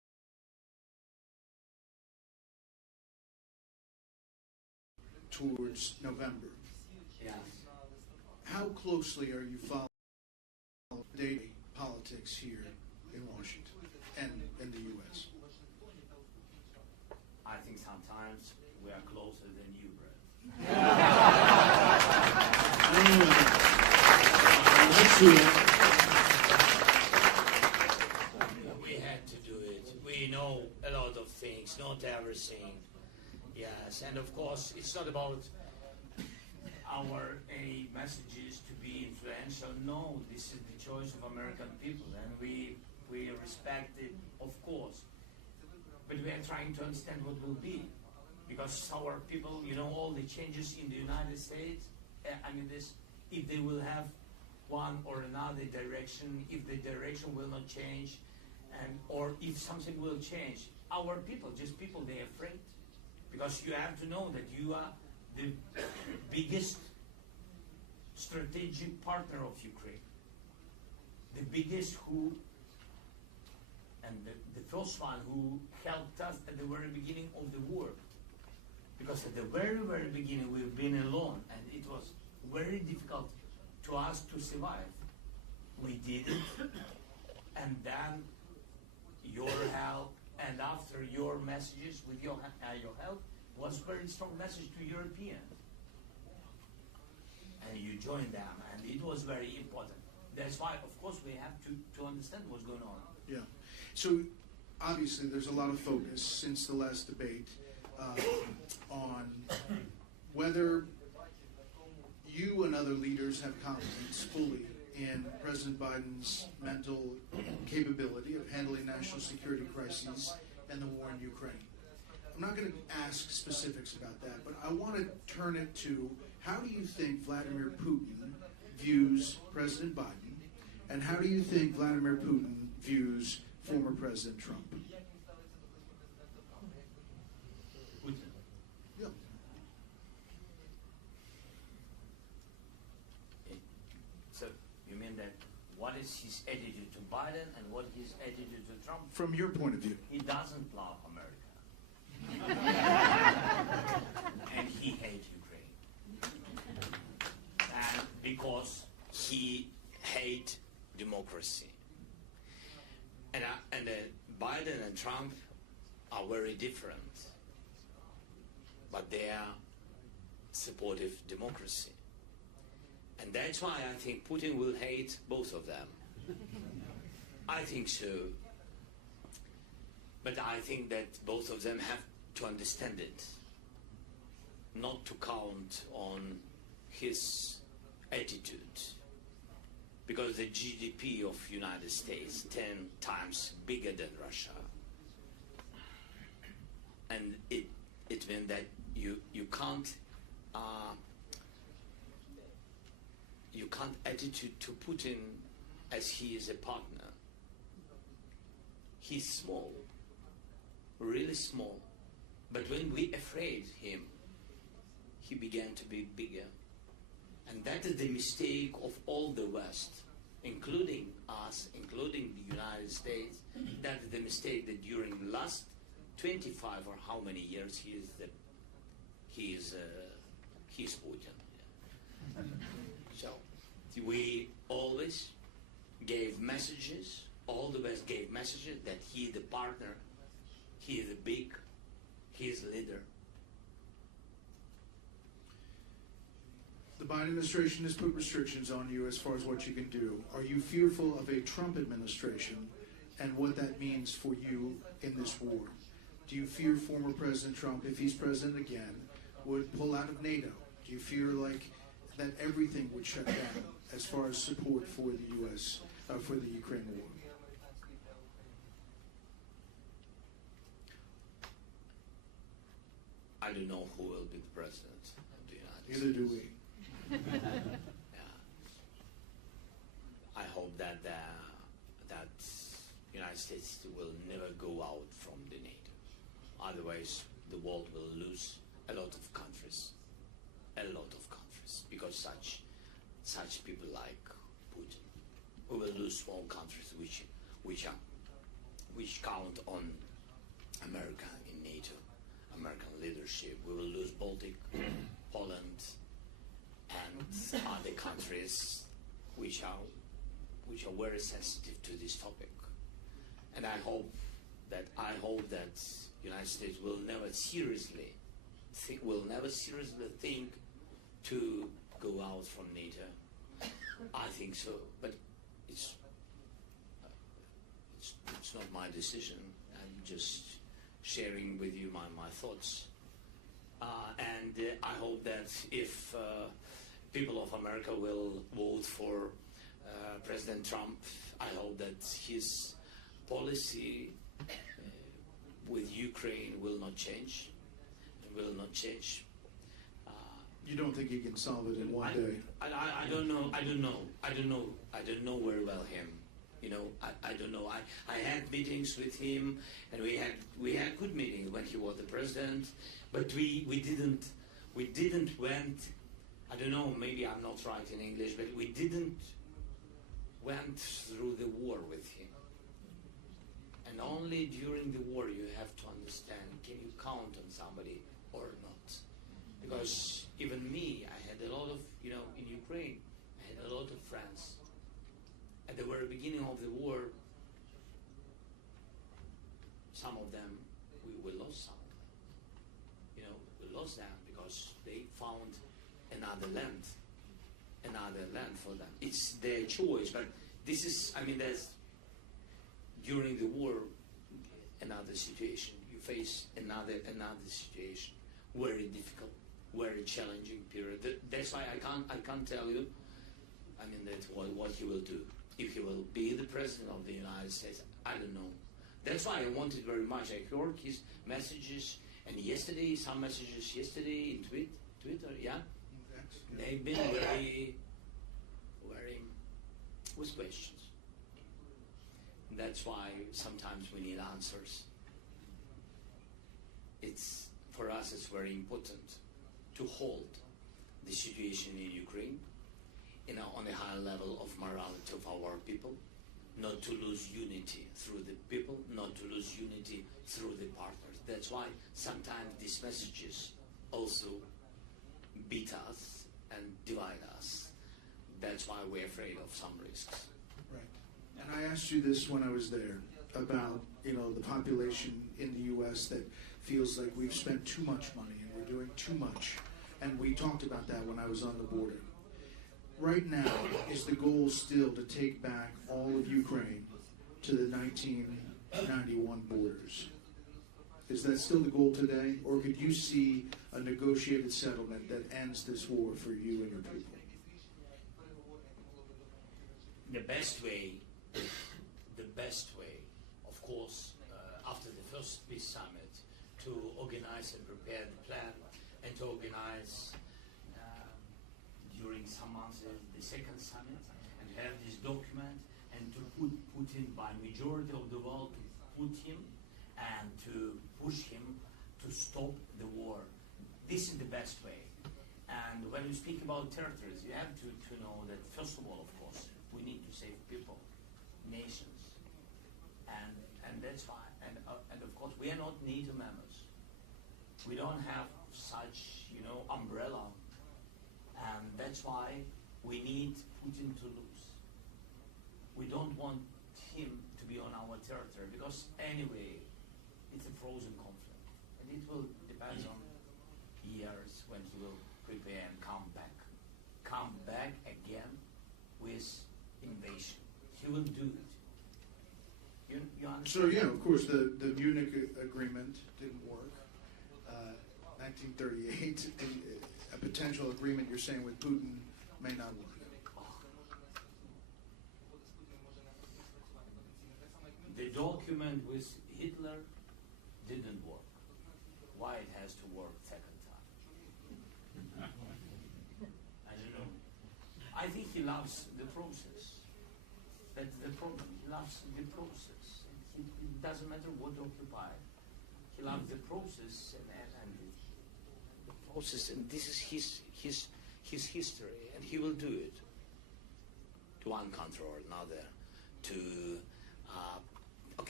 towards November. Yeah. How closely are you following daily politics here in Washington and in the U.S.? I think sometimes we are closer than you, Brett. Let's see it. We had to do it. We know a lot of things, not everything. Yes, and of course, it's not about our any messages to be influential. No, this is the choice of American people, and we respect it, of course. But we are trying to understand what will be, because our people, you know, all the changes in the United States. I mean, if they will have one or another direction, if the direction will not change, and or if something will change, our people, just people, they're afraid, because you have to know that you are the biggest strategic partner of Ukraine, the biggest and the first one who helped us at the very beginning of the war. Because at the very, very beginning we've been alone, and it was very difficult to us to survive. We did it, and then your help, and after your messages with your help, was very strong message to Europeans. And you joined them, and it was very important. That's why, of course, we have to understand what's going on. Yeah. So obviously there's a lot of focus since the last debate on whether you and other leaders have confidence fully in President Biden's mental capability of handling national security crises and the war in Ukraine. I'm not going to ask specifics about that, but I want to turn it to how do you think Vladimir Putin views President Biden, and how do you think Vladimir Putin views former President Trump? Putin. Yeah. So you mean that what is his attitude to Biden and what is his attitude to Trump? From your point of view. He doesn't love America. And he hates Ukraine. And because He hates democracy. And Biden and Trump are very different, but they are supportive democracy. And that's why I think Putin will hate both of them. I think so. But I think that both of them have to understand it, not to count on his attitude. Because the GDP of United States 10 times bigger than Russia. And it means that you can't attitude to Putin as he is a partner. He's small, really small. But when we afraid him, he began to be bigger. And that is the mistake of all the West, including us, including the United States. That is the mistake that during the last 25 or how many years he is Putin. So we always gave messages, all the West gave messages that he is the partner, he is the big, he is leader. The Biden administration has put restrictions on you as far as what you can do. Are you fearful of a Trump administration and what that means for you in this war? Do you fear former President Trump, if he's president again, would pull out of NATO? Do you fear like that everything would shut down as far as support for the U.S., for the Ukraine war? I don't know who will be the president of the United States. Neither do we. Yeah. I hope that that United States will never go out from the NATO. Otherwise, the world will lose a lot of countries, because such people like Putin. We will lose small countries which count on America in NATO, American leadership. We will lose Baltic Poland, and other countries which are very sensitive to this topic. And I hope that United States will never seriously think to go out from NATO. I think so, but it's not my decision. I'm just sharing with you my thoughts. And I hope that if people of America will vote for President Trump, I hope that his policy with Ukraine will not change. You don't think he can solve it in one day? I don't know. I don't know very well him. You know, I don't know. I had meetings with him, and we had good meetings when he was the president, but we didn't went. I don't know. Maybe I'm not right in English, but we didn't went through the war with him. And only during the war you have to understand: can you count on somebody or not? Because even me, I had a lot of, in Ukraine, I had a lot of friends. At the very beginning of the war, some of them, we lost some. We lost them because they found another land for them. It's their choice, but this is, there's, during the war, another situation. You face another situation, very difficult, very challenging period. That's why I can't tell you, that what he will do. If he will be the president of the United States, I don't know. That's why I wanted very much. I heard his messages, and some messages yesterday in Twitter, yeah? They've been very with questions. That's why sometimes we need answers. For us, it's very important to hold the situation in Ukraine on a high level of morality of our people, not to lose unity through the people, not to lose unity through the partners. That's why sometimes these messages also beat us and divide us. That's why we're afraid of some risks. Right. And I asked you this when I was there about, the population in the U.S. that feels like we've spent too much money and we're doing too much. And we talked about that when I was on the border. Right now, is the goal still to take back all of Ukraine to the 1991 borders? Is that still the goal today? Or could you see a negotiated settlement that ends this war for you and your people? The best way, of course, after the first peace summit, to organize and prepare the plan and to organize during some months the second summit and have this document and to put Putin by majority of the world, to put him and to push him to stop the war. This is the best way. And when you speak about territories, you have to know that first of all, of course, we need to save people, nations, and that's why. And of course, we are not NATO members. We don't have such umbrella. And that's why we need Putin to lose. We don't want him to be on our territory because anyway, it's a frozen conflict. And it will depend on years when he will prepare and come back again with invasion. He will do it. You understand? So yeah, of course, the Munich agreement didn't work. 1938, a potential agreement you're saying with Putin may not work. The document with Hitler didn't work. Why it has to work second time? I don't know. I think he loves the process. That's the problem. He loves the process. It doesn't matter what occupied. He loves the process and the process, and this is his history, and he will do it to one country or another to occupy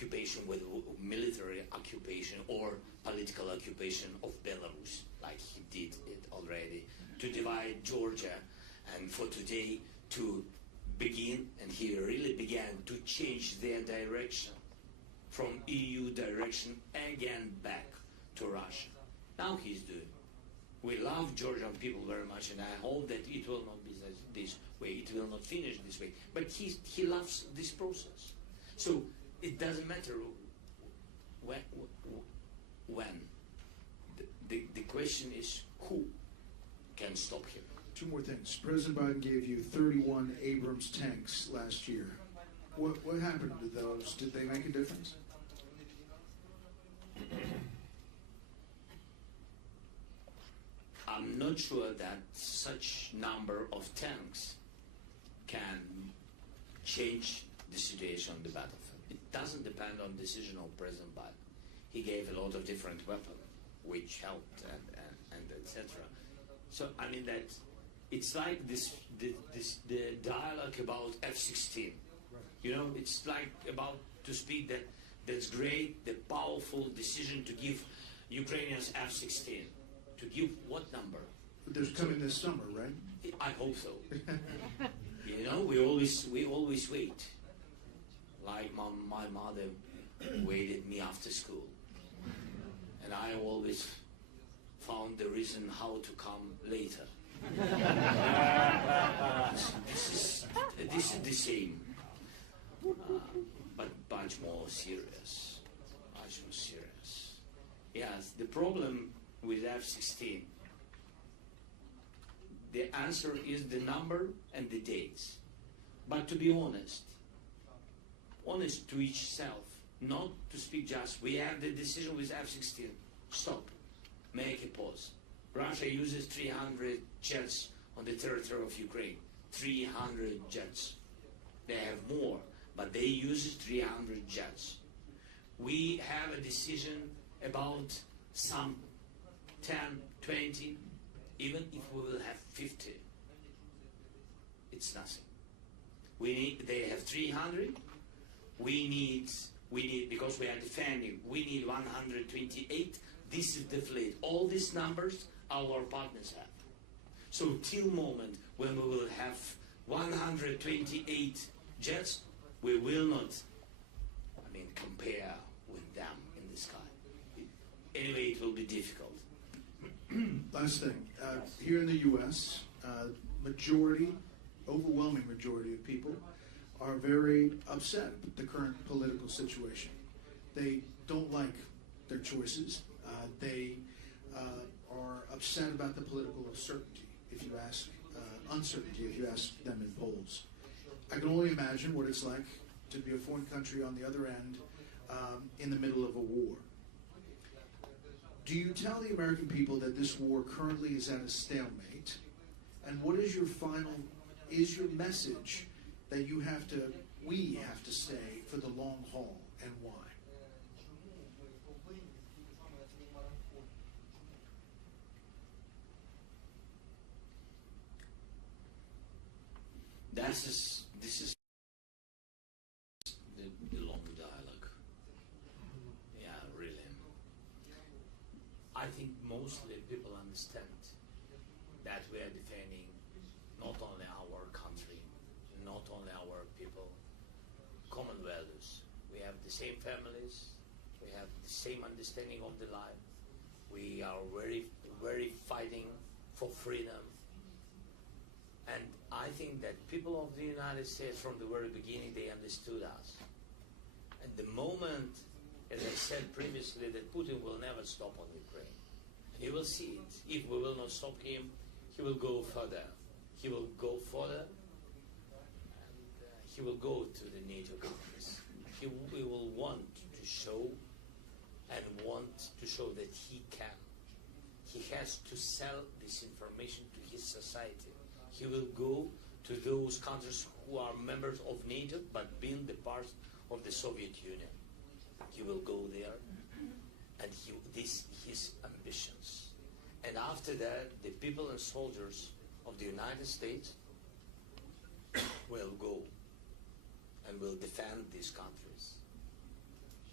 occupation, whether military occupation or political occupation of Belarus, like he did it already, to divide Georgia, and for today to begin, and he really began to change their direction from EU direction again back to Russia. Now he's doing. We love Georgian people very much, and I hope that it will not be this way, it will not finish this way. But he loves this process. So it doesn't matter when. The question is who can stop him. Two more things. President Biden gave you 31 Abrams tanks last year. What happened to those? Did they make a difference? I'm not sure that such number of tanks can change the situation on the battlefield. It doesn't depend on decision of President Biden. He gave a lot of different weapons, which helped, and etc. So I mean that it's like the dialogue about F-16. You know, it's like about to speak that that's great, the powerful decision to give Ukrainians F-16. To give what number? But there's coming this summer, right? I hope so. You know, we always wait. Like my mother waited me after school, and I always found the reason how to come later. This is the same, but much more serious. Much more serious. Yes, the problem with F-16, the answer is the number and the dates. But to be honest to each self, not to speak just, we have the decision with F-16, stop, make a pause. Russia uses 300 jets on the territory of Ukraine, 300 jets. They have more, but they use 300 jets. We have a decision about some 10, 20, even if we will have 50, it's nothing. They have 300, we need, because we are defending, we need 128, this is the fleet. All these numbers our partners have. So till moment when we will have 128 jets, we will not, compare with them in the sky. Anyway, it will be difficult. Last thing, here in the U.S., overwhelming majority of people are very upset with the current political situation. They don't like their choices. They are upset about the political uncertainty, if you ask them in polls. I can only imagine what it's like to be a foreign country on the other end in the middle of a war. Do you tell the American people that this war currently is at a stalemate? And what is your message that we have to stay for the long haul, and why? This is the long dialogue. Yeah, really. I think mostly people understand that we are defending not only our country, not only our people, common values. We have the same families, we have the same understanding of the life. We are very, very fighting for freedom. And I think that people of the United States from the very beginning, they understood us. And the moment, as I said previously, that Putin will never stop on Ukraine. He will see it. If we will not stop him, he will go further. He will go further, and he will go to the NATO countries. He will want to show that he can. He has to sell this information to his society. He will go to those countries who are members of NATO but being the part of the Soviet Union. He will go there, and his ambitions. And after that, the people and soldiers of the United States will go and will defend these countries.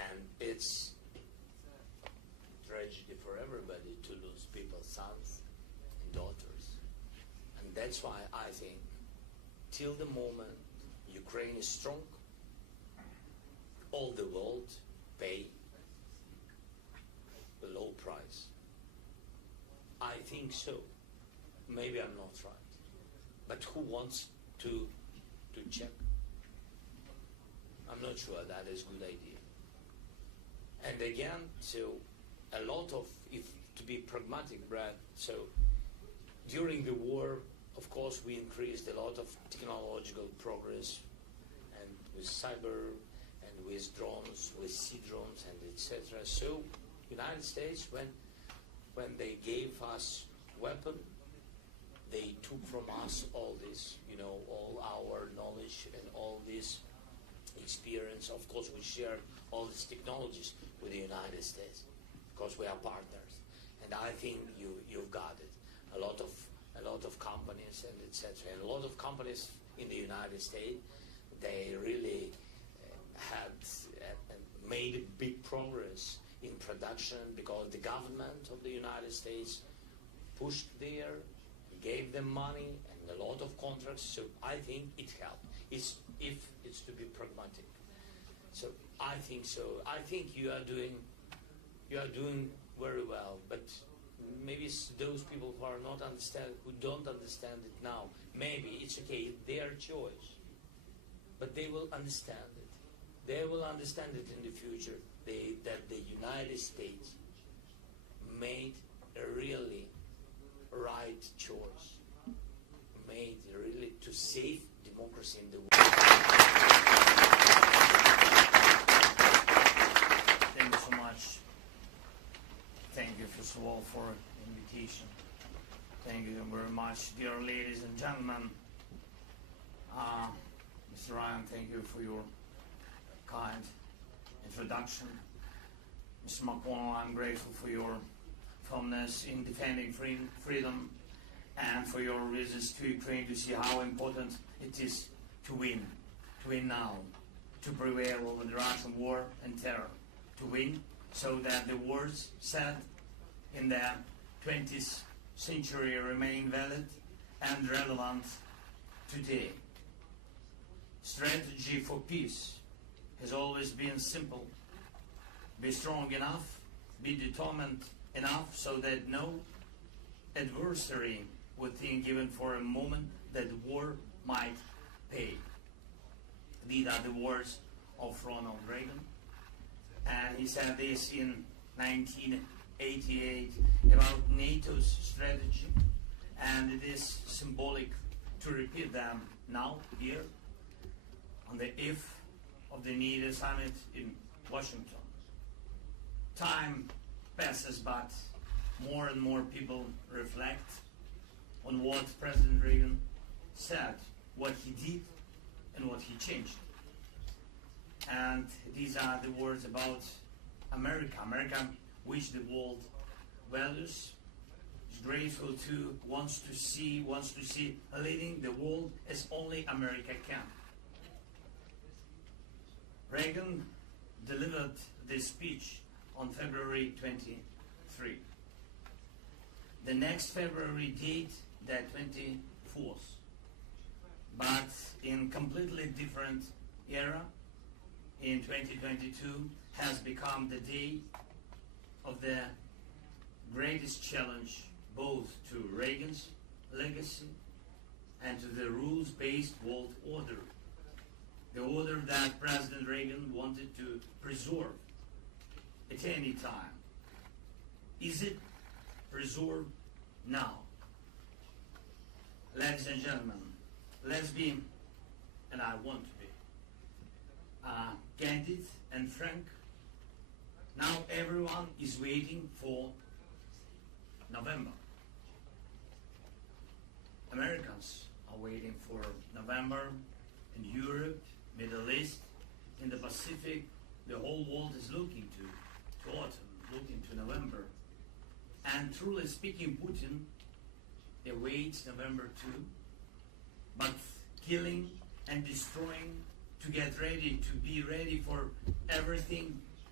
And it's tragedy for everybody to lose people's sons and daughters. And that's why I think till the moment Ukraine is strong, all the world pay a low price. I think so. Maybe I'm not right. But who wants to check? I'm not sure that is a good idea. And again, so a lot of, if to be pragmatic, Brad, so during the war, of course, we increased a lot of technological progress, and with cyber, and with drones, with sea drones, and etc. So, United States, when they gave us weapon, they took from us all this, all our knowledge and all this experience. Of course, we share all these technologies with the United States because we are partners. And I think you've got it. A lot of companies and etc. And a lot of companies in the United States, they really had made big progress in production because the government of the United States pushed there, gave them money and a lot of contracts. So I think it helped. If it's to be pragmatic. So I think so. I think you are doing very well, but maybe it's those people who don't understand it now. Maybe it's okay, their choice, but they will understand it. They will understand it in the future. That the United States made a really right choice, made really to save democracy in the world. Thank you so much. Thank you, first of all, for the invitation. Thank you very much, dear ladies and gentlemen. Mr. Ryan, thank you for your kind introduction. Mr. McConnell, I'm grateful for your firmness in defending freedom and for your visits to Ukraine to see how important it is to win now, to prevail over the Russian war and terror, to win so that the words said in the 20th century remain valid and relevant today. Strategy for peace has always been simple. Be strong enough, be determined enough so that no adversary would think even for a moment that war might pay. These are the words of Ronald Reagan. And he said this in 1988 about NATO's strategy. And it is symbolic to repeat them now, here, on the eve of the NATO summit in Washington. Time passes, but more and more people reflect on what President Reagan said, what he did, and what he changed. And these are the words about America. America, which the world values, is grateful to, wants to see leading the world as only America can. Reagan delivered this speech on February 23. The next February date, the 24th, but in completely different era, in 2022, has become the day of the greatest challenge both to Reagan's legacy and to the rules-based world order. The order that President Reagan wanted to preserve at any time. Is it preserved now? Ladies and gentlemen, let's be, and I want to be, candid and frank. Now everyone is waiting for November. Americans are waiting for November in Europe, Middle East, in the Pacific. The whole world is looking to autumn, looking to November. And truly speaking, Putin awaits November too, but killing and destroying to get ready, to be ready for everything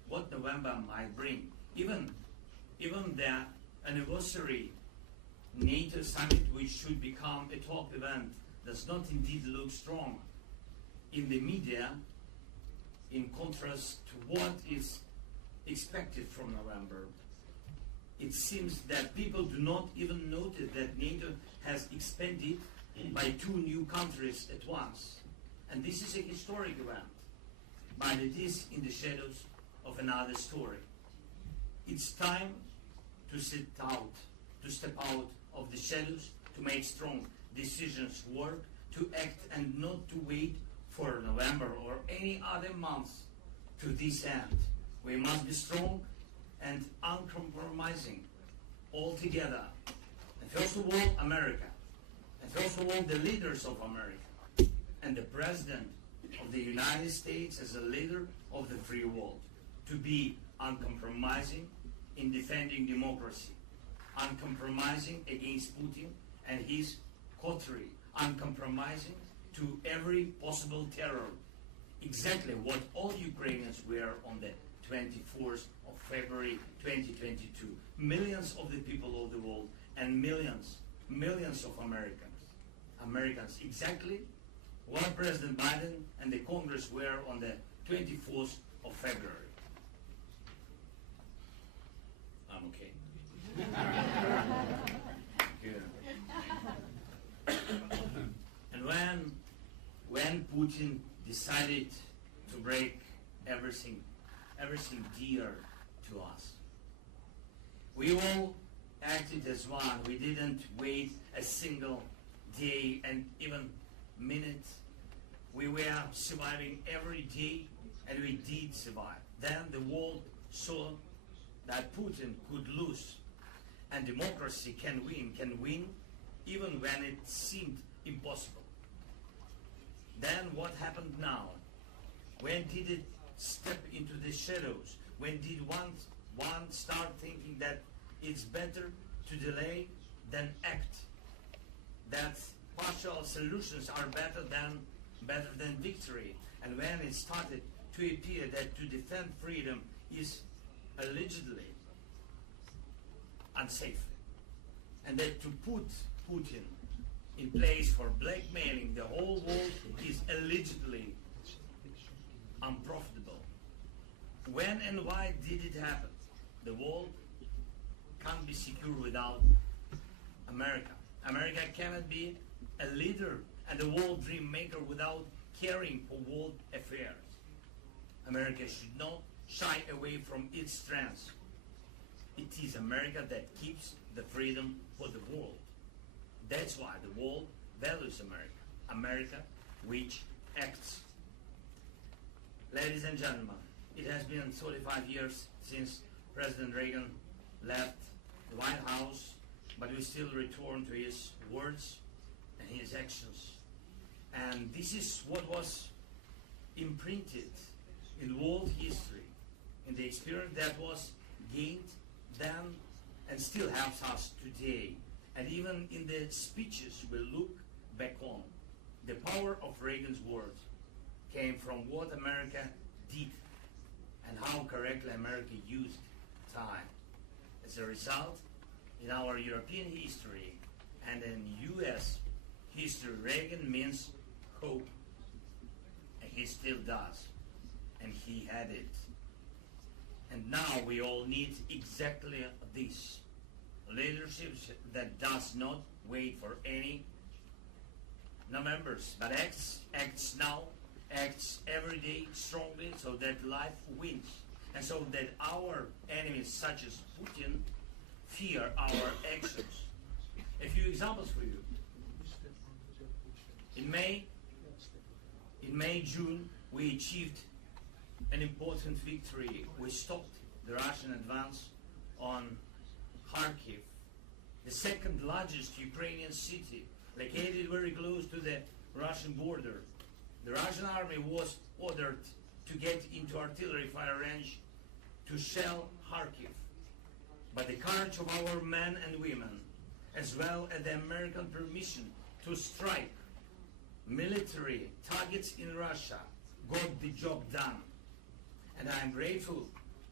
what November might bring. Even the anniversary NATO summit, which should become a top event, does not indeed look strong in the media, in contrast to what is expected from November. It seems that people do not even notice that NATO has expanded by 2 new countries at once. And this is a historic event, but it is in the shadows of another story. It's time to step out of the shadows, to make strong decisions, work, to act, and not to wait for November or any other month to this end. We must be strong and uncompromising all together. And first of all, America. And first of all, the leaders of America. And the President of the United States as a leader of the free world. To be uncompromising in defending democracy. Uncompromising against Putin and his coterie. Uncompromising to every possible terror. Exactly what all Ukrainians were on the 24th of February 2022. Millions of the people of the world and millions of Americans, exactly what President Biden and the Congress were on the 24th of February. I'm okay. And when Putin decided to break everything dear to us, we all acted as one. We didn't wait a single day and even minute. We were surviving every day, and we did survive. Then the world saw that Putin could lose, and democracy can win even when it seemed impossible. Then what happened now? When did it step into the shadows? When did one start thinking that it's better to delay than act? That partial solutions are better than victory. And when it started to appear that to defend freedom is allegedly unsafe, and that to put Putin in place for blackmailing the whole world is allegedly unprofitable. When and why did it happen? The world can't be secure without America. America cannot be a leader and a world dream maker without caring for world affairs. America should not shy away from its strengths. It is America that keeps the freedom for the world. That's why the world values America. America which acts. Ladies and gentlemen, it has been 35 years since President Reagan left the White House, but we still return to his words and his actions. And this is what was imprinted in world history, in the experience that was gained then and still helps us today. And even in the speeches we look back on, the power of Reagan's words came from what America did and how correctly America used time. As a result, in our European history and in US history, Reagan means hope, and he still does, and he had it. And now we all need exactly this. Leadership that does not wait for any Novembers, but acts now, acts every day strongly so that life wins. And so that our enemies such as Putin fear our actions. A few examples for you. In May, June, we achieved an important victory. We stopped the Russian advance on Kyiv, the second largest Ukrainian city, located very close to the Russian border. The Russian army was ordered to get into artillery fire range to shell Kyiv. But the courage of our men and women, as well as the American permission to strike military targets in Russia, got the job done. And I am grateful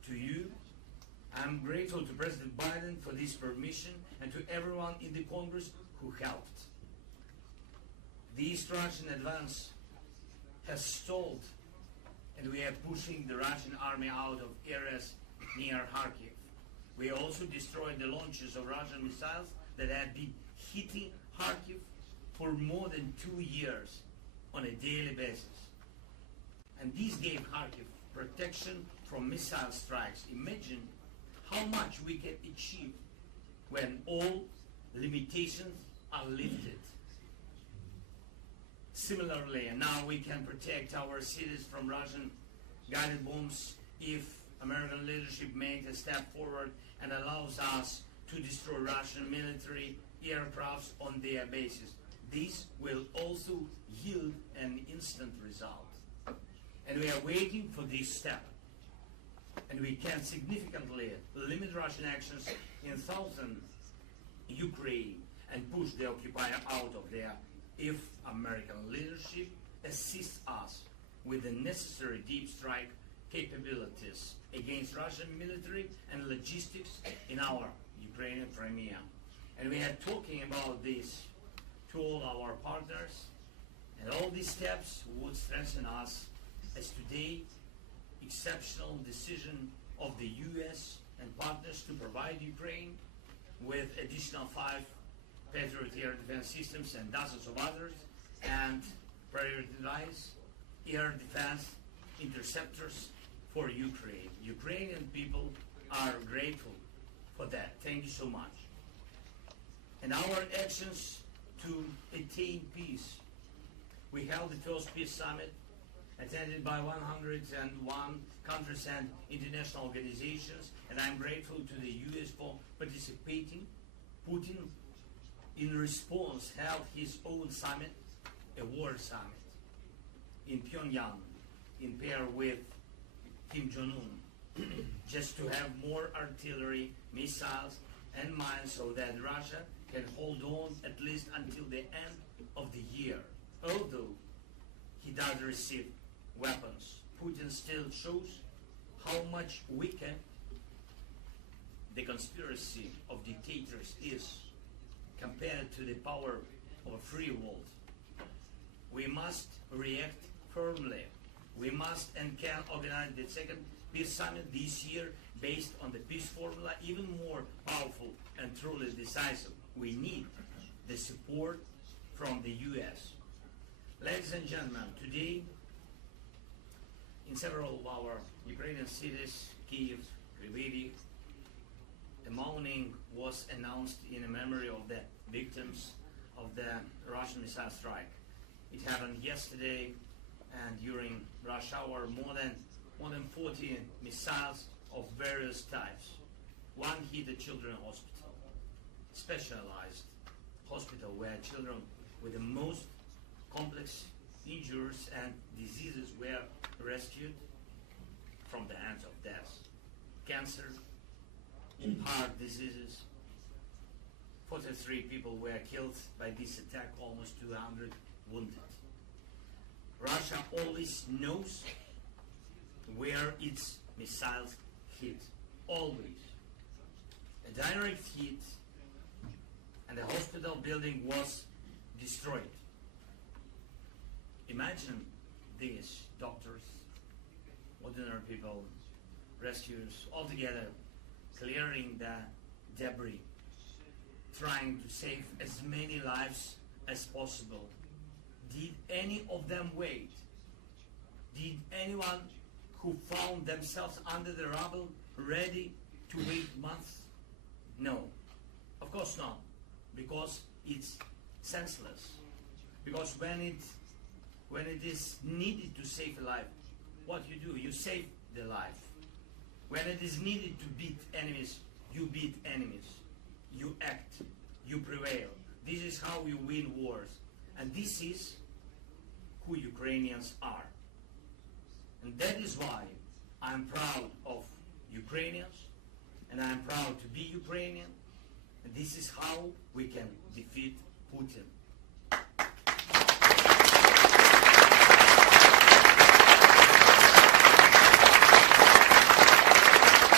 to you. I'm grateful to President Biden for this permission and to everyone in the Congress who helped. This Russian advance has stalled, and we are pushing the Russian army out of areas near Kyiv. We also destroyed the launches of Russian missiles that had been hitting Kyiv for more than 2 years on a daily basis. And this gave Kyiv protection from missile strikes. Imagine how much we can achieve when all limitations are lifted. Similarly, now we can protect our cities from Russian guided bombs if American leadership makes a step forward and allows us to destroy Russian military aircrafts on their bases. This will also yield an instant result. And we are waiting for this step. And we can significantly limit Russian actions in southern Ukraine and push the occupier out of there if American leadership assists us with the necessary deep strike capabilities against Russian military and logistics in our Ukrainian Crimea. And we are talking about this to all our partners, and all these steps would strengthen us as today exceptional decision of the US and partners to provide Ukraine with additional 5 Patriot air defense systems and dozens of others, and prioritize air defense interceptors for Ukraine. Ukrainian people are grateful for that. Thank you so much. And our actions to attain peace. We held the first peace summit attended by 101 countries and international organizations, and I'm grateful to the US for participating. Putin, in response, held his own summit, a war summit, in Pyongyang, in pair with Kim Jong-un, just to have more artillery, missiles, and mines so that Russia can hold on at least until the end of the year. Although he does receive weapons, Putin still shows how much weaker the conspiracy of dictators is compared to the power of a free world. We must react firmly. We must and can organize the second peace summit this year based on the peace formula, even more powerful and truly decisive. We need the support from the US. Ladies and gentlemen, today in several of our Ukrainian cities, Kyiv, Lviv, a mourning was announced in memory of the victims of the Russian missile strike. It happened yesterday, and during rush hour, more than 40 missiles of various types. One hit the children's hospital, specialized hospital where children with the most complex injuries and diseases were rescued from the hands of death. Cancer, heart diseases. 43 people were killed by this attack, almost 200 wounded. Russia always knows where its missiles hit. Always. A direct hit, and the hospital building was destroyed. Imagine these doctors, ordinary people, rescuers, all together clearing the debris, trying to save as many lives as possible. Did any of them wait? Did anyone who found themselves under the rubble ready to wait months? No, of course not, because it's senseless. Because when it is needed to save a life, what you do? You save the life. When it is needed to beat enemies, you beat enemies. You act. You prevail. This is how you win wars. And this is who Ukrainians are. And that is why I'm proud of Ukrainians, and I'm proud to be Ukrainian. And this is how we can defeat Putin.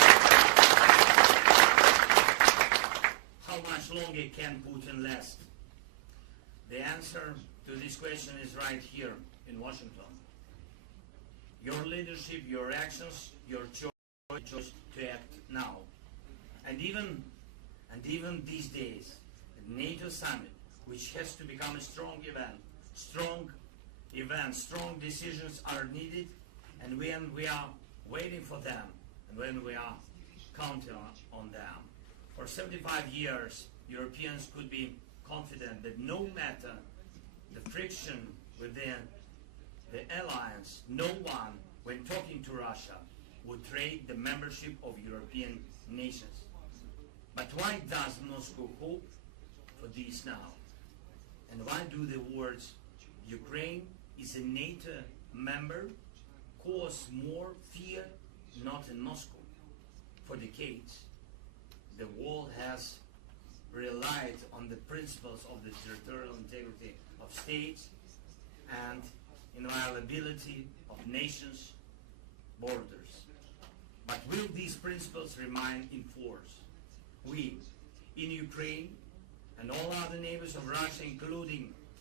right here in Washington. Your leadership, your actions, your choice to act now. And even these days, the NATO summit, which has to become a strong decisions are needed, and when we are waiting for them, and when we are counting on them. For 75 years, Europeans could be confident that no matter the friction within the alliance, no one, when talking to Russia, would trade the membership of European nations. But why does Moscow hope for this now? And why do the words Ukraine is a NATO member cause more fear not in Moscow? For decades, the world has relied on the principles of the territorial integrity of states and inviolability of nations' borders. But will these principles remain in force? We, in Ukraine, and all other neighbors of Russia, including